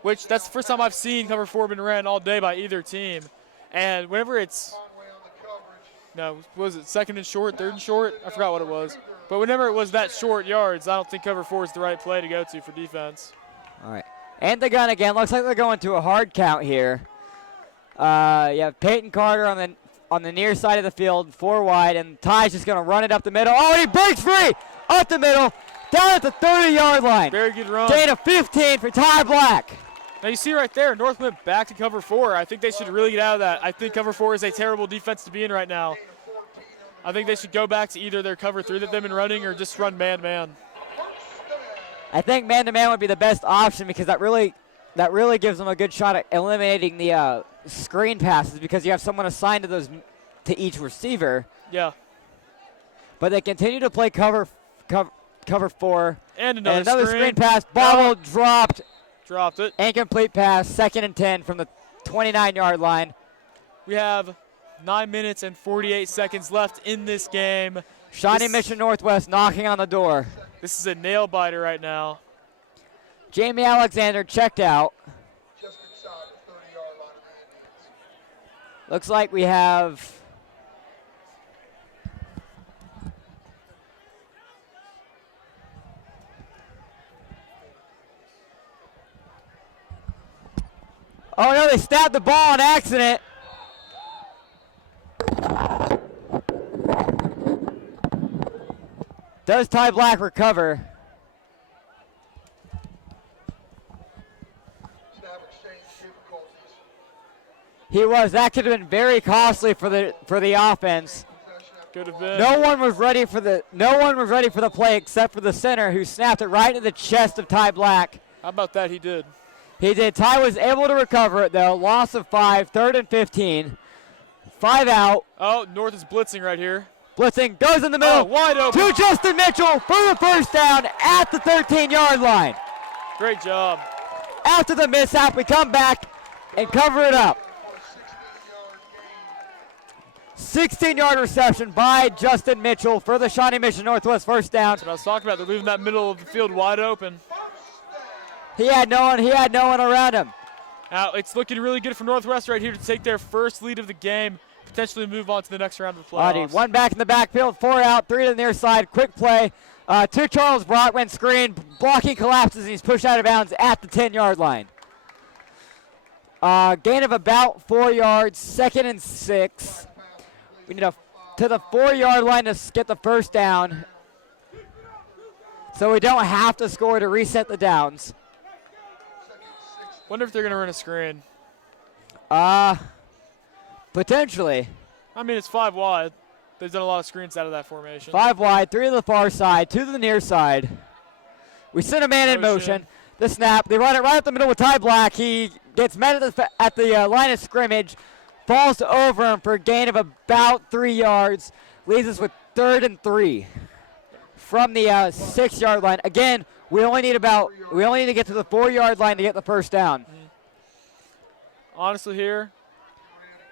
which that's the first time I've seen cover 4 been ran all day by either team. And whenever it's, no, was it 2nd and short, 3rd and short? I forgot what it was. But whenever it was that short yards, I don't think cover 4 is the right play to go to for defense. All right. And the gun again. Looks like they're going to a hard count here. You have Peyton Carter on the near side of the field, 4 wide, and Ty's just going to run it up the middle. Oh, and he breaks free up the middle, down at the 30-yard line. Very good run. Gain of 15 for Ty Black. Now you see right there, North went back to cover 4. I think they should really get out of that. I think cover 4 is a terrible defense to be in right now. I think they should go back to either their cover 3 that they've been running or just run man-man. I think man-to-man would be the best option because that really gives them a good shot at eliminating the screen passes because you have someone assigned to each receiver. Yeah. But they continue to play cover 4. And another screen pass. Bobble dropped. Dropped it. Incomplete pass. 2nd and 10 from the 29-yard line. We have 9 minutes and 48 seconds left in this game. Shawnee Mission Northwest knocking on the door. This is a nail biter right now. Jamie Alexander checked out. Just inside the 30-yard line of the Indians. Looks like we have oh no, they stabbed the ball on accident. Does Ty Black recover? Snap exchange difficulties. He was. That could have been very costly for the offense. Could have been. No one was ready for the play except for the center who snapped it right in the chest of Ty Black. How about that? He did. He did. Ty was able to recover it though. Loss of 5, 3rd and 15. 5 out. Oh, North is blitzing right here. Blitzing goes in the middle. Oh, wide open. To Justin Mitchell for the first down at the 13-yard line. Great job. After the mishap, we come back and cover it up. 16-yard reception by Justin Mitchell for the Shawnee Mission Northwest first down. That's what I was talking about. They're leaving that middle of the field wide open. He had no one around him. Now, it's looking really good for Northwest right here to take their first lead of the game, potentially move on to the next round of the playoffs. 1 back in the backfield, 4 out, 3 to the near side. Quick play to Charles Brockman. Screen. Blocking collapses, and he's pushed out of bounds at the 10-yard line. Gain of about 4 yards, 2nd and 6. We need to the 4-yard line to get the first down, so we don't have to score to reset the downs. Wonder if they're going to run a screen. Potentially. I mean, it's 5 wide. They've done a lot of screens out of that formation. 5 wide, 3 to the far side, 2 to the near side. We send a man in motion. The snap. They run it right up the middle with Ty Black. He gets met at the line of scrimmage, falls over him for a gain of about 3 yards. Leaves us with 3rd and 3 from the 6-yard line. Again, we only need to get to the 4-yard line to get the first down. Honestly, here,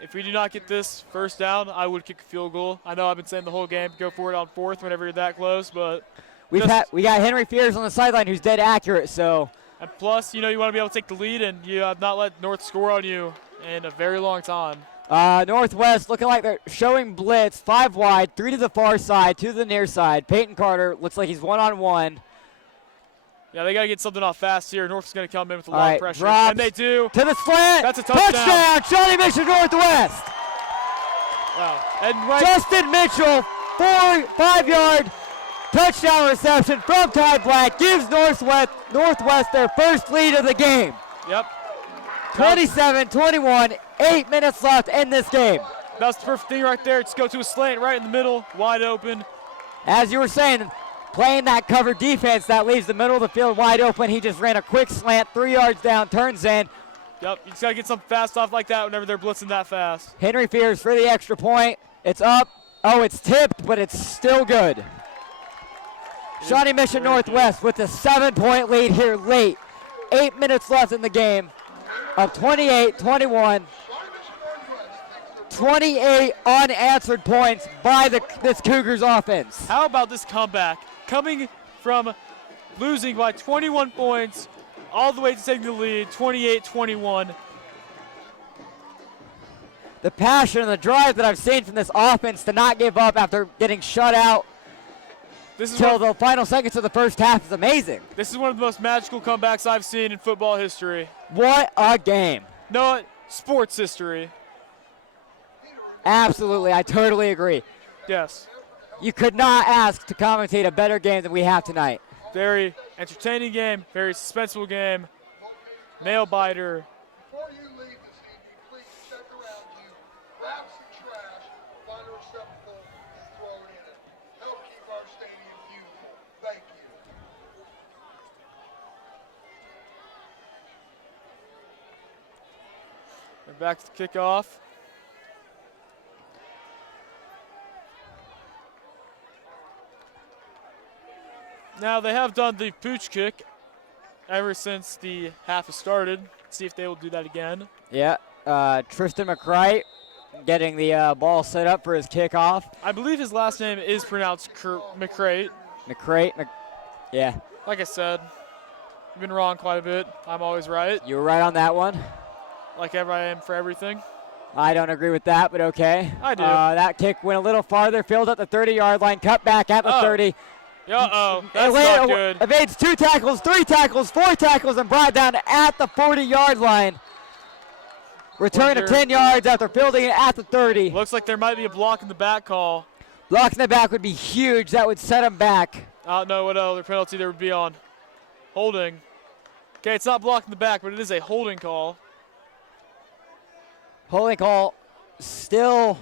if we do not get this first down, I would kick a field goal. I know I've been saying the whole game, go for it on 4th whenever you're that close, but we got Henry Fears on the sideline who's dead accurate. So, and plus, you want to be able to take the lead, and you have not let North score on you in a very long time. Northwest looking like they're showing blitz, 5 wide, 3 to the far side, 2 to the near side. Peyton Carter looks like he's one-on-one. Yeah, they got to get something off fast here. North's going to come in with a lot of pressure. Drops And they do. To the slant. That's a touchdown. Shawnee Mission Northwest. Wow. And right. Justin Mitchell, 5-yard touchdown reception from Ty Black gives Northwest their first lead of the game. Yep. 27-21, 8 minutes left in this game. That's the perfect thing right there. Just go to a slant right in the middle, wide open. As you were saying, playing that cover defense that leaves the middle of the field wide open. He just ran a quick slant, 3 yards down, turns in. Yep, you just got to get something fast off like that whenever they're blitzing that fast. Henry Fears for the extra point. It's up. Oh, it's tipped, but it's still good. Shawnee Mission Northwest with a 7-point lead here late. 8 minutes left in the game of 28-21. 28 unanswered points by this Cougars offense. How about this comeback? Coming from losing by 21 points all the way to taking the lead, 28-21. The passion and the drive that I've seen from this offense to not give up after getting shut out till the final seconds of the first half is amazing. This is one of the most magical comebacks I've seen in football history. What a game. No, sports history. Absolutely, I totally agree. Yes. You could not ask to commentate a better game than we have tonight. Very entertaining game, very suspenseful game, nail biter. Before you leave this evening, please check around you, grab some trash, find a receptacle, and throw it in it. Help keep our stadium beautiful. Thank you. We're back to kickoff. Now they have done the pooch kick ever since the half has started. Let's see if they will do that again. Yeah, Tristan McCright getting the ball set up for his kickoff. I believe his last name is pronounced McCrate. Yeah. Like I said, I've been wrong quite a bit. I'm always right, You were right on that one. like ever I am for everything. I don't agree with that, but okay. I do. That kick went a little farther, filled at the 30-yard line, cut back at the 30. Uh-oh, that's not good. Evades 2 tackles, 3 tackles, 4 tackles, and brought down at the 40-yard line. Return of 10 yards after fielding it at the 30. Looks like there might be a block in the back call. Block in the back would be huge. That would set him back. I don't know what other penalty there would be on. Holding. Okay, it's not blocking the back, but it is a holding call. Holding call still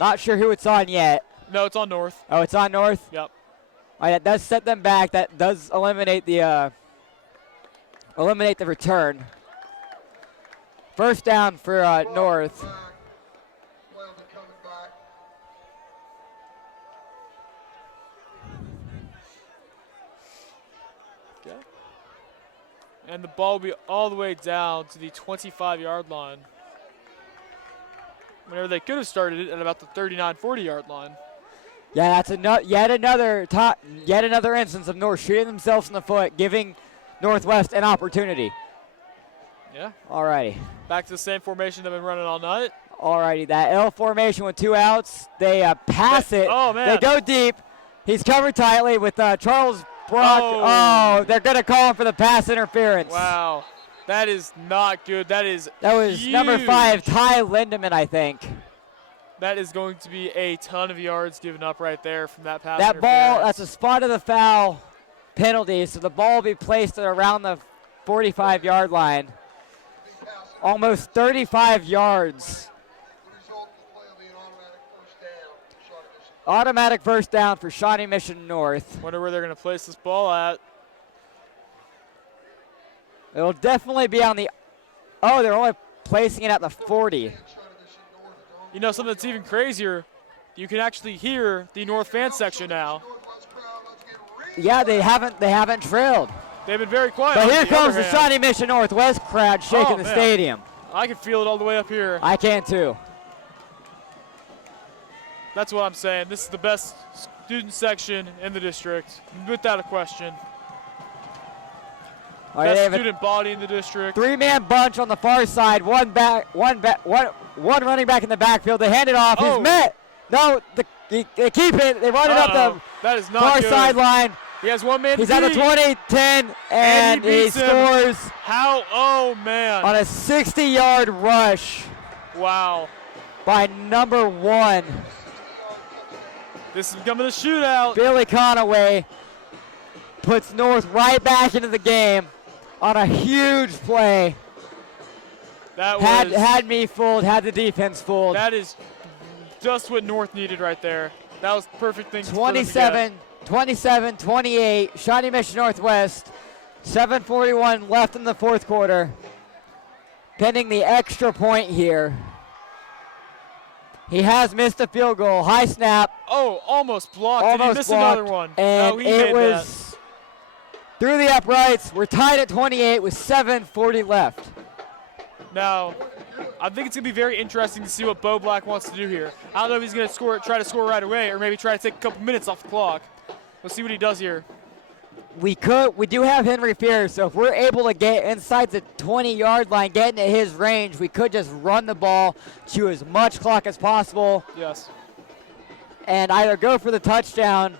not sure who it's on yet. No, it's on North. Oh, it's on North? Yep. All right, that does set them back. That does eliminate the return. First down for North. Okay. And the ball will be all the way down to the 25-yard line. Whenever they could have started it at about the 39-40-yard line. Yeah, that's yet another instance of North shooting themselves in the foot, giving Northwest an opportunity. Yeah. Alrighty. Back to the same formation they've been running all night. Alrighty, that L formation with 2 outs. They pass it. Oh, man. They go deep. He's covered tightly with Charles Brock. Oh, they're going to call him for the pass interference. Wow. That is not good. That was huge. Number 5, Ty Lindemann, I think. That is going to be a ton of yards given up right there from that pass That interference. ball, that's a spot of the foul penalty, so the ball will be placed at around the 45-yard line. Almost 35 yards. Automatic first down for Shawnee Mission North. Wonder where they're going to place this ball at. It'll definitely be on the, oh, they're only placing it at the 40. You know, something that's even crazier, you can actually hear the North fan section now. Yeah, they haven't trailed. They've been very quiet. But here comes the Shawnee Mission Northwest crowd shaking the man. stadium. I can feel it all the way up here. I can too. That's what I'm saying. This is the best student section in the district, without a question. All right, Best student body in the district. 3-man bunch on the far side. One running back in the backfield. They hand it off. Oh. He's met. No, they keep it. They run it up the that is not far good. sideline. He has one man. He's at the 20, 10, and he scores. How? Oh man! On a 60-yard rush. Wow. By number 1. This is becoming a shootout. Billy Conaway puts North right back into the game on a huge play. That had me fooled, had the defense fooled. That is just what North needed right there. That was the perfect thing. 27-28, Shawnee Mission Northwest. 7:41 left in the fourth quarter. Pending the extra point here. He has missed a field goal. High snap. Oh, almost blocked. Almost Did he miss blocked, another one? And no, he it made was through the uprights. We're tied at 28 with 7:40 left. that. Now, I think it's going to be very interesting to see what Bo Black wants to do here. I don't know if he's going to try to score right away, or maybe try to take a couple minutes off the clock. Let's see what he does here. We do have Henry Fears, so if we're able to get inside the 20-yard line, get into his range, we could just run the ball, chew as much clock as possible. Yes. And either go for the touchdown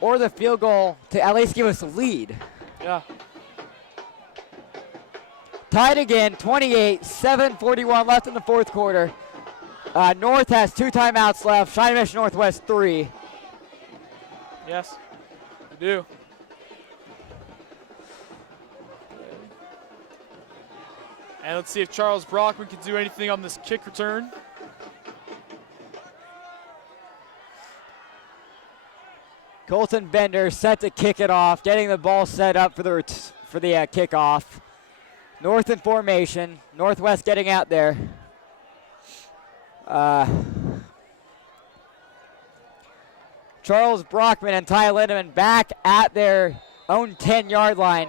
or the field goal to at least give us a lead. Yeah. Tied again, 28, 7:41 left in the fourth quarter. North has 2 timeouts left. Shawnee Mission Northwest 3. Yes, we do. And let's see if Charles Brockman can do anything on this kick return. Colton Bender set to kick it off, getting the ball set up for the kickoff. North in formation. Northwest getting out there. Charles Brockman and Ty Lindemann back at their own 10-yard line,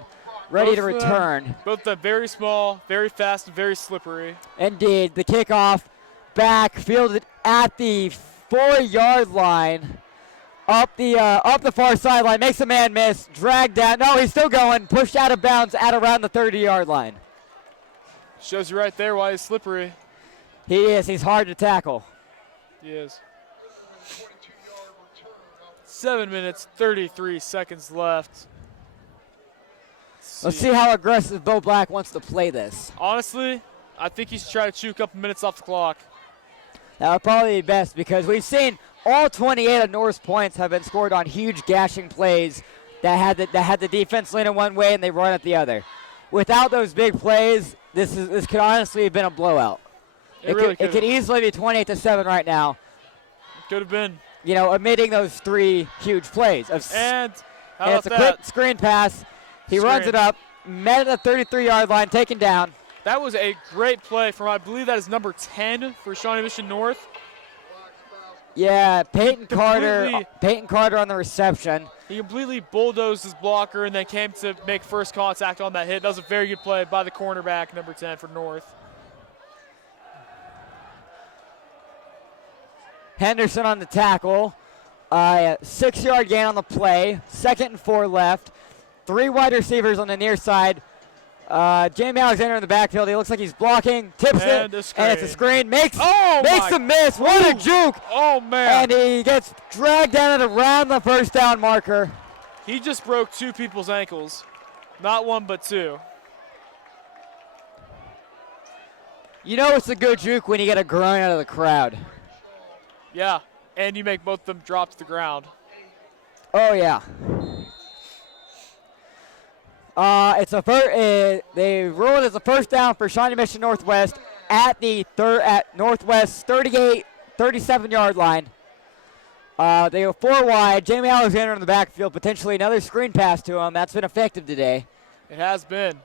ready to return. Both the very small, very fast, and very slippery. Indeed, the kickoff back, fielded at the 4-yard line. Up the far sideline, makes a man miss, dragged down. No, he's still going, pushed out of bounds at around the 30-yard line. Shows you right there why he's slippery. He is. He's hard to tackle. He is. 7 minutes, 33 seconds left. Let's see how aggressive Bo Black wants to play this. Honestly, I think he should try to chew a couple minutes off the clock. That would probably be best because we've seen all 28 of North's points have been scored on huge gashing plays that had the defense leaning one way and they run it the other. Without those big plays, this could honestly have been a blowout. It could easily be 28-7 right now. Could have been. You know, omitting those 3 huge plays. And it's a quick screen pass. He runs it up, met at the 33-yard line, taken down. That was a great play from, I believe that is number 10 for Shawnee Mission North. Yeah, Peyton Carter on the reception. He completely bulldozed his blocker and then came to make first contact on that hit. That was a very good play by the cornerback, number 10 for North. Henderson on the tackle. 6-yard gain on the play. 2nd and 4 left. 3 wide receivers on the near side. Jamie Alexander in the backfield. He looks like he's blocking. Tips it. And it's a screen. Makes the miss. What a juke. Oh, man. And he gets dragged down and around the first down marker. He just broke 2 people's ankles. Not 1, but 2. You know it's a good juke when you get a groan out of the crowd. Yeah, and you make both of them drop to the ground. Oh, yeah. They rule it as a first down for Shawnee Mission Northwest at Northwest 37-yard line. They go 4 wide. Jamie Alexander in the backfield, potentially another screen pass to him. That's been effective today. It has been.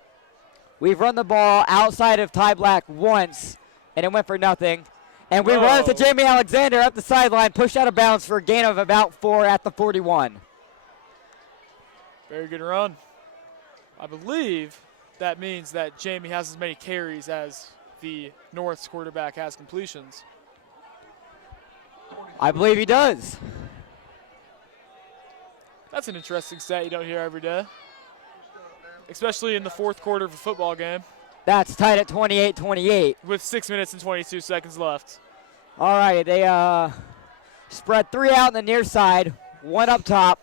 We've run the ball outside of Ty Black once, and it went for nothing. And we run it to Jamie Alexander up the sideline, pushed out of bounds for a gain of about 4 at the 41. Very good run. I believe that means that Jamie has as many carries as the North's quarterback has completions. I believe he does. That's an interesting stat you don't hear every day, especially in the fourth quarter of a football game. That's tied at 28-28. With 6 minutes and 22 seconds left. All right, they spread 3 out on the near side, 1 up top,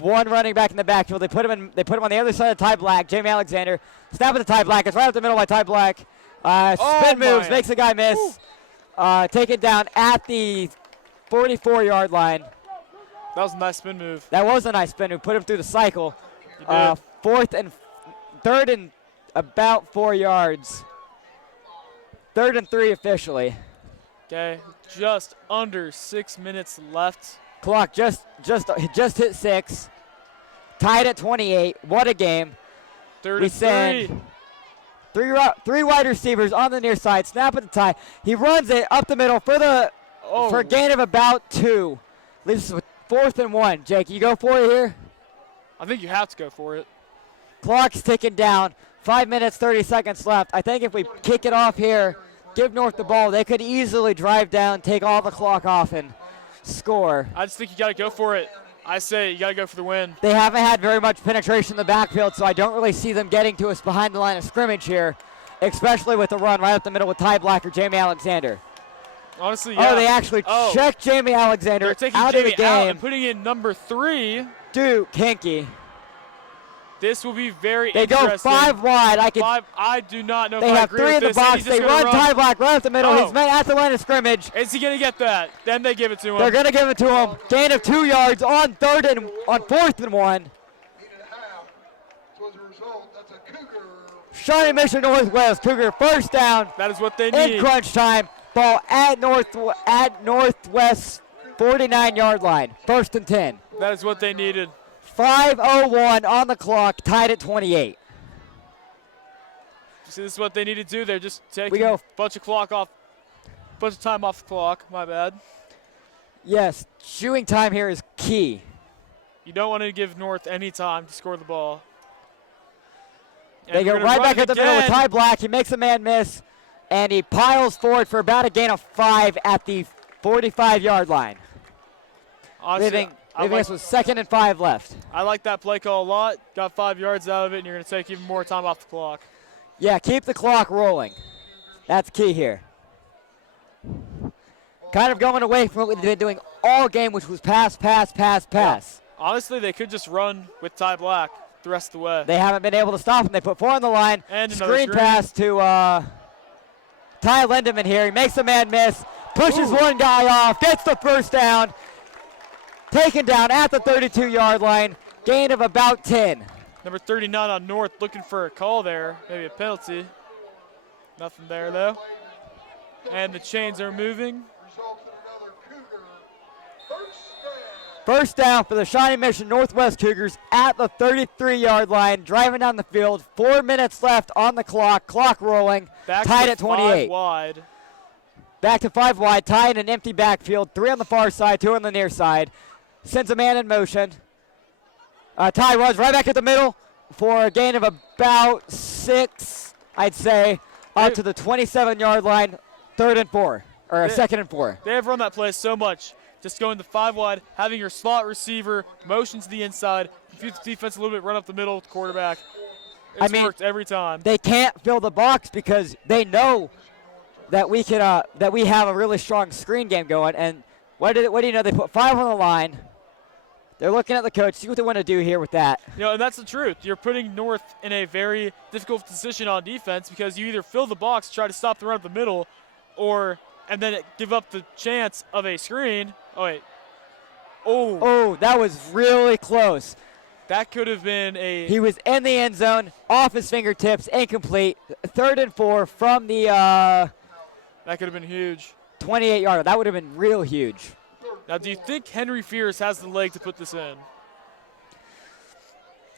1 running back in the backfield. They put him on the other side of Ty Black. Jamie Alexander, snap at the Ty Black. It's right up the middle by Ty Black. Spin moves, makes a guy miss. Taken down at the 44-yard line. That was a nice spin move. That was a nice spin. We put him through the cycle. You did. Third and about 4 yards. 3rd and 3 officially. Okay, just under 6 minutes left. Clock just hit 6. Tied at 28. What a game. 3rd We and 3. send three wide receivers on the near side. Snap at the tie. He runs it up the middle for a gain of about 2. Leaves us with 4th and 1. Jake, you go for it here? I think you have to go for it. Clock's ticking down. 5 minutes, 30 seconds left. I think if we kick it off here, give North the ball, they could easily drive down, take all the clock off, and score. I just think you got to go for it. I say you got to go for the win. They haven't had very much penetration in the backfield, so I don't really see them getting to us behind the line of scrimmage here, especially with the run right up the middle with Ty Black or Jamie Alexander. Honestly, yeah. Oh, they actually checked Jamie Alexander They're taking out Jamie of the out game. and putting in number 3. Duke Hinkie. This will be very They interesting. go 5 wide. I do not know They if I have agree 3 in with the this. box. They run Ty Black right up the middle. Oh. He's at the line of scrimmage. Is he going to get that? Then they give it to him. They're going to give it to him. Gain of 2 yards on 4th and 1. 8.5. So as a result, that's a Cougar. Shawnee Mission Northwest Cougar first down That is what they in need. crunch time. Ball at Northwest 49-yard line. 1st and 10. That is what they needed. 5:01 on the clock, tied at 28. See, this is what they need to do. They're just taking We go. a bunch of time off the clock. My bad. Yes, chewing time here is key. You don't want to give North any time to score the ball. And They we're go gonna right run back it at the middle with again. Ty Black. He makes a man miss, and he piles forward for about a gain of 5 at the 45-yard line. Honestly, Leaving us with 2nd and 5 left. I like that play call a lot. Got 5 yards out of it, and you're going to take even more time off the clock. Yeah, keep the clock rolling. That's key here. Kind of going away from what we've been doing all game, which was pass. Honestly, they could just run with Ty Black the rest of the way. They haven't been able to stop him. They put 4 on the line. And another Screen screen. pass to Ty Lindemann here. He makes a man miss. Pushes one guy off. Gets the first down. Taken down at the 32-yard line. Gain of about 10. Number 39 on North looking for a call there. Maybe a penalty. Nothing there, though. And the chains are moving. Results in another Cougar first down. First down for the Shawnee Mission Northwest Cougars at the 33-yard line. Driving down the field. 4 minutes left on the clock. Clock rolling. Back Tied to at 28. 5 wide. Back to 5 wide. Tied in an empty backfield. 3 on the far side, 2 on the near side. Sends a man in motion. Ty runs right back at the middle for a gain of about 6, I'd say, out to the 27-yard line. 3rd and 4, or 2nd and 4. They have run that play so much. Just going to 5 wide, having your slot receiver motion to the inside, confuse the defense a little bit, run up the middle with the quarterback. It's worked every time. They can't fill the box because they know that we can that we have a really strong screen game going. And what do you know? They put 5 on the line. They're looking at the coach, see what they want to do here with that. You know, and that's the truth. You're putting North in a very difficult position on defense because you either fill the box, try to stop the run up the middle, and then give up the chance of a screen. Oh, wait. Oh, that was really close. That could have been a... He was in the end zone, off his fingertips, incomplete. 3rd and 4 from the That could have been huge. 28-yard. That would have been real huge. Now, do you think Henry Fierce has the leg to put this in?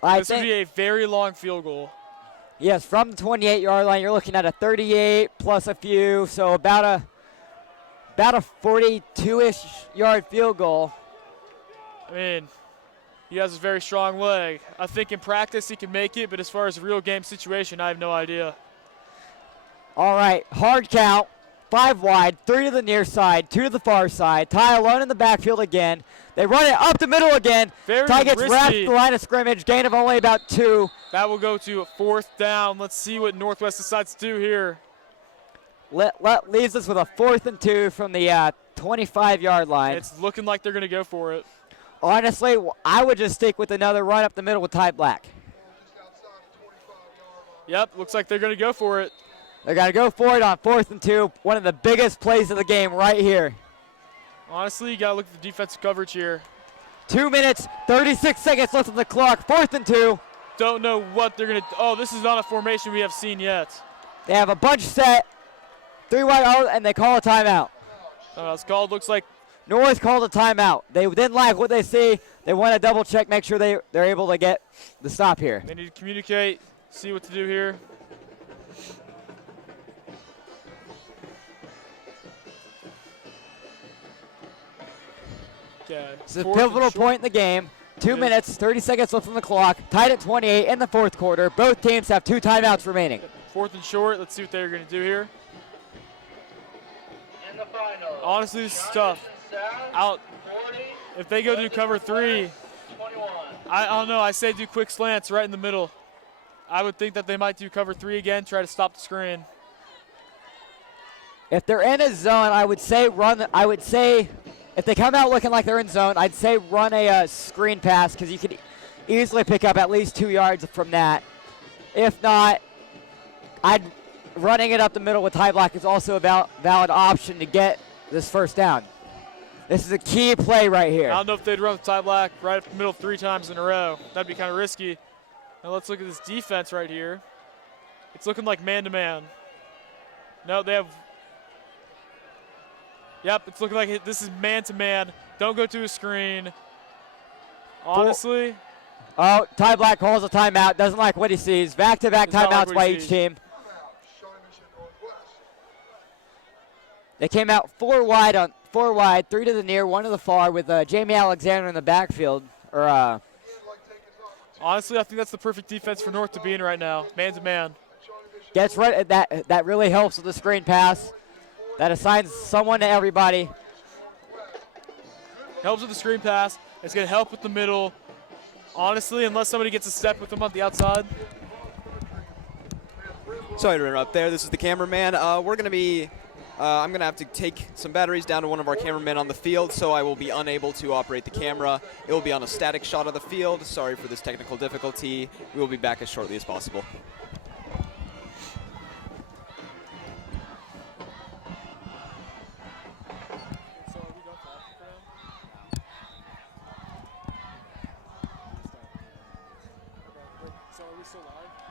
This would be a very long field goal. Yes, from the 28-yard line, you're looking at a 38 plus a few, so about a 42-ish yard field goal. I mean, he has a very strong leg. I think in practice he can make it, but as far as a real game situation, I have no idea. All right, hard count. 5 wide, 3 to the near side, 2 to the far side. Ty alone in the backfield again. They run it up the middle again. Very Ty gets risky. wrapped at the line of scrimmage, gain of only about 2. That will go to 4th down. Let's see what Northwest decides to do here. Leaves us with a 4th and 2 from the 25-yard line. It's looking like they're going to go for it. Honestly, I would just stick with another run up the middle with Ty Black. Yep, looks like they're going to go for it. They're going to go for it on 4th and 2. One of the biggest plays of the game right here. Honestly, you got to look at the defensive coverage here. 2 minutes, 36 seconds left on the clock. 4th and 2. Don't know what they're going to. Oh, this is not a formation we have seen yet. They have a bunch set, 3 wide out, and they call a timeout. It's called. Looks like North called a timeout. They didn't like what they see. They want to double check, make sure they're able to get the stop here. they need to communicate, see what to do here. Okay. This is a pivotal point in the game. 2 minutes, 30 seconds left on the clock. Tied at 28 in the 4th quarter. Both teams have 2 timeouts remaining. 4th and short. Let's see what they're going to do here. In the final. Honestly, this is tough. Out. If they go to cover 3, I don't know. I say do quick slants right in the middle. I would think that they might do cover 3 again, try to stop the screen. If they're in a zone, I would say run. I would say if they come out looking like they're in zone, I'd say run a screen pass because you could easily pick up at least 2 yards from that. If not, running it up the middle with tie block is also a valid option to get this first down. This is a key play right here. I don't know if they'd run the tie block right up the middle 3 times in a row. That'd be kind of risky. Now let's look at this defense right here. It's looking like man-to-man. No, they have. Yep, it's looking like this is man-to-man. Don't go to a screen. Honestly. Oh, Ty Black calls a timeout. Doesn't like what he sees. Back-to-back timeouts by each team. They came out 4 wide, 3 to the near, 1 to the far, with Jamie Alexander in the backfield. Honestly, I think that's the perfect defense for North to be in right now, man-to-man. Gets right. That really helps with the screen pass. That assigns someone to everybody. Helps with the screen pass. It's going to help with the middle. Honestly, unless somebody gets a step with them on the outside. Sorry to interrupt there. This is the cameraman. We're going to be, I'm going to have to take some batteries down to one of our cameramen on the field, so I will be unable to operate the camera. It will be on a static shot of the field. Sorry for this technical difficulty. We will be back as shortly as possible.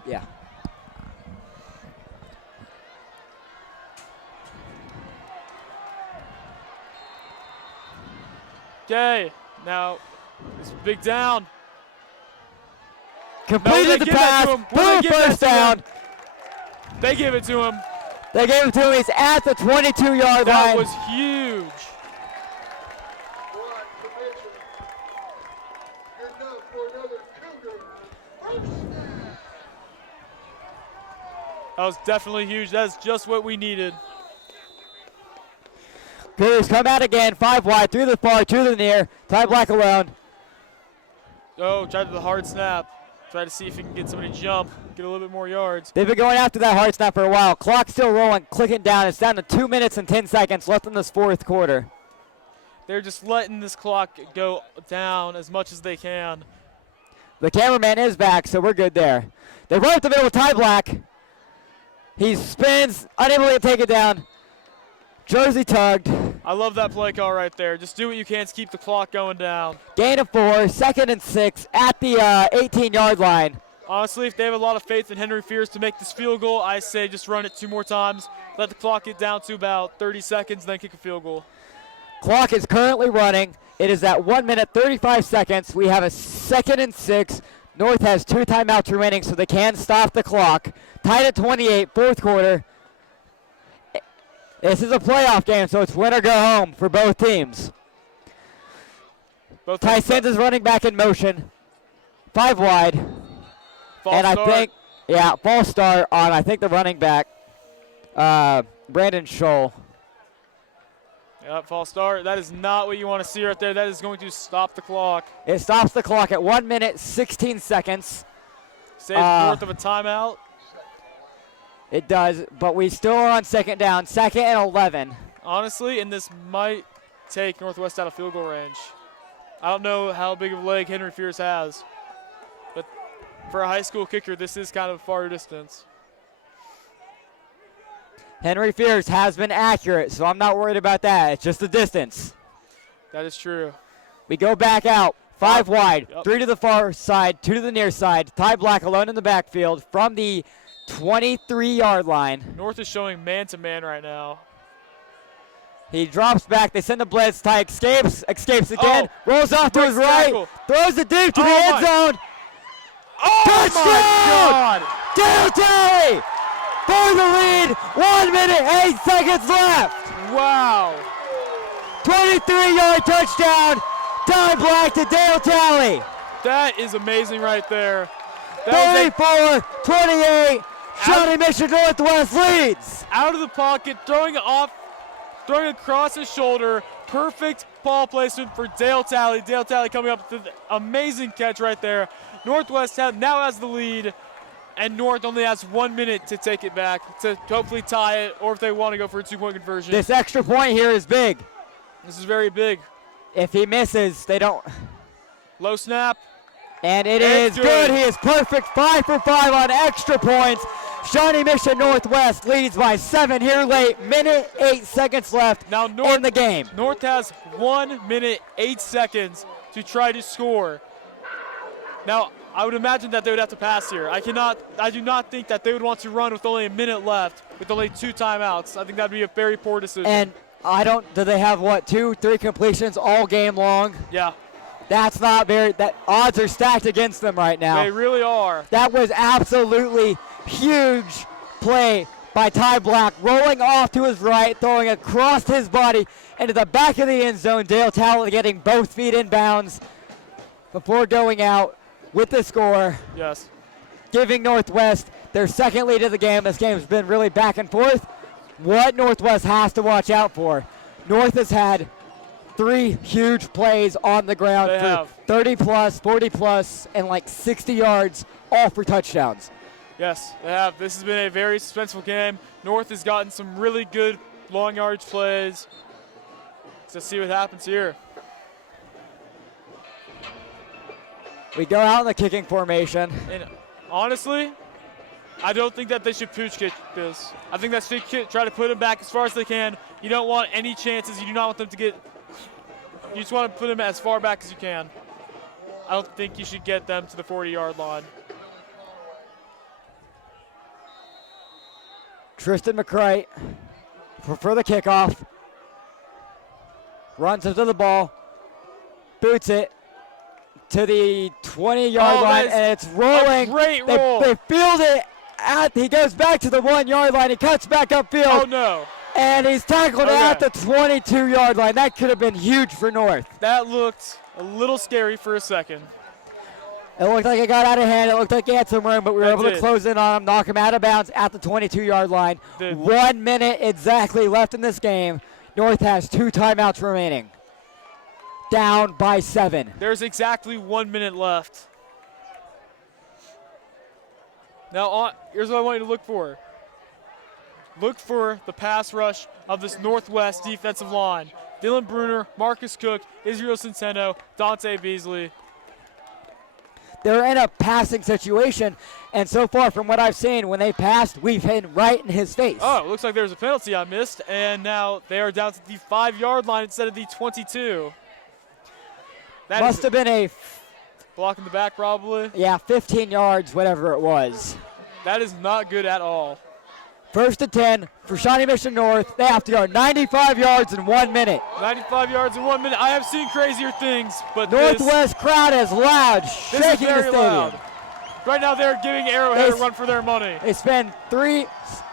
Yeah. Okay, now this big down. Completed the pass. Boom, first down. They give it to him. They gave it to him. He's at the 22-yard line. That was huge. That was definitely huge. That's just what we needed. Cougars come out again, 5 wide, 3 to the far, 2 to the near. Ty Black alone. Oh, tried to the hard snap. Try to see if he can get somebody to jump, get a little bit more yards. They've been going after that hard snap for a while. Clock still rolling, clicking down. It's down to 2 minutes and 10 seconds left in this 4th quarter. They're just letting this clock go down as much as they can. The cameraman is back, so we're good there. They run up the middle with Ty Black. He spins, unable to take it down. Jersey tugged. I love that play call right there. Just do what you can to keep the clock going down. Gain of 4, 2nd and 6 at the 18-yard line. Honestly, if they have a lot of faith in Henry Fears to make this field goal, I say just run it 2 more times. Let the clock get down to about 30 seconds, then kick a field goal. Clock is currently running. It is at 1 minute, 35 seconds. We have a 2nd and 6. North has 2 timeouts remaining, so they can stop the clock. Tied at 28, 4th quarter. This is a playoff game, so it's win or go home for both teams. Tyson's is running back in motion. 5 wide. False start. I think, yeah, false start on, I think, the running back, Brandon Scholl. Yep, false start. That is not what you want to see right there. That is going to stop the clock. It stops the clock at 1 minute, 16 seconds. Saves north of a timeout. It does, but we still are on 2nd down, 2nd and 11. Honestly, and this might take Northwest out of field goal range. I don't know how big of a leg Henry Fears has, but for a high school kicker, this is kind of far distance. Henry Fears has been accurate, so I'm not worried about that. It's just the distance. That is true. We go back out. 5 wide, Yep. 3 to the far side, 2 to the near side. Ty Black alone in the backfield from the 23-yard line. North is showing man-to-man right now. He drops back. They send the blitz. Ty escapes again. Rolls off to his breaks right. tackle. Throws it deep to the Oh, end my. zone. Oh Touchdown! my God! Dale Talley for the lead. 1 minute, 8 seconds left. Wow! 23-yard touchdown. Ty Black to Dale Talley. That is amazing right there. That was 34-28. Shawnee Mission Northwest leads. out of the pocket, throwing across his shoulder. Perfect ball placement for Dale Talley. Dale Talley coming up with an amazing catch right there. Northwest now has the lead, and North only has 1 minute to take it back to hopefully tie it, or if they want to go for a 2-point conversion. This extra point here is big. This is very big. If he misses, they don't. Low snap. And it It's is good. good. He is perfect. 5 for 5 on extra points. Shawnee Mission Northwest leads by 7 here late. Minute 8 seconds left Now North, in the game. North has 1 minute 8 seconds to try to score. Now, I would imagine that they would have to pass here. I do not think that they would want to run with only a minute left, with only 2 timeouts. I think that would be a very poor decision. And do they have 2, 3 completions all game long? Yeah, That's not very, that odds are stacked against them right now. they really are. That was absolutely huge play by Ty Black, rolling off to his right, throwing across his body into the back of the end zone. Dale Talley getting both feet in bounds before going out with the score, Yes. giving Northwest their second lead of the game. This game's been really back and forth. What Northwest has to watch out for. North has had 3 huge plays on the ground They for have. 30 plus, 40 plus, and like 60 yards, all for touchdowns. Yes, they have. This has been a very suspenseful game. North has gotten some really good long yardage plays. Let's see what happens here. We go out in the kicking formation. And honestly, I don't think that they should pooch kick this. I think that they should try to put them back as far as they can. You don't want any chances. You do not want them to get. You just want to put them as far back as you can. I don't think you should get them to the 40-yard line. Tristan McCray for the kickoff. Runs into the ball. Boots it to the 20-yard line, and it's rolling. A great roll. They field it. He goes back to the 1-yard line. He cuts back upfield. Oh, no. And he's tackled Okay. at the 22-yard line. That could have been huge for North. That looked a little scary for a second. It looked like it got out of hand. It looked like he had some room, but we were It able to did. close in on him, knock him out of bounds at the 22-yard line. Did. 1 minute exactly left in this game. North has 2 timeouts remaining. Down by 7. There's exactly 1 minute left. Now, here's what I want you to look for. Look for the pass rush of this Northwest defensive line. Dylan Bruner, Marcus Cook, Israel Centeno, Dante Beasley. They're in a passing situation, and so far from what I've seen, when they passed, we've hit right in his face. Oh, it looks like there's a penalty I missed, and now they are down to the 5-yard line instead of the 22. That Must is have been a, block in the back, probably. 15 yards, whatever it was. That is not good at all. 1st and 10 for Shawnee Mission North. They have to go 95 yards in 1 minute. 95 yards in 1 minute. I have seen crazier things, but Northwest crowd is loud, this is shaking the very stadium. loud. Right now, they're giving Arrowhead a They- run for their money. They spend three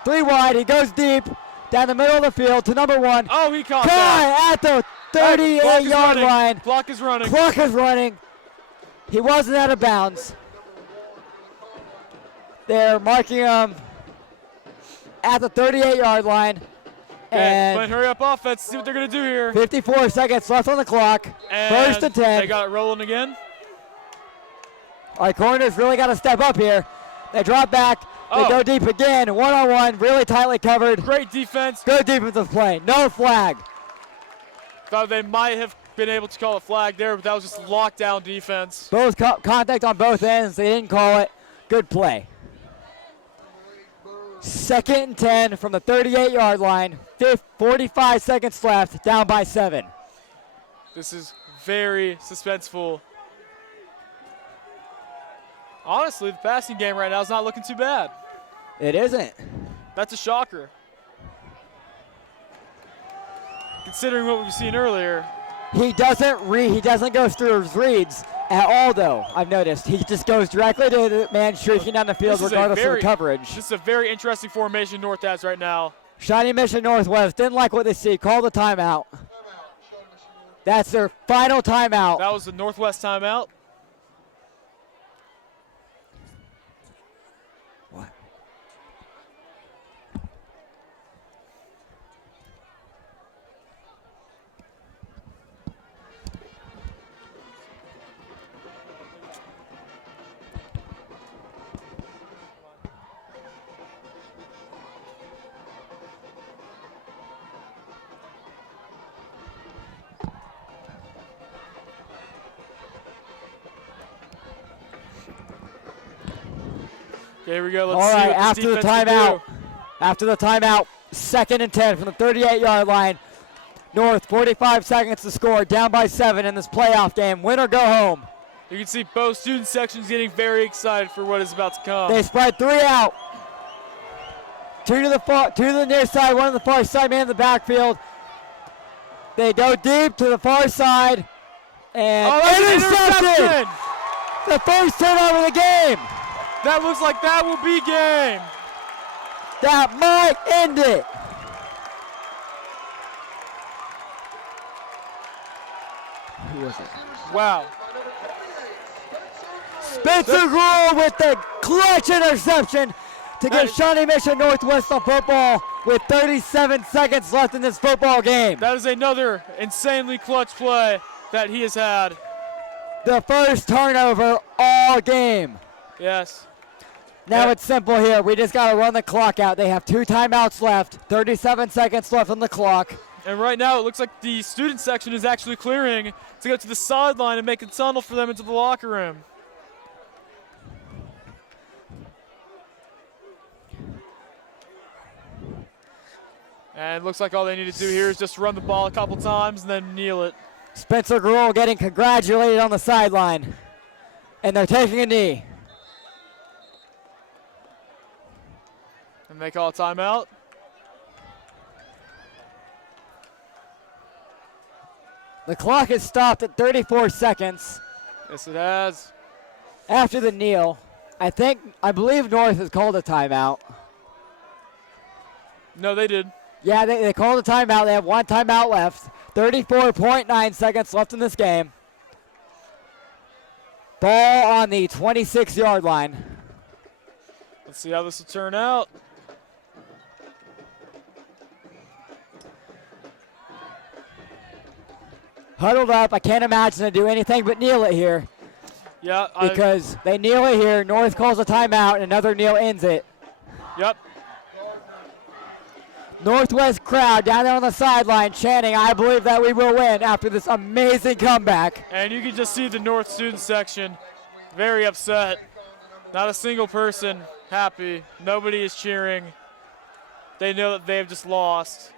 wide. He goes deep down the middle of the field to number 1. Oh, he caught that. Kai at the Clock is 38-yard running. line. Clock is running. Clock is running. He wasn't out of bounds. They're marking him at the 38-yard line. Okay, Flint, And hurry up offense. See what they're going to do here. 54 seconds left on the clock. And 1st and 10. They got it rolling again. Our corners really got to step up here. They drop back. They Oh. go deep again. One-on-one, really tightly covered. Great defense. Good defensive play. No flag. Thought they might have been able to call a flag there, but that was just lockdown defense. Both contact on both ends. They didn't call it. Good play. 2nd and 10 from the 38-yard line. 45 seconds left. Down by 7. This is very suspenseful. Honestly, the passing game right now is not looking too bad. It isn't. That's a shocker. Considering what we've seen earlier. He doesn't go through his reads at all, though. I've noticed he just goes directly to the man streaking down the field, regardless of the coverage. This is a very interesting formation North has right now. Shawnee Mission Northwest didn't like what they see. Call the timeout. That's their final timeout. That was the Northwest timeout. What? Okay, here we go. Let's All see right, what after the timeout. After the timeout, 2nd and 10 from the 38-yard line. North, 45 seconds to score, down by 7 in this playoff game. Win or go home. You can see both student sections getting very excited for what is about to come. They spread 3 out. 2 to the near side, 1 to the far side, man in the backfield. They go deep to the far side. And intercepted! The first turnover of the game. That looks like that will be game. That might end it. Who was it? Wow. Spencer Gruhl with the clutch interception to give Shawnee Mission Northwest the football with 37 seconds left in this football game. That is another insanely clutch play that he has had. The first turnover all game. Yes. Now it's simple here. We just got to run the clock out. They have 2 timeouts left, 37 seconds left on the clock. And right now it looks like the student section is actually clearing to go to the sideline and make a tunnel for them into the locker room. And it looks like all they need to do here is just run the ball a couple times and then kneel it. Spencer Gruhl getting congratulated on the sideline. And they're taking a knee. And they call a timeout. The clock has stopped at 34 seconds. Yes, it has. After the kneel, I believe North has called a timeout. No, they did. Yeah, they called a timeout. They have 1 timeout left. 34.9 seconds left in this game. Ball on the 26-yard line. Let's see how this will turn out. Huddled up. I can't imagine they do anything but kneel it here. Yeah. Because they kneel it here. North calls a timeout, and another kneel ends it. Yep. Northwest crowd down there on the sideline chanting, "I believe that we will win," after this amazing comeback. And you can just see the North student section very upset. Not a single person happy. Nobody is cheering. They know that they have just lost.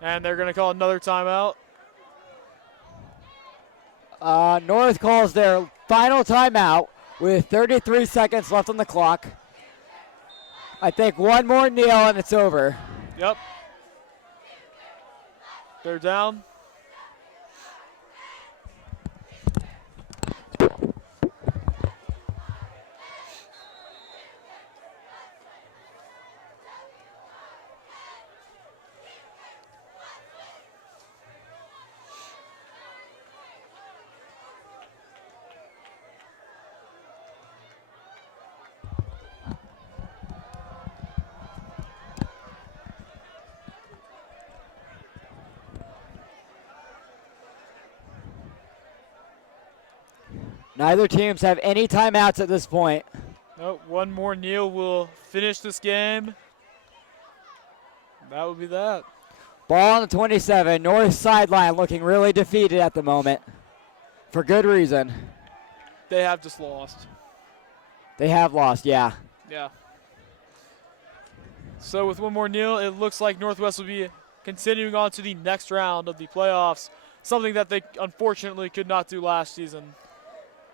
And they're going to call another timeout. North calls their final timeout with 33 seconds left on the clock. I think 1 more kneel and it's over. Yep. They're down. Neither teams have any timeouts at this point. Nope, 1 more kneel will finish this game. That would be that. Ball on the 27. North sideline looking really defeated at the moment. For good reason. They have just lost. They have lost, yeah. Yeah. So with 1 more kneel, it looks like Northwest will be continuing on to the next round of the playoffs, something that they unfortunately could not do last season.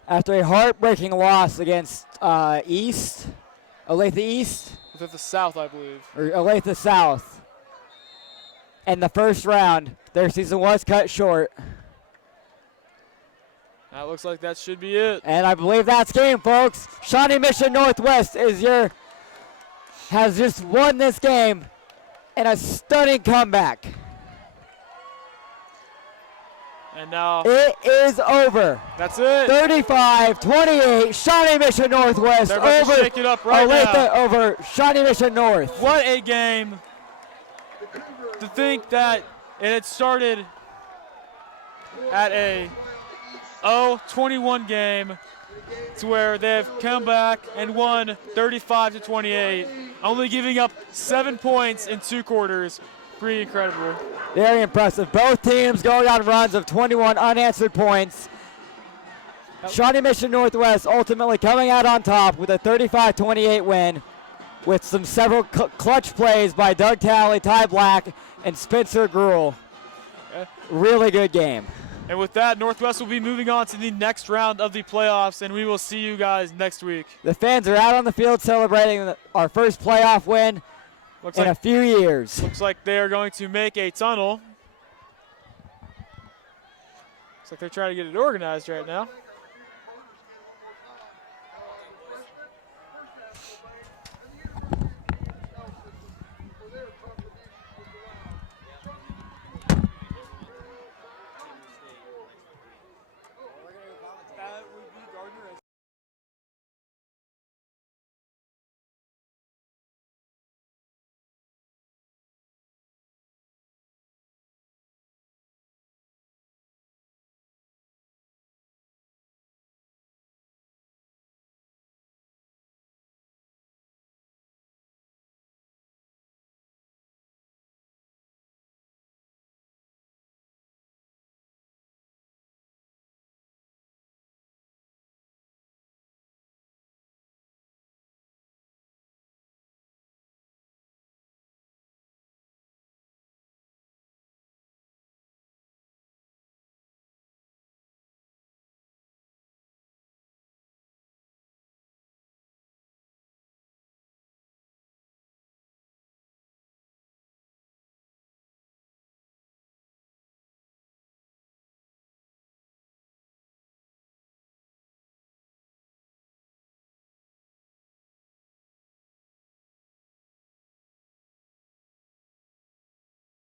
After a heartbreaking loss against Olathe East, With the South, I believe. or Olathe South, in the first round, their season was cut short. That looks like that should be it. And I believe that's game, folks. Shawnee Mission Northwest has just won this game in a stunning comeback. And now It is over. that's it. 35-28, Shawnee Mission Northwest They're about over to shake it up right Olathe now. over Shawnee Mission North. What a game. To think that it had started at a 0-21 game to where they have come back and won 35-28, only giving up 7 points in 2 quarters. Pretty incredible. Very impressive. Both teams going on runs of 21 unanswered points. Shawnee Mission Northwest ultimately coming out on top with a 35-28 win with several clutch plays by Doug Talley, Ty Black, and Spencer Gruhl. Really good game. And with that, Northwest will be moving on to the next round of the playoffs, and we will see you guys next week. The fans are out on the field celebrating our first playoff win in a few years. Looks like they are going to make a tunnel. Looks like they're trying to get it organized right now.